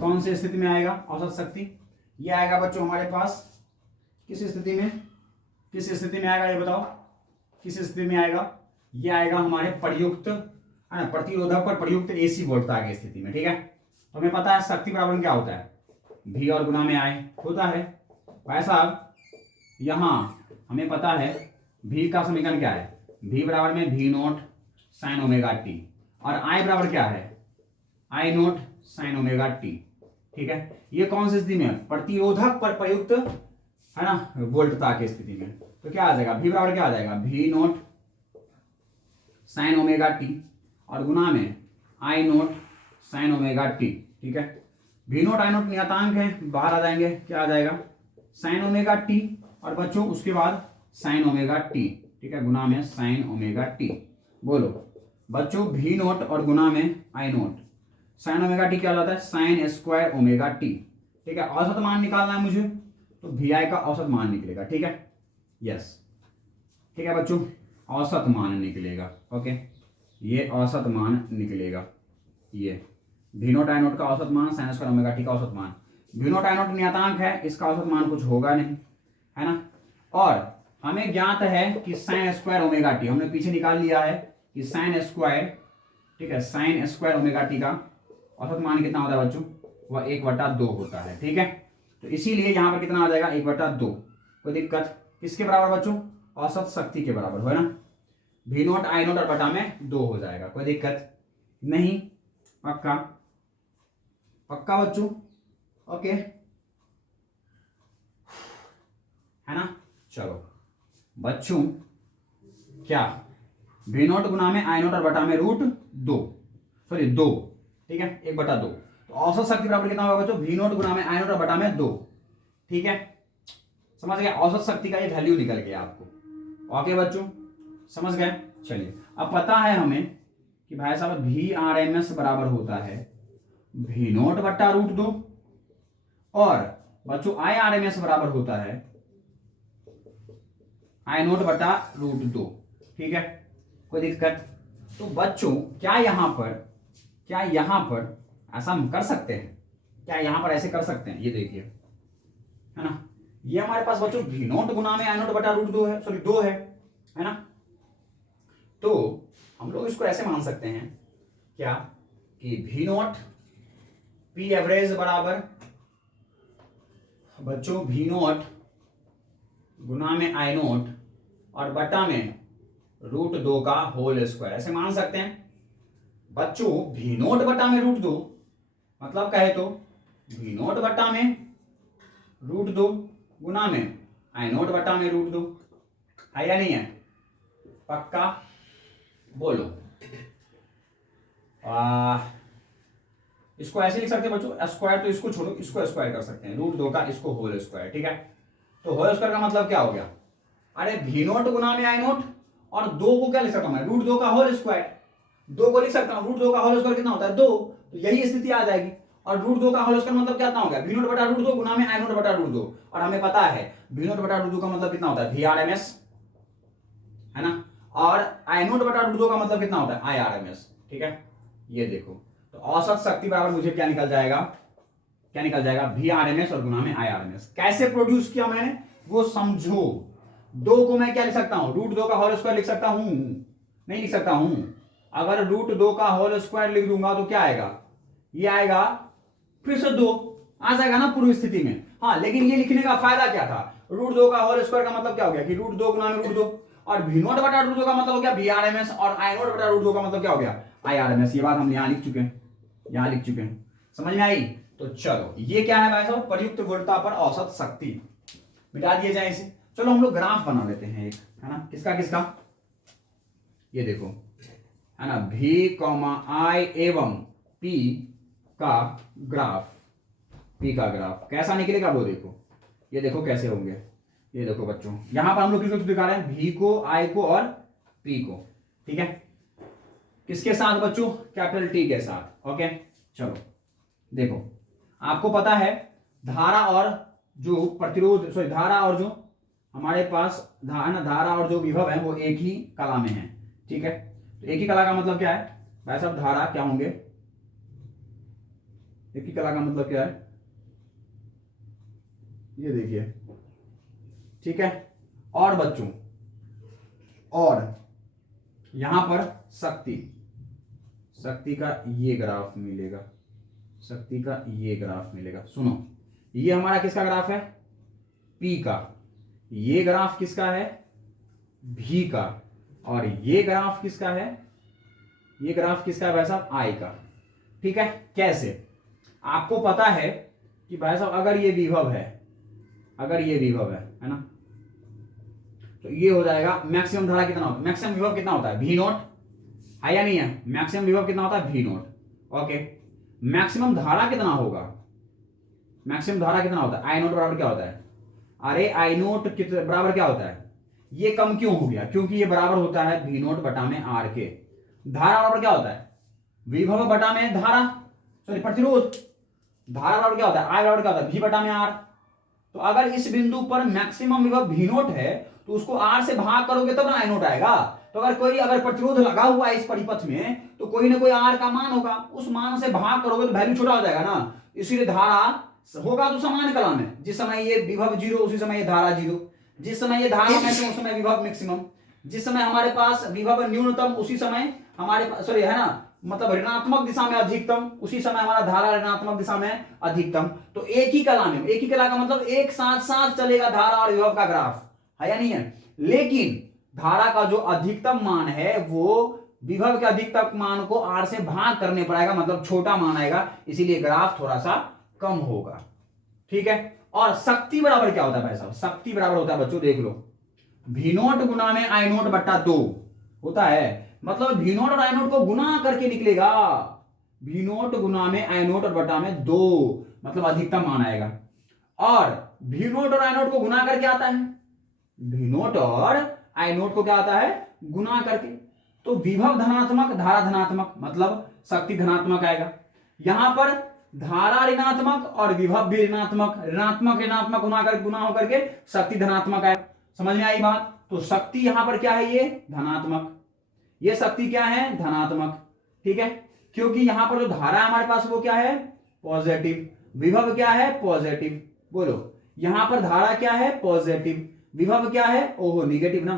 कौन से स्थिति में आएगा औसत शक्ति, ये आएगा बच्चों हमारे पास किस स्थिति में आएगा, ये बताओ किस स्थिति में आएगा, ये आएगा हमारे प्रयुक्त, है ना, प्रतिरोधक पर प्रयुक्त एसी वोल्टता की स्थिति में, ठीक है। तो हमें पता है शक्ति बराबर क्या होता है, भी और गुना में आई होता है भाई साहब। यहां हमें पता है भी का समीकरण क्या है, भी बराबर में भी नोट साइन ओमेगा टी, और आई बराबर क्या है, आई नोट साइन ओमेगा टी, ठीक है। ये कौन सी स्थिति में, प्रतिरोधक पर प्रयुक्त, है ना, वोल्टता की स्थिति में। तो क्या आ जाएगा, भी बराबर क्या आ जाएगा, भी नोट साइन ओमेगा टी और गुना में आई नोट साइन ओमेगा टी। ठीक है, वी नोट आई नोट नियतांक है, बाहर आ जाएंगे, क्या आ जाएगा साइन ओमेगा टी और बच्चों उसके बाद साइन ओमेगा टी। ठीक है, गुना में साइन ओमेगा टी। बोलो बच्चों वी नोट और गुना में आई नोट साइन ओमेगा टी क्या हो जाता है साइन स्क्वायर ओमेगा टी। ठीक है, औसत मान निकालना है मुझे, तो वी आई का औसत मान निकलेगा। ठीक है, यस, ठीक है बच्चों, औसत मान निकलेगा। ओके, ये औसत मान निकलेगा, ये वी नोट आई नोट का औसत मान साइन स्क्वायर ओमेगा टी का औसत मान। वी नोट आई नोट नियतांक है, इसका औसत मान कुछ होगा नहीं, है ना। और हमें ज्ञात है कि साइन स्क्वायर ओमेगा टी हमने पीछे निकाल लिया है कि साइन स्क्वायर, ठीक है, साइन स्क्वायर ओमेगा टी का औसत मान कितना होता है बच्चों, वह 1/2 होता है। ठीक है, तो इसीलिए यहां पर कितना आ जाएगा 1/2। कोई दिक्कत, किसके बराबर बच्चों, औसत शक्ति के बराबर, है ना। वी नोट आई नोट और बटा में 2 हो जाएगा, कोई दिक्कत नहीं, पक्का पक्का बच्चों, ओके, है ना। चलो बच्चों, क्या वी नोट गुना में आई नोट और बटा में √2, सॉरी 2, ठीक है, 1/2। तो औसत शक्ति बराबर कितना होगा बच्चों, वी नोट गुना में आई नोट और बटा में 2। ठीक है, समझ गए, औसत शक्ति का ये वैल्यू निकल गया आपको। ओके बच्चों, समझ गए। चलिए, अब पता है हमें कि भाई साहब VRMS बराबर होता है वी नोट बट्टा √2 और बच्चों IRMS बराबर होता है आई नोट बटा √2। ठीक है, कोई दिक्कत। तो बच्चों क्या यहां पर ऐसा हम कर सकते हैं, क्या यहां पर ऐसे कर सकते हैं, ये देखिए, है ना, ये हमारे पास बच्चों वी नोट गुना में आई नोट बटा √2 है, सॉरी 2 है ना। तो हम लोग इसको ऐसे मान सकते हैं क्या कि वी नोट पी एवरेज बराबर बच्चों वी नोट गुना में आई नोट और बटा में √2 का होल स्क्वायर, ऐसे मान सकते हैं बच्चों। वी नोट बटा में √2 मतलब कहे तो वी नोट बटा में √2 गुना में आई नोट बटा में √2, है या नहीं है, पक्का बोलो। इसको ऐसे लिख सकते हैं बच्चों, स्क्वायर तो इसको छोड़ो, इसको स्क्वायर कर सकते हैं, √2 का इसको होल स्क्वायर। ठीक है, तो होल स्क्वायर का मतलब क्या हो गया, अरे वी नोट गुना में आई नोट और 2 को क्या लिख सकता हूं मैं, √2 का होल स्क्वायर, 2 को लिख सकता हूं, √2 का होल स्क्वायर कितना होता है 2, तो यही स्थिति आ जाएगी। और √2 का होल स्क्वायर मतलब कितना हो गया, वी नोट बटा √2 गुना में आई नोट बटा √2, और हमें पता है वी नोट बटा √2 का मतलब कितना होता है VRMS, है ना, और आई नोट बटा √2 का मतलब कितना होता है IRMS। ठीक है, ये देखो, तो औसत शक्ति बराबर मुझे क्या निकल जाएगा, VRMS और गुना में IRMS। कैसे प्रोड्यूस किया मैंने वो समझो। 2 को मैं क्या लिख सकता हूं, √2 का होल स्क्वायर लिख सकता हूं, नहीं लिख सकता हूं, अगर √2 का होल स्क्वायर लिख दूंगा तो क्या आएगा, ये आएगा फिर से 2 आ जाएगा ना पूर्व स्थिति में। हाँ, लेकिन ये लिखने का फायदा क्या था, √2 का होल स्क्वायर का मतलब क्या हो गया कि √2 गुना में √2, और वी नोट बटा √2 का मतलब हो गया VRMS, और आई नोट बटा √2 का मतलब क्या हो गया IRMS। ये बात हम यहां लिख चुके हैं, समझ में आई। तो चलो, ये क्या है भाई साहब, प्रयुक्त गुरुत्वा पर औसत शक्ति, मिटा दिए जाए इसे। चलो हम लोग ग्राफ बना लेते हैं एक, है ना, किसका, ये देखो, है ना, V, I एवं P का ग्राफ, कैसा निकलेगा वो देखो, ये देखो कैसे होंगे, ये देखो बच्चों, यहां पर हम लोग किसको दिखा रहे हैं, V को, I को और P को। ठीक है, किसके साथ बच्चों, कैपिटल T के साथ। ओके, चलो देखो, आपको पता है धारा और जो प्रतिरोध, सॉरी धारा और जो हमारे पास धारा और जो विभव है वो एक ही कला में है। ठीक है, तो एक ही कला का मतलब क्या है भाई साहब, धारा क्या होंगे, एक ही कला का मतलब क्या है, ये देखिए। ठीक है, और बच्चों, और यहां पर शक्ति का ये ग्राफ मिलेगा, सुनो, ये हमारा किसका ग्राफ है, P का, ये ग्राफ किसका है, V का, और ये ग्राफ किसका है, भाई साहब I का। ठीक है, कैसे, आपको पता है कि भाई साहब अगर ये विभव है, है ना, तो ये हो जाएगा मैक्सिमम धारा कितना होता है, मैक्सिमम विभव कितना होता है V नोट है या नहीं है? मैक्सिमम विभव कितना होता है? We note. ओके, मैक्सिमम धारा कितना होगा? मैक्सिमम धारा कितना होता है? आई नोट बराबर क्या होता है? अरे आई नोट बराबर क्या होता है? ये कम क्यों हो गया? क्योंकि ये बराबर होता है वी नोट बटा में आर के। धारा बराबर क्या होता है? विभव बटा में धारा, सॉरी प्रतिरोध। धारा बराबर क्या होता है? आई बराबर क्या होता है? वी बटा में आर। तो अगर इस बिंदु पर मैक्सिमम विभव वी नोट है तो उसको आर से भाग करोगे तब ना आई नोट आएगा। तो अगर प्रतिरोध लगा हुआ है इस परिपथ में तो कोई ना कोई आर का मान होगा, उस मान से भाग करोगे तो वैल्यू छोटा हो जाएगा ना। इसीलिए धारा होगा तो समान कला में, जिस समय ये विभव जीरो उसी समय ये धारा जीरो, जिस समय ये धारा मैक्सिमम उस समय विभव मैक्सिमम, जिस समय हमारे पास विभव न्यूनतम उसी समय हमारे पास, सॉरी है ना, मतलब ऋणात्मक दिशा में अधिकतम उसी समय हमारा धारा ऋणात्मक दिशा में अधिकतम। तो एक ही कला में, एक ही कला का मतलब एक साथ साथ चलेगा धारा और विभव का ग्राफ, है या नहीं है? लेकिन धारा का जो अधिकतम मान है वो विभव के अधिकतम मान को आर से भाग करने पड़ेगा, मतलब छोटा मान आएगा, इसीलिए ग्राफ थोड़ा सा कम होगा। ठीक है। और शक्ति बराबर क्या होता है भाई साहब? शक्ति बराबर होता है बच्चों, देख लो, वी नोट गुना में आई नोट बट्टा 2 होता है। मतलब वी नोट और आई नोट को गुना करके निकलेगा, वी नोट गुना में आई नोट और बटा में 2, मतलब अधिकतम मान आएगा। और वी नोट और आई नोट को गुना करके आता है, वी नोट और आई नोट को क्या आता है? गुना करके। तो विभव धनात्मक धारा धनात्मक, मतलब शक्ति धनात्मक आएगा। यहां पर धारा ऋणात्मक और विभव भी ऋणात्मक, ऋणात्मक ऋणात्मक गुना होकर के शक्ति धनात्मक आएगा। समझ में आई बात? तो शक्ति यहां पर क्या है? ये धनात्मक, ये शक्ति क्या है? धनात्मक। ठीक है, क्योंकि यहां पर जो धारा है हमारे पास वो क्या है? पॉजिटिव। विभव क्या है? पॉजिटिव। बोलो, यहां पर धारा क्या है? पॉजिटिव। विभव क्या है? ओहो निगेटिव ना।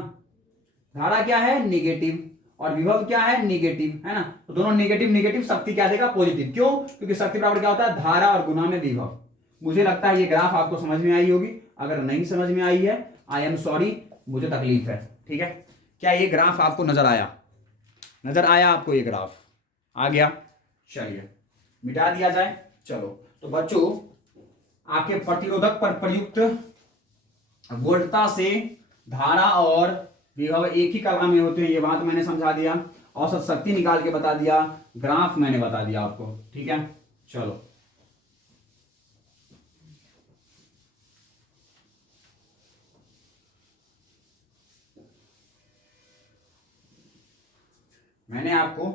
धारा क्या है? निगेटिव और विभव क्या है? निगेटिव, है ना। तो दोनों निगेटिव निगेटिव, शक्ति क्या देगा? पॉजिटिव। क्यों? क्योंकि शक्ति बराबर क्या होता है? धारा और गुना में विभव। मुझे लगता है ये ग्राफ आपको समझ में आई होगी। अगर नहीं समझ में आई है, आई एम सॉरी, मुझे तकलीफ है। ठीक है, क्या ये ग्राफ आपको नजर आया? नजर आया आपको ये ग्राफ? आ गया? चलिए मिटा दिया जाए। चलो, तो बच्चों आपके प्रतिरोधक पर प्रयुक्त वोल्टता से धारा और विभव एक ही कला में होते हैं, ये बात मैंने समझा दिया। औसत शक्ति निकाल के बता दिया, ग्राफ मैंने बता दिया आपको। ठीक है, चलो मैंने आपको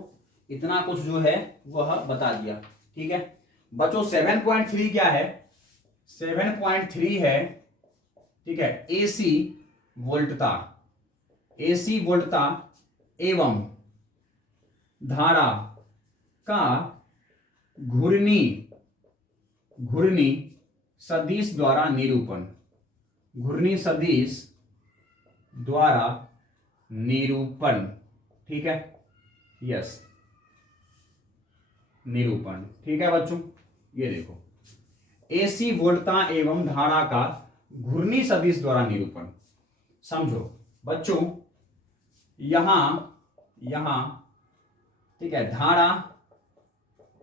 इतना कुछ जो है वह बता दिया। ठीक है बच्चों, 7.3 क्या है? 7.3 है, ठीक है, एसी वोल्टता, एसी वोल्टता एवं धारा का घूर्णी घूर्णी सदिश द्वारा निरूपण, घूर्णी सदिश द्वारा निरूपण। ठीक है, यस, निरूपण। ठीक है बच्चों, ये देखो, एसी वोल्टता एवं धारा का घूर्णी सदिश द्वारा निरूपण। समझो बच्चों, यहां ठीक है, धारा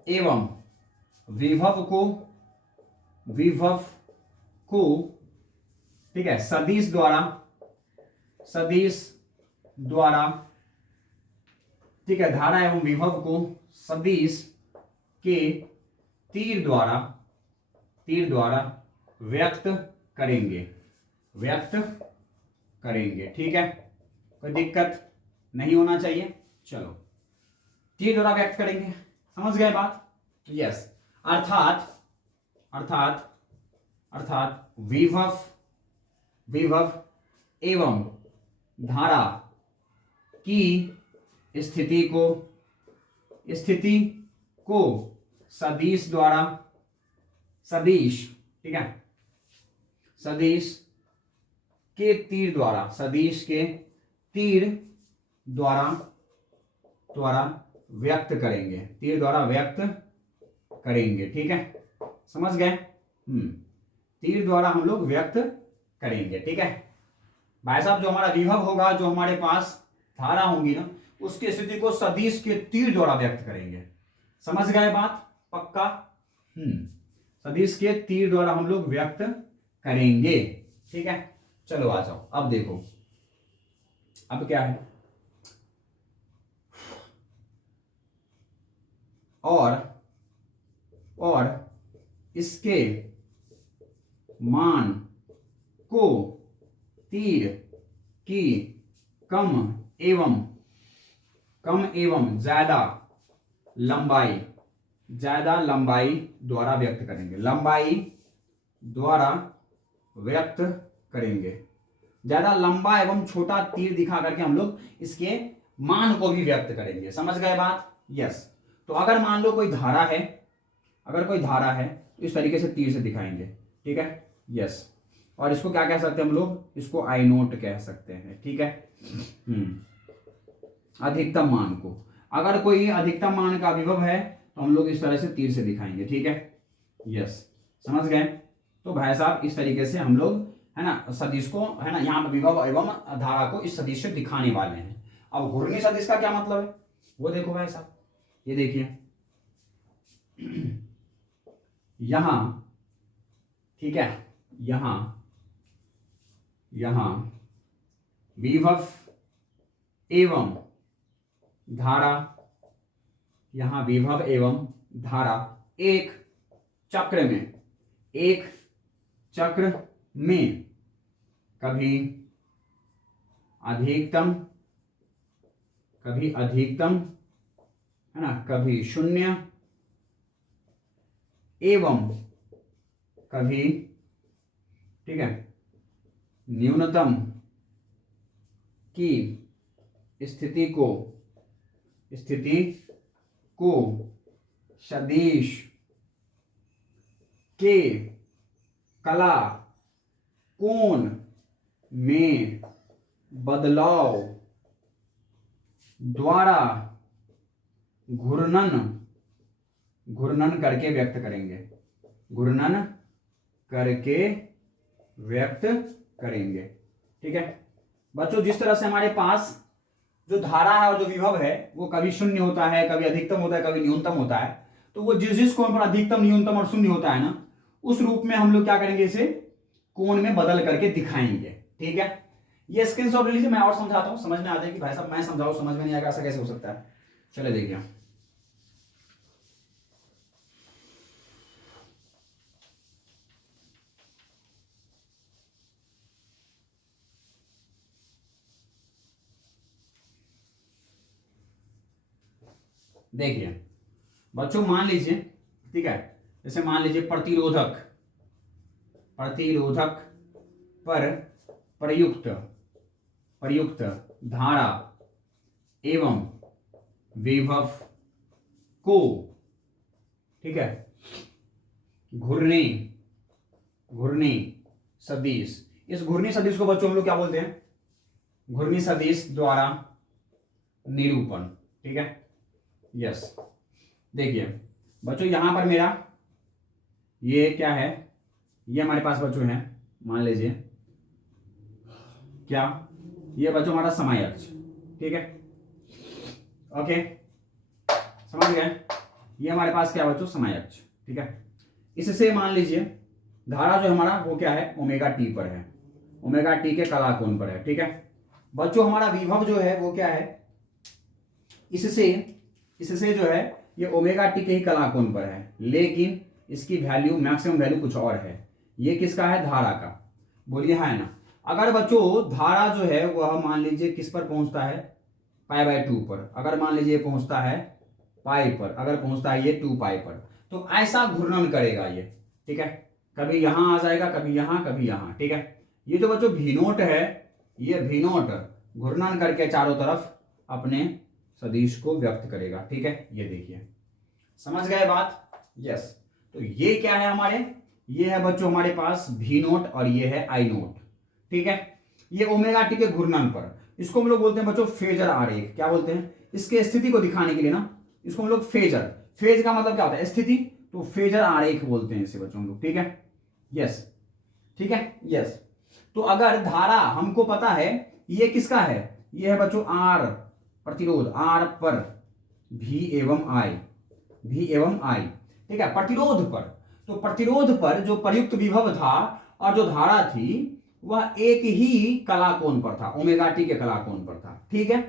एवं विभव को ठीक है सदिश द्वारा ठीक है, धारा एवं विभव को सदिश के तीर द्वारा व्यक्त करेंगे। ठीक है, कोई दिक्कत नहीं होना चाहिए। चलो, तीर द्वारा व्यक्त करेंगे, समझ गए बात? यस, अर्थात विभव एवं धारा की स्थिति को सदिश ठीक है, सदिश के तीर द्वारा व्यक्त करेंगे, ठीक है, समझ गए? तीर द्वारा हम लोग व्यक्त करेंगे। ठीक है भाई साहब, जो हमारा विभव होगा, जो हमारे पास धारा होंगी ना, उसकी स्थिति को सदिश के तीर द्वारा व्यक्त करेंगे। समझ गए बात? पक्का? सदिश के तीर द्वारा हम लोग व्यक्त करेंगे। ठीक है, चलो आ जाओ। अब देखो, अब क्या है, और इसके मान को तीर की कम एवं ज्यादा लंबाई द्वारा व्यक्त करेंगे। ज्यादा लंबा एवं छोटा तीर दिखा करके हम लोग इसके मान को भी व्यक्त करेंगे। समझ गए बात? यस। तो अगर मान लो कोई धारा है तो इस तरीके से तीर से दिखाएंगे। ठीक है, यस। और इसको क्या कह सकते हैं हम लोग? इसको आई नोट कह सकते हैं। ठीक है, अधिकतम मान को, अगर कोई अधिकतम मान का विभव है तो हम लोग इस तरह से तीर से दिखाएंगे। ठीक है, यस, समझ गए? तो भाई साहब इस तरीके से हम लोग, है ना, सदिश को, है ना, यहाँ पर विभव एवं धारा को इस सदिश से दिखाने वाले हैं। अब घूर्णी सदिश का क्या मतलब है वो देखो भाई साहब, ये देखिए यहां, ठीक है, यहां विभव एवं धारा, एक चक्र में कभी अधिकतम, है ना, कभी शून्य एवं कभी, ठीक है, न्यूनतम की स्थिति को सदिश के कला कोण में बदलाव द्वारा घूर्णन करके व्यक्त करेंगे। ठीक है बच्चों, जिस तरह से हमारे पास जो धारा है और जो विभव है वो कभी शून्य होता है, कभी अधिकतम होता है, कभी न्यूनतम होता है, तो वो जिस कोण पर अधिकतम, न्यूनतम और शून्य होता है ना, उस रूप में हम लोग क्या करेंगे, इसे कोण में बदल करके दिखाएंगे। ठीक है, ये स्क्रीनशॉट ले लीजिए, मैं और समझाता हूं, समझ में आता है कि भाई साहब मैं समझाऊं समझ में नहीं आएगा, ऐसा कैसे हो सकता है। चले देखिए, देखिए बच्चों, मान लीजिए, ठीक है, जैसे मान लीजिए प्रतिरोधक पर प्रयुक्त धारा एवं विभव को, ठीक है, घूर्णी सदिश, इस घूर्णी सदिश को बच्चों हम लोग क्या बोलते हैं? घूर्णी सदिश द्वारा निरूपण। ठीक है, यस। देखिए बच्चों, यहां पर मेरा ये क्या है, ये हमारे पास बच्चों है, मान लीजिए क्या, ये बच्चों हमारा समय अक्ष। ठीक है, ओके, समझ गए? ये हमारे पास क्या बच्चों? समय अक्ष। ठीक है, इससे मान लीजिए धारा जो हमारा वो क्या है? ओमेगा टी पर है, ओमेगा टी के कला कोण पर है। ठीक है बच्चों, हमारा विभव जो है वो क्या है? इससे जो है ये ओमेगा टी के ही कला कोण पर है, लेकिन इसकी वैल्यू, मैक्सिमम वैल्यू कुछ और है। ये किसका है? धारा का। बोलिए हाँ है ना। अगर बच्चों धारा जो है वह मान लीजिए किस पर पहुंचता है? π/2 पर। अगर मान लीजिए पहुंचता है पाई पर, अगर पहुंचता है ये 2π पर, तो ऐसा घूर्णन करेगा ये। ठीक है, कभी यहां आ जाएगा, कभी यहां, कभी यहां। ठीक है, ये जो बच्चों भी नोट है, ये भी नोट घूर्णन करके चारों तरफ अपने सदिश को व्यक्त करेगा। ठीक है, ये देखिए, समझ गए बात? यस। तो ये क्या है हमारे? ये है बच्चों हमारे पास भी नोट और ये है आई नोट। ठीक है, ये ओमेगा टी के घूर्णन पर, इसको हम लोग बोलते हैं बच्चों फेजर आरेख। क्या बोलते हैं? इसके स्थिति को दिखाने के लिए ना, इसको हम लोग फेजर, फेज का मतलब क्या होता है? स्थिति, तो फेजर आरेख बोलते हैं इसे बच्चों हम लोग। ठीक है, यस, ठीक है, यस। तो अगर धारा हमको पता है ये किसका है, ये है बच्चों आर, प्रतिरोध आर पर भी एवं आई, ठीक है, प्रतिरोध पर। तो प्रतिरोध पर जो प्रयुक्त विभव था और जो धारा थी वह एक ही कला कोण पर था, ओमेगा टी के कला कोण पर था। ठीक है,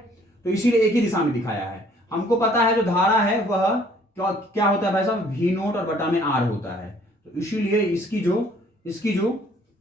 तो इसीलिए एक ही दिशा में दिखाया है। हमको पता है जो धारा है वह क्या होता है भाई साहब, V नोट और बटा में R होता है। तो इसीलिए इसकी जो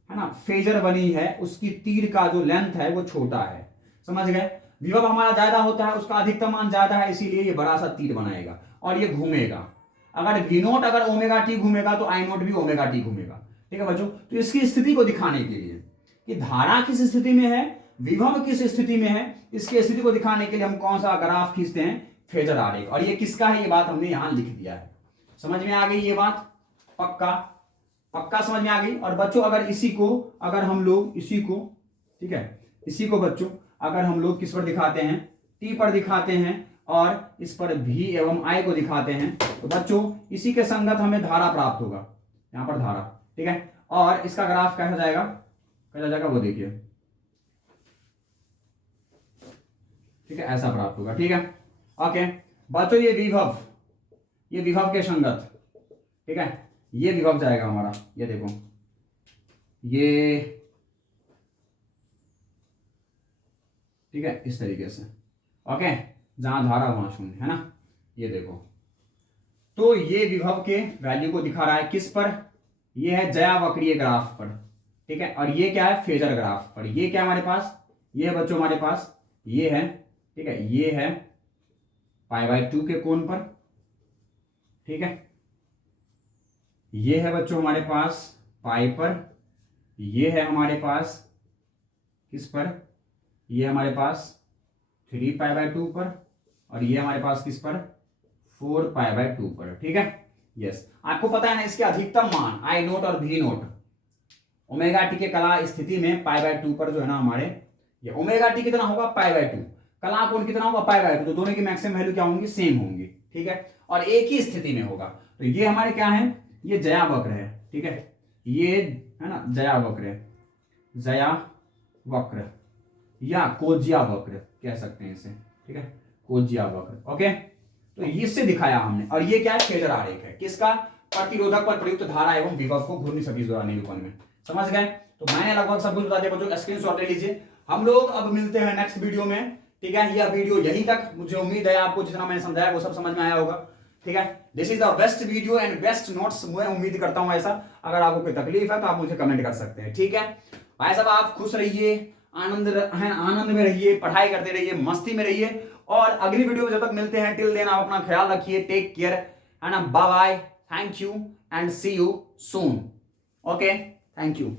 है ना फेजर बनी है, उसकी तीर का जो लेंथ है वो छोटा है, समझ गए। विभव हमारा ज्यादा होता है, उसका अधिकतम मान ज्यादा है, इसीलिए ये बड़ा सा तीर बनाएगा और ये घूमेगा। अगर V नोट अगर ओमेगा टी घूमेगा तो I नोट भी ओमेगा टी घूमेगा, ठीक है बच्चों। तो इसकी स्थिति को दिखाने के लिए कि धारा किस स्थिति में है, विभव किस स्थिति में है, इसकी स्थिति को दिखाने के लिए हम कौन सा ग्राफ खींचते हैं, फेजर आरेख। और ये किसका है, ये बात हमने यहां लिख दिया है। समझ में आ गई ये बात, पक्का समझ में आ गई। और बच्चों अगर हम लोग इसी को ठीक है, इसी को बच्चों अगर हम लोग किस पर दिखाते हैं, टी पर दिखाते हैं और इस पर भी एवं आई को दिखाते हैं, तो बच्चों इसी के संगत हमें धारा प्राप्त होगा, यहां पर धारा, ठीक है। और इसका ग्राफ कैसा जाएगा वो देखिए, ठीक है, ऐसा प्राप्त होगा, ठीक है। ओके बच्चों, ये विभव के संगत, ठीक है, ये विभव जाएगा हमारा, ये देखो ये, ठीक है, इस तरीके से। ओके, जहां धारा वहां शून्य है ना, ये देखो। तो ये विभव के वैल्यू को दिखा रहा है किस पर, ये है ज्यावक्रीय ग्राफ पर, ठीक है। और ये क्या है, फेजर ग्राफ पर। ये क्या हमारे पास, ये बच्चों हमारे पास ये है, ठीक है, ये है π/2 के कोण पर, ठीक है। ये है बच्चों हमारे पास पाई पर, ये है हमारे पास किस पर, ये हमारे पास 3π/2 पर, और ये हमारे पास किस पर, 4π/2 पर, ठीक है। यस, आपको पता है ना इसके अधिकतम मान I नोट और V नोट ओमेगा टी के कला स्थिति में π/2 पर जो है ना हमारे, ये ओमेगा टी कितना होगा, π/2, कला कोण कितना होगा, π/2, तो दोनों की मैक्सिमम वैल्यू क्या होंगी, सेम होंगी, ठीक है। और एक ही स्थिति में होगा। तो ये हमारे क्या है, ये जया वक्र है, ठीक है, ये है ना जया वक्र या कोज्या वक्र कह सकते हैं इसे, ठीक है, कोज्या वक्र। ओके, तो इससे दिखाया हमने। और ये क्या है, फेजर आरेख है किसका, प्रतिरोधक पर प्रयुक्त धारा एवं विभव को घूर्णी सदिश द्वारा निरूपण में, समझ गए। तो मैंने लगभग सब कुछ बता दिया बच्चों, स्क्रीनशॉट ले लीजिए। हम लोग अब मिलते हैं नेक्स्ट वीडियो में, ठीक है। यह वीडियो यहीं तक, मुझे उम्मीद है आपको जितना मैंने समझाया वो सब समझ में आया होगा, ठीक है। This is the best video and best notes, मैं उम्मीद करता हूं ऐसा। अगर आपको कोई तकलीफ है तो आप मुझे कमेंट कर सकते हैं, ठीक है भाई साहब। आप खुश रहिए, आनंद में रहिए, पढ़ाई करते रहिए, मस्ती में रहिए। और अगली वीडियो में जब तक मिलते हैं, टिल देन आप अपना ख्याल रखिए, टेक केयर, है ना, bye bye, thank you and see you soon. Okay, thank you.